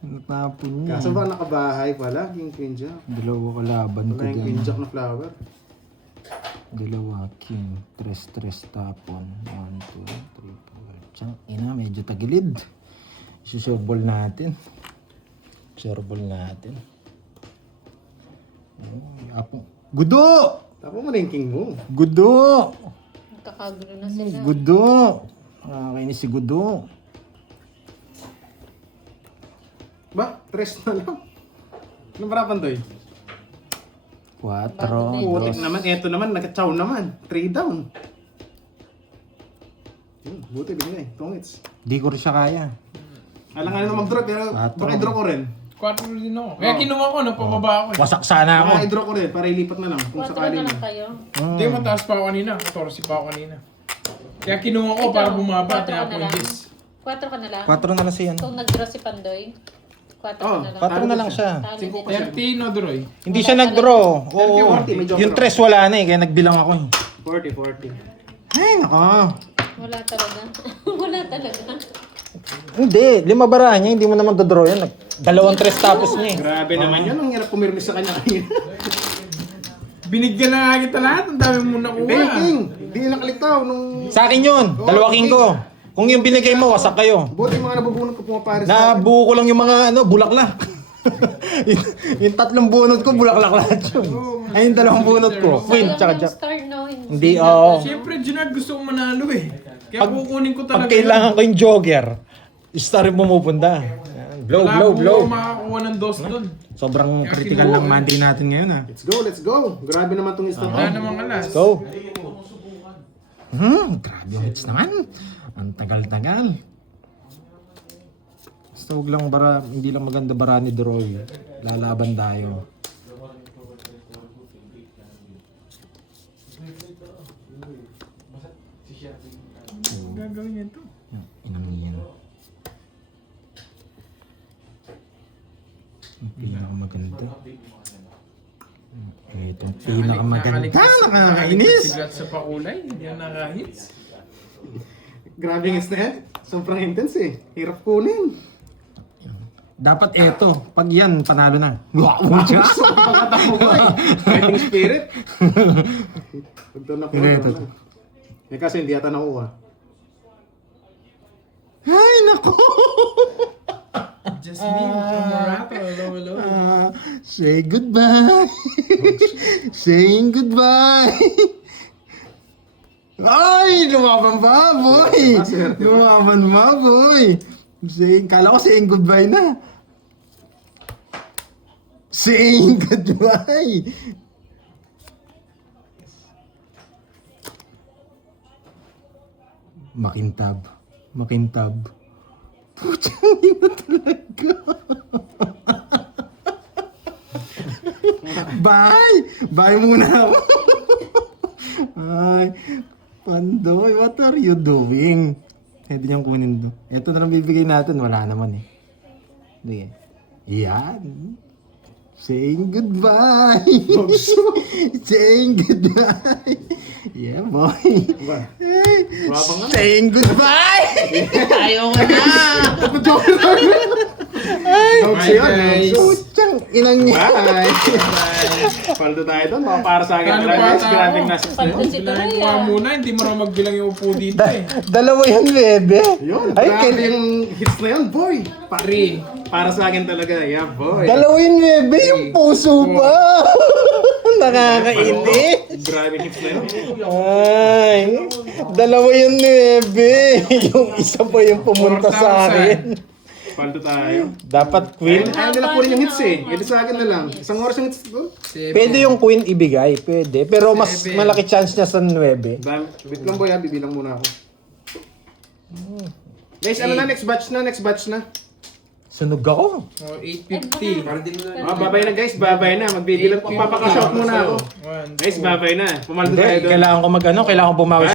Natapon niya. Kaso ba nakabahay pala, king queen jack. Dalawa kalaban ko Wala yung queen dyan. jack na flower. Dalawa, king. Tres tapon. 1, 2, 3, 4. Tiyang ina, medyo tagilid. Isusurbol natin. Surbol natin. Apo. Gudo! Tapos mo na yung king mo. Gudo! Nagkakagulo na sila. Gudo! Nakakainis si Gudo. Ba? 3 na lang. Anong barapan to eh? 4. Putik naman. Eto naman, nag-chow naman. 3 down. Buti binigay. Tongits. Di ko rin siya kaya. Alangan na mag-draw pero Quatro. baka i-draw ko rin. 4 din ako. Kaya kinuha ko, napababa ako eh. Wasak sana ako. Baka i-draw ko rin para ilipat na lang kung 4 sakali na na. lang kayo. Hindi, mataas pa ako kanina. 14 pa ako kanina. Kaya kinuha ko para bumaba. 4 Kaya ka na lang. points. 4 ka na lang. 4 na lang siya. So, nag-draw si Pandoy. 4 Oh, na lang. 4 na lang siya. Talo Cinco din. pa siya. 30 no, Droy. Hindi siya nag-draw. Oo. 40, may joke Yung draw. 3 wala na eh, kaya nagbilang ako eh. 40. Ay, nako. Wala talaga. Wala talaga. Hindi, 5 bara niya, hindi mo naman dodraw yan. 2 3 tapos niya eh. Grabe naman yan. Ang hirap pumirmi sa kanya kanina. Binigyan na nga kita lahat. Ang dami mo nakuha. Banking! Hindi nakalitaw nung... Sa akin yun, 2 king ko. Kung yung binigay mo, wasak kayo. Buti yung mga nabubunot ko pumapares sa akin. Nabuo ko lang yung mga bulaklak. yung 3 bunot ko, bulaklak lahat yun. Ay, yung 2 bunot ko. Queen, Sayang tsaka yung jack. star, no? Hindi, oo. Siyempre, Junard, gusto kong manalo eh. Kaya kukunin ko Pag talaga kailangan ko yung jogger, star yung pumupunta. Yan. Blow, Wala blow, po blow. ako makakuha ng dos doon. Sobrang critical lang Monday natin ngayon ha. Let's go! Grabe naman tong isang Wala namang alas. Go! Grabe yung hits naman. Ang tagal-tagal. Basta huwag lang hindi lang maganda bara ni Droy. Lalaban tayo. Gagawin yan to. Inang yan. Ang pinakamaganda. Itong pinakamaganda. Nakakainis! Sigat sa pakulay. Hindi yan nakahits. Grabe yung hits na yan. Sobrang intense eh. Hirap kunin. Dapat eto. Pag yan, panalo na. Wow! Pagkatamo ko eh. Fighting spirit. Ito na po. Ito. Eh kasi hindi ata nakuha. Ay, naku! Jasmine, Camorato, hello. Say goodbye. Saying goodbye. Ay, lumaban pa, boy. Lumaban pa, boy. Kala ko saying goodbye na. Saying goodbye. Makintab. Putsang ina talaga. Bye muna ako. Ay, Pandoy, what are you doing? Pwede niyang kunin to. Ito na lang bibigay natin, wala naman eh. Sige. Yan. Saying goodbye. Saying goodbye. Yeah, boy. Hey, saying goodbye. Ayaw ko na. Dogs yun. guys. Putsang inang niya. Bye! Paldo tayo doon. Baka para sa akin. Kano Grabe, pa guys. tao? Grabing nasa na Paldo yun. si Bilangin Troy, ko nga ah. muna, hindi mo naman magbilang yung upo dito eh. Dalawa yan, bebe. Yun. Ay, Grabe yung hits na yun, boy. Three. Para sa akin talaga. Yeah, boy. Dalawa yun, bebe. Yung puso pa. Nakakainit. Grabe hits na yun. Ay, dalawa yun, bebe. Yung isa pa yung pumunta sa 4,000. akin. Paldo tayo. Dapat queen. Ayaw nila kunin yung hits eh. Edi sa akin na lang. Isang oras yung hits doon. Pwede yung queen ibigay, pwede. Pero mas malaki chance niya sa 9. Wait lang boy ha. Bibilang muna ako. Guys, ano na? Next batch na. Sunog ako. Oh, 850. Babay na guys. Babay na. Magbibilang. Papakashout muna ako. Guys, babay na. Pumaldo tayo Hindi, doon. kailangan ko kailangan ko bumawi